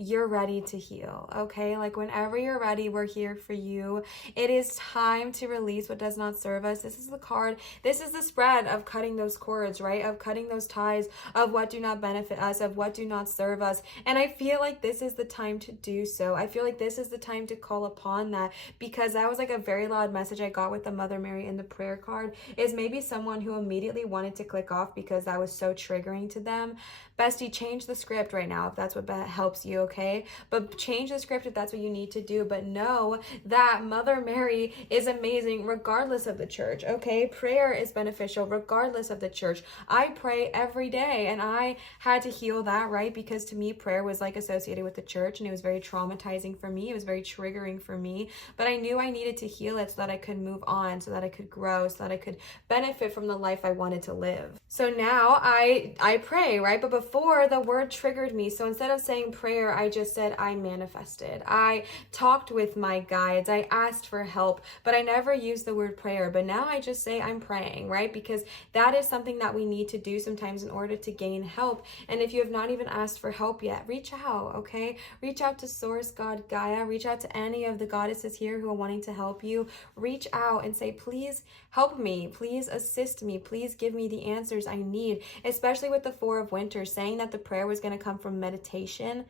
you're ready to heal, okay? Like whenever you're ready, we're here for you. It is time to release what does not serve us. This is the card. This is the spread of cutting those cords, right? Of cutting those ties of what do not benefit us, of what do not serve us. And I feel like this is the time to do so. I feel like this is the time to call upon that, because that was like a very loud message I got with the Mother Mary and the prayer card, is maybe someone who immediately wanted to click off because that was so triggering to them. Bestie, change the script right now if that's what helps you, okay? But change the script if that's what you need to do. But know that Mother Mary is amazing regardless of the church, okay? Prayer is beneficial regardless of the church. I pray every day, and I had to heal that, right? Because to me, prayer was like associated with the church, and it was very traumatizing for me. It was very triggering for me. But I knew I needed to heal it so that I could move on, so that I could grow, so that I could benefit from the life I wanted to live. So now I pray, right? But before, the word triggered me. So instead of saying prayer, I just said I manifested. I talked with my guides. I asked for help, but I never used the word prayer. But now I just say I'm praying, right? Because that is something that we need to do sometimes in order to gain help. And if you have not even asked for help yet, reach out, okay? Reach out to Source, God, Gaia. Reach out to any of the goddesses here who are wanting to help you. Reach out and say, please help me. Please assist me. Please give me the answers I need, especially with the Four of Winter, saying that the prayer was going to come from meditation.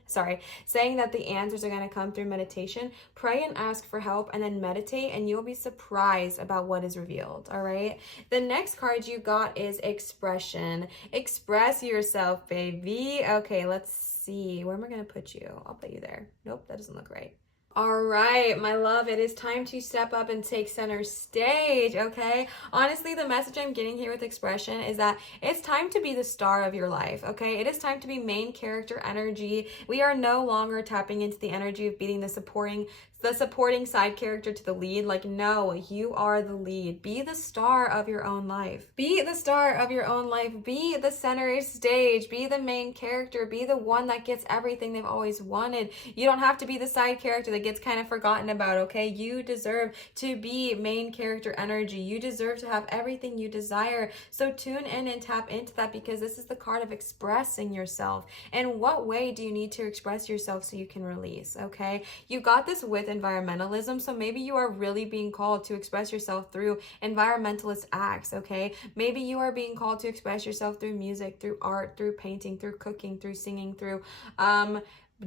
Saying that the answers are going to come through meditation. Pray and ask for help and then meditate, and you'll be surprised about what is revealed, all right? The next card you got is expression. Express yourself, baby. Okay, let's see. Where am I going to put you? I'll put you there. Nope, that doesn't look right. All right, my love, it is time to step up and take center stage, okay? Honestly, the message I'm getting here with expression is that it's time to be the star of your life, okay? It is time to be main character energy. We are no longer tapping into the energy of being the supporting side character to the lead. Like, no, you are the lead. Be the star of your own life. Be the star of your own life. Be the center stage. Be the main character. Be the one that gets everything they've always wanted. You don't have to be the side character that gets kind of forgotten about, okay? You deserve to be main character energy. You deserve to have everything you desire. So tune in and tap into that, because this is the card of expressing yourself. And what way do you need to express yourself so you can release, okay? You got this with environmentalism, so maybe you are really being called to express yourself through environmentalist acts, okay? Maybe you are being called to express yourself through music, through art, through painting, through cooking, through singing, through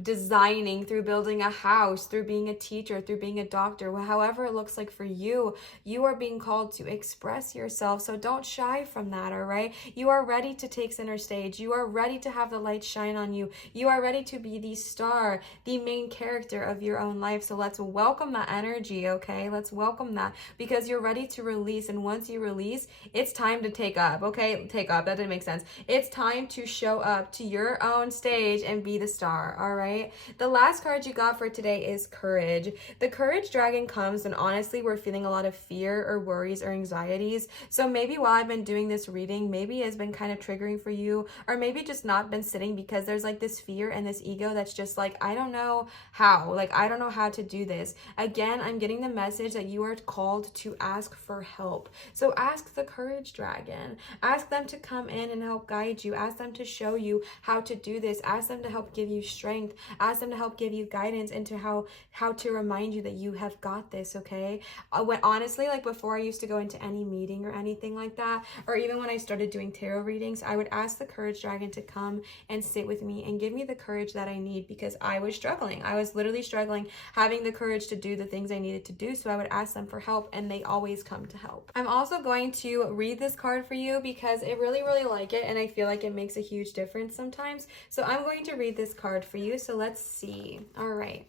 designing, through building a house, through being a teacher, through being a doctor. However it looks like for you, you are being called to express yourself. So don't shy from that, all right? You are ready to take center stage. You are ready to have the light shine on you. You are ready to be the star, the main character of your own life. So let's welcome that energy, okay? Let's welcome that, because you're ready to release. And once you release, it's time to take up, okay? Take up, that didn't make sense. It's time to show up to your own stage and be the star, all right? The last card you got for today is courage. The courage dragon comes, and honestly, we're feeling a lot of fear or worries or anxieties. So maybe while I've been doing this reading, maybe it's been kind of triggering for you, or maybe just not been sitting, because there's like this fear and this ego that's just like, I don't know how, I don't know how to do this. Again, I'm getting the message that you are called to ask for help. So ask the courage dragon. Ask them to come in and help guide you. Ask them to show you how to do this. Ask them to help give you strength. Ask them to help give you guidance into how to remind you that you have got this, okay? When honestly, like before I used to go into any meeting or anything like that, or even when I started doing tarot readings, I would ask the courage dragon to come and sit with me and give me the courage that I need, because I was struggling. I was literally struggling having the courage to do the things I needed to do. So I would ask them for help, and they always come to help. I'm also going to read this card for you because I really like it, and I feel like it makes a huge difference sometimes. So I'm going to read this card for you. So let's see. All right.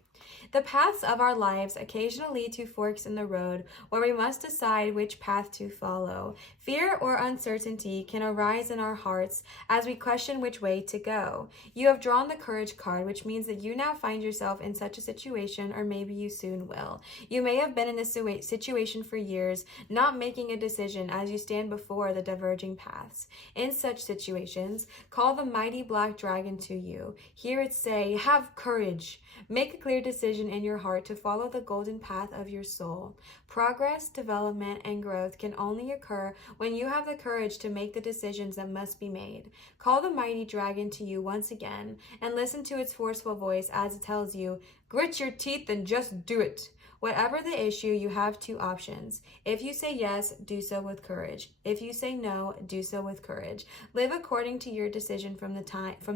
The paths of our lives occasionally lead to forks in the road where we must decide which path to follow. Fear or uncertainty can arise in our hearts as we question which way to go. You have drawn the courage card, which means that you now find yourself in such a situation, or maybe you soon will. You may have been in this situation for years, not making a decision as you stand before the diverging paths. In such situations, call the mighty black dragon to you. Hear it say, have courage. Make a clear decision in your heart to follow the golden path of your soul. Progress, development, and growth can only occur when you have the courage to make the decisions that must be made. Call the mighty dragon to you once again and listen to its forceful voice as it tells you, grit your teeth and just do it. Whatever the issue, you have two options. If you say yes, do so with courage. If you say no, do so with courage. Live according to your decision from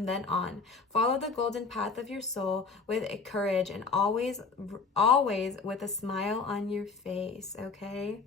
then on. Follow the golden path of your soul with courage, and always with a smile on your face, okay?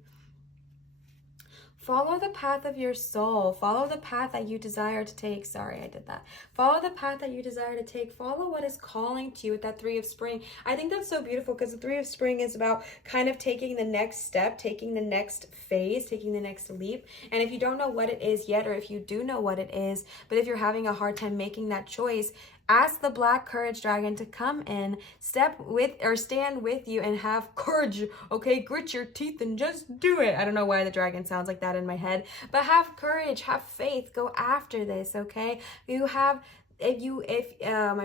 Follow the path of your soul. Follow the path that you desire to take. Sorry, I did that. Follow the path that you desire to take. Follow what is calling to you with that Three of Spring. I think that's so beautiful because the Three of Spring is about kind of taking the next step, taking the next phase, taking the next leap. And if you don't know what it is yet, or if you do know what it is, but if you're having a hard time making that choice, ask the black courage dragon to come in, stand with you, and have courage, okay? Grit your teeth and just do it. I don't know why the dragon sounds like that in my head, but have courage, have faith, go after this, okay? My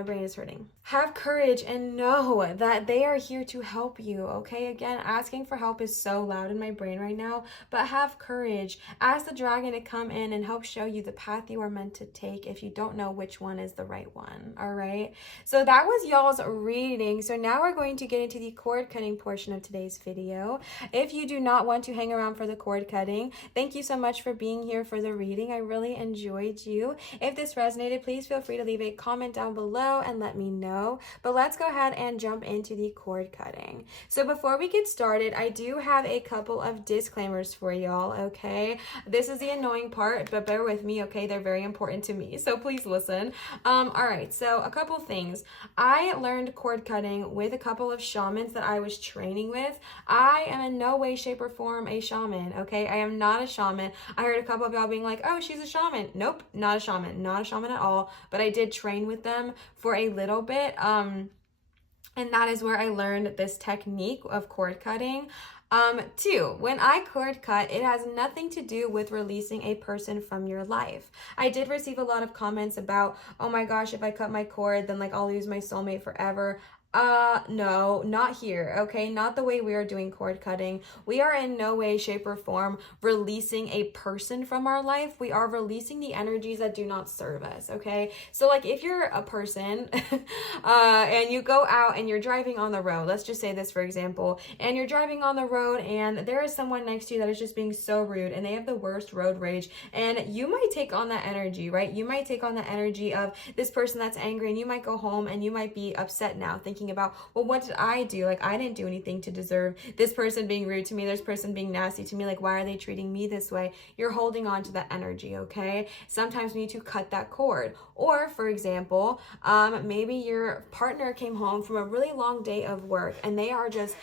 brain is hurting. Have courage and know that they are here to help you, okay? Again, asking for help is so loud in my brain right now, but have courage. Ask the dragon to come in and help show you the path you are meant to take if you don't know which one is the right one, all right? So that was y'all's reading. So now we're going to get into the cord cutting portion of today's video. If you do not want to hang around for the cord cutting, thank you so much for being here for the reading. I really enjoyed you. If this resonated, please feel free to leave a comment down below and let me know. But let's go ahead and jump into the cord cutting. So before we get started, I do have a couple of disclaimers for y'all, okay? This is the annoying part, but bear with me, okay? They're very important to me, so please listen. All right, so a couple things. I learned cord cutting with a couple of shamans that I was training with. I am in no way, shape, or form a shaman, okay? I am not a shaman. I heard a couple of y'all being like, oh, she's a shaman. Nope, not a shaman at all, but I did train with them for a little bit. And that is where I learned this technique of cord cutting. Two, when I cord cut, it has nothing to do with releasing a person from your life. I did receive a lot of comments about, oh my gosh, if I cut my cord, then like I'll lose my soulmate forever. No, not here, okay? Not the way we are doing cord cutting. We are in no way, shape, or form releasing a person from our life. We are releasing the energies that do not serve us, okay? So like if you're a person and you go out and you're driving on the road, let's just say this for example, and you're driving on the road and there is someone next to you that is just being so rude and they have the worst road rage, and you might take on that energy, right? You might take on the energy of this person that's angry, and you might go home and you might be upset now thinking about, well, what did I do? Like, I didn't do anything to deserve this person being rude to me, this person being nasty to me. Like, why are they treating me this way? You're holding on to that energy, okay? Sometimes we need to cut that cord. Or, for example, maybe your partner came home from a really long day of work and they are just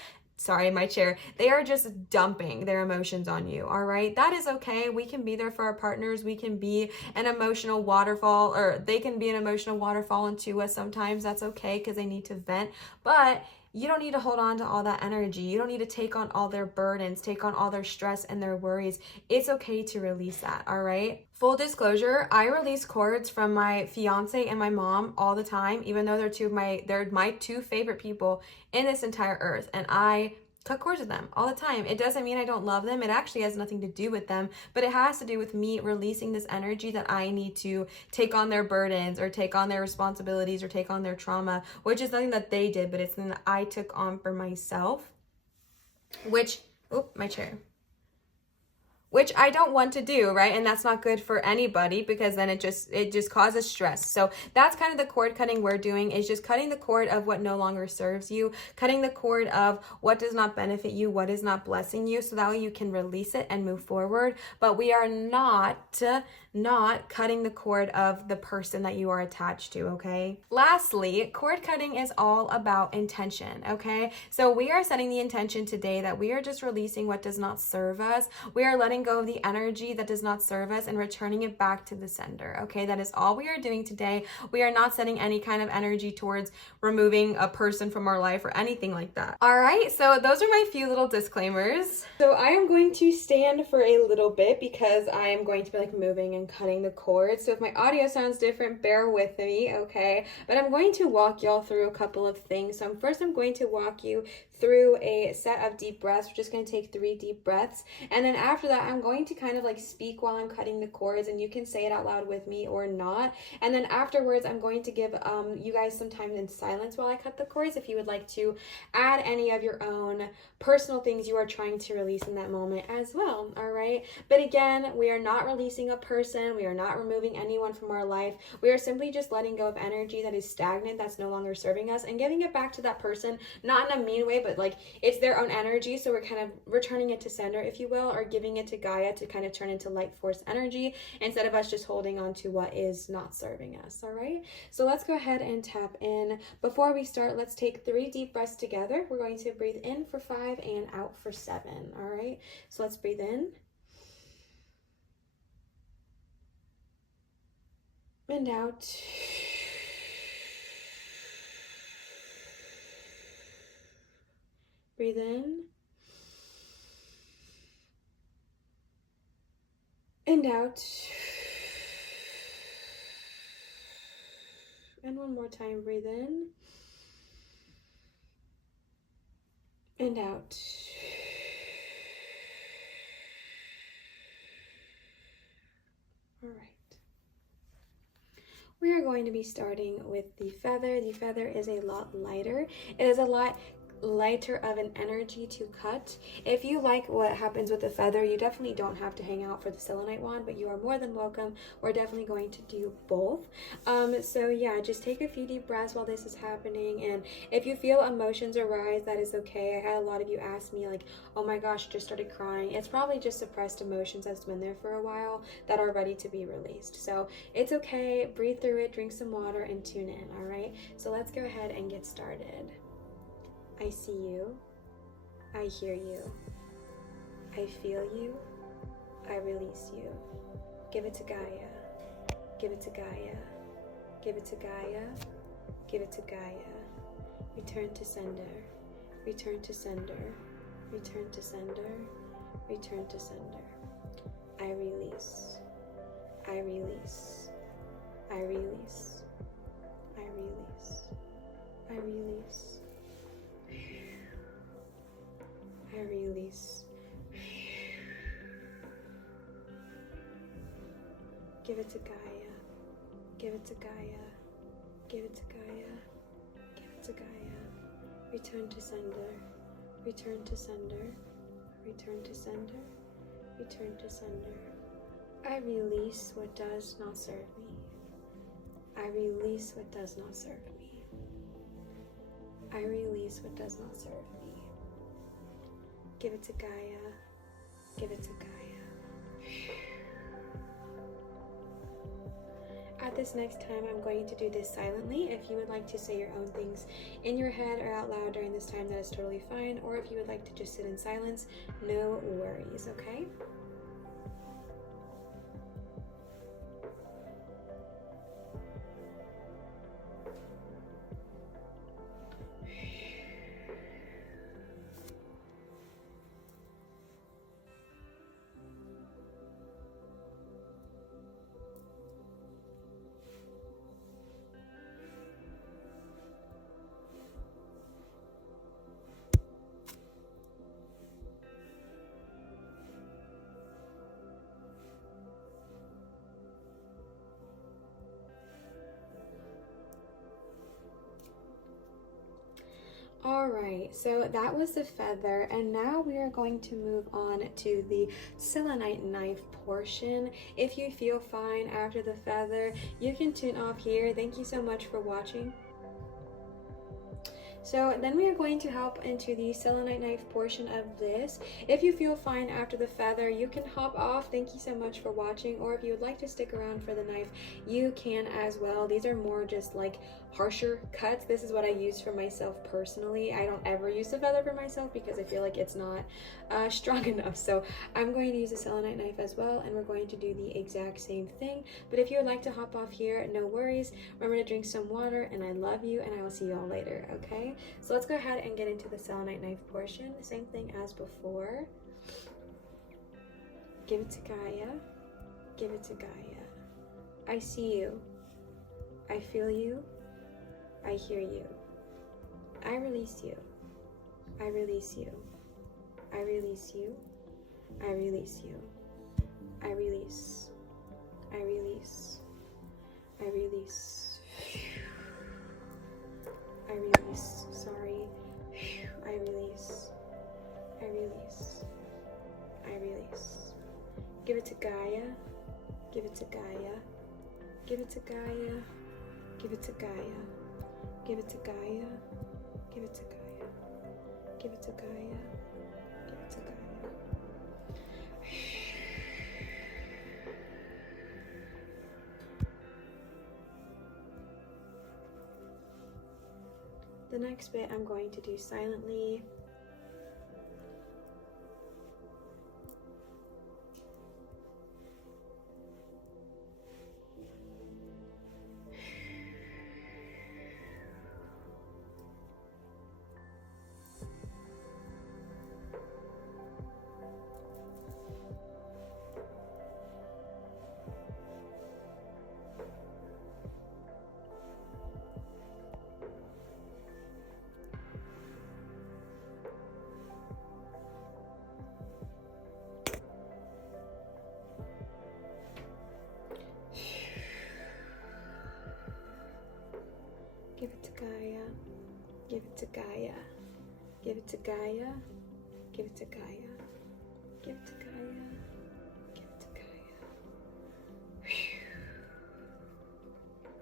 they are just dumping their emotions on you, all right? That is okay. We can be there for our partners. We can be an emotional waterfall, or they can be an emotional waterfall into us sometimes. That's okay because they need to vent. But you don't need to hold on to all that energy. You don't need to take on all their burdens, take on all their stress and their worries. It's okay to release that, all right? Full disclosure, I release cords from my fiance and my mom all the time, even though they're my two favorite people in this entire earth. And I cut cords with them all the time. It doesn't mean I don't love them. It actually has nothing to do with them, but it has to do with me releasing this energy that I need to take on their burdens or take on their responsibilities or take on their trauma, which is nothing that they did, but it's something that I took on for myself, which, oh, my chair. Which I don't want to do, right? And that's not good for anybody, because then it just causes stress. So that's kind of the cord cutting we're doing, is just cutting the cord of what no longer serves you, cutting the cord of what does not benefit you, what is not blessing you, so that way you can release it and move forward. But we are not cutting the cord of the person that you are attached to, okay? Lastly, cord cutting is all about intention, okay? So we are setting the intention today that we are just releasing what does not serve us. We are letting go of the energy that does not serve us and returning it back to the sender, okay? That is all we are doing today. We are not setting any kind of energy towards removing a person from our life or anything like that. All right, so those are my few little disclaimers. So I am going to stand for a little bit because I am going to be like moving and cutting the cord. So if my audio sounds different, bear with me, okay? But I'm going to walk y'all through a couple of things. So first I'm going to walk you through a set of deep breaths. We're just going to take 3 deep breaths. And then after that, I'm going to kind of like speak while I'm cutting the cords, and you can say it out loud with me or not. And then afterwards, I'm going to give you guys some time in silence while I cut the cords if you would like to add any of your own personal things you are trying to release in that moment as well, all right? But again, we are not releasing a person. We are not removing anyone from our life. We are simply just letting go of energy that is stagnant, that's no longer serving us, and giving it back to that person, not in a mean way, but like it's their own energy, so we're kind of returning it to sender, if you will, or giving it to Gaia to kind of turn into light force energy instead of us just holding on to what is not serving us, all right? So let's go ahead and tap in. Before we start, let's take 3 deep breaths together. We're going to breathe in for 5 and out for 7, all right? So let's breathe in and out. Breathe in and out. And one more time, breathe in and out. All right. We are going to be starting with the feather. The feather is a lot lighter. It is a lot lighter of an energy to cut. If you like what happens with the feather, you definitely don't have to hang out for the selenite wand, but you are more than welcome. We're definitely going to do both. So yeah, just take a few deep breaths while this is happening, and if you feel emotions arise, that is okay. I had a lot of you ask me like, oh my gosh, just started crying. It's probably just suppressed emotions that's been there for a while that are ready to be released. So it's okay, breathe through it, drink some water, and tune in, all right? So let's go ahead and get started. I see you, I hear you, I feel you, I release you. Give it to Gaia, give it to Gaia, give it to Gaia, give it to Gaia. Return to sender, return to sender, return to sender, return to sender. I release, I release, I release, I release, I release. I release. Give it to Gaia. Give it to Gaia. Give it to Gaia. Give it to Gaia. Return to sender. Return to sender. Return to sender. Return to sender. I release what does not serve me. I release what does not serve me. I release what does not serve me. Give it to Gaia. Give it to Gaia. At this next time, I'm going to do this silently. If you would like to say your own things in your head or out loud during this time, that is totally fine. Or if you would like to just sit in silence, no worries, okay? Alright, so that was the feather, and now we are going to move on to the selenite knife portion. If you feel fine after the feather, you can tune off here. Thank you so much for watching. So then we are going to hop into the selenite knife portion of this. If you feel fine after the feather, you can hop off. Thank you so much for watching. Or if you would like to stick around for the knife, you can as well. These are more just like harsher cuts. This is what I use for myself personally. I don't ever use the feather for myself because I feel like it's not strong enough. So I'm going to use a selenite knife as well, and we're going to do the exact same thing. But if you would like to hop off here, no worries. Remember to drink some water, and I love you, and I will see you all later, okay? So let's go ahead and get into the selenite knife portion. Same thing as before. Give it to Gaia. Give it to Gaia. I see you. I feel you. I hear you. I release you. I release you. I release you. I release you. I release. I release. I release. I release. Sorry. I release. I release. I release. Give it to Gaia. Give it to Gaia. Give it to Gaia. Give it to Gaia. Give it to Gaia. Give it to Gaia. Give it to Gaia. Give it to Gaia. The next bit I'm going to do silently. Give it to Gaia. Give it to Gaia. Give it to Gaia. Give it to Gaia. Give it to Gaia. Give it to Gaia.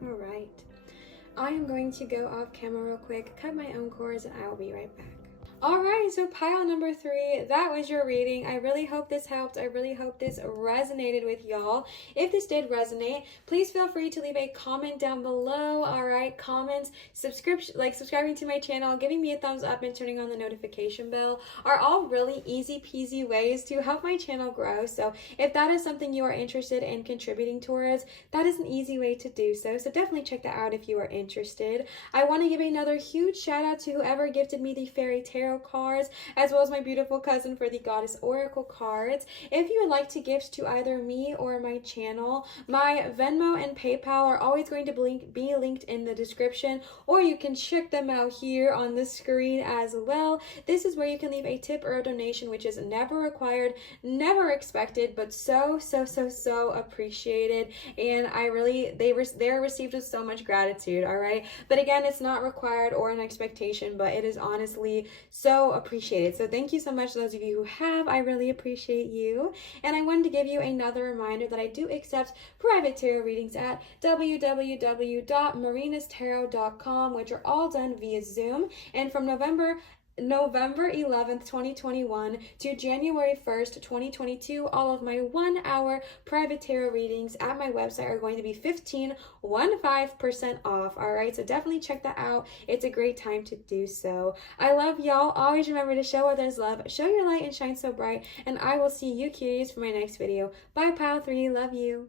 All right. I am going to go off camera real quick, cut my own cords, and I will be right back. Alright, so pile number 3, that was your reading. I really hope this helped. I really hope this resonated with y'all. If this did resonate, please feel free to leave a comment down below. Alright, comments, subscribing to my channel, giving me a thumbs up, and turning on the notification bell are all really easy peasy ways to help my channel grow. So if that is something you are interested in contributing towards, that is an easy way to do so. So definitely check that out if you are interested. I want to give another huge shout out to whoever gifted me the Fairy Tarot cards, as well as my beautiful cousin for the Goddess Oracle cards. If you would like to gift to either me or my channel, my Venmo and PayPal are always going to be linked in the description, or you can check them out here on the screen as well. This is where you can leave a tip or a donation, which is never required, never expected, but so appreciated, and they're received with so much gratitude. All right, but again, it's not required or an expectation, but it is honestly so appreciated. So thank you so much to those of you who have. I really appreciate you. And I wanted to give you another reminder that I do accept private tarot readings at www.marinatarot.com, which are all done via Zoom. And from November 11th, 2021 to January 1st, 2022, all of my 1-hour private tarot readings at my website are going to be 15% off. All right, so definitely check that out. It's a great time to do so. I love y'all. Always remember to show others love, show your light, and shine so bright. And I will see you cuties for my next video. Bye, Pile 3. Love you.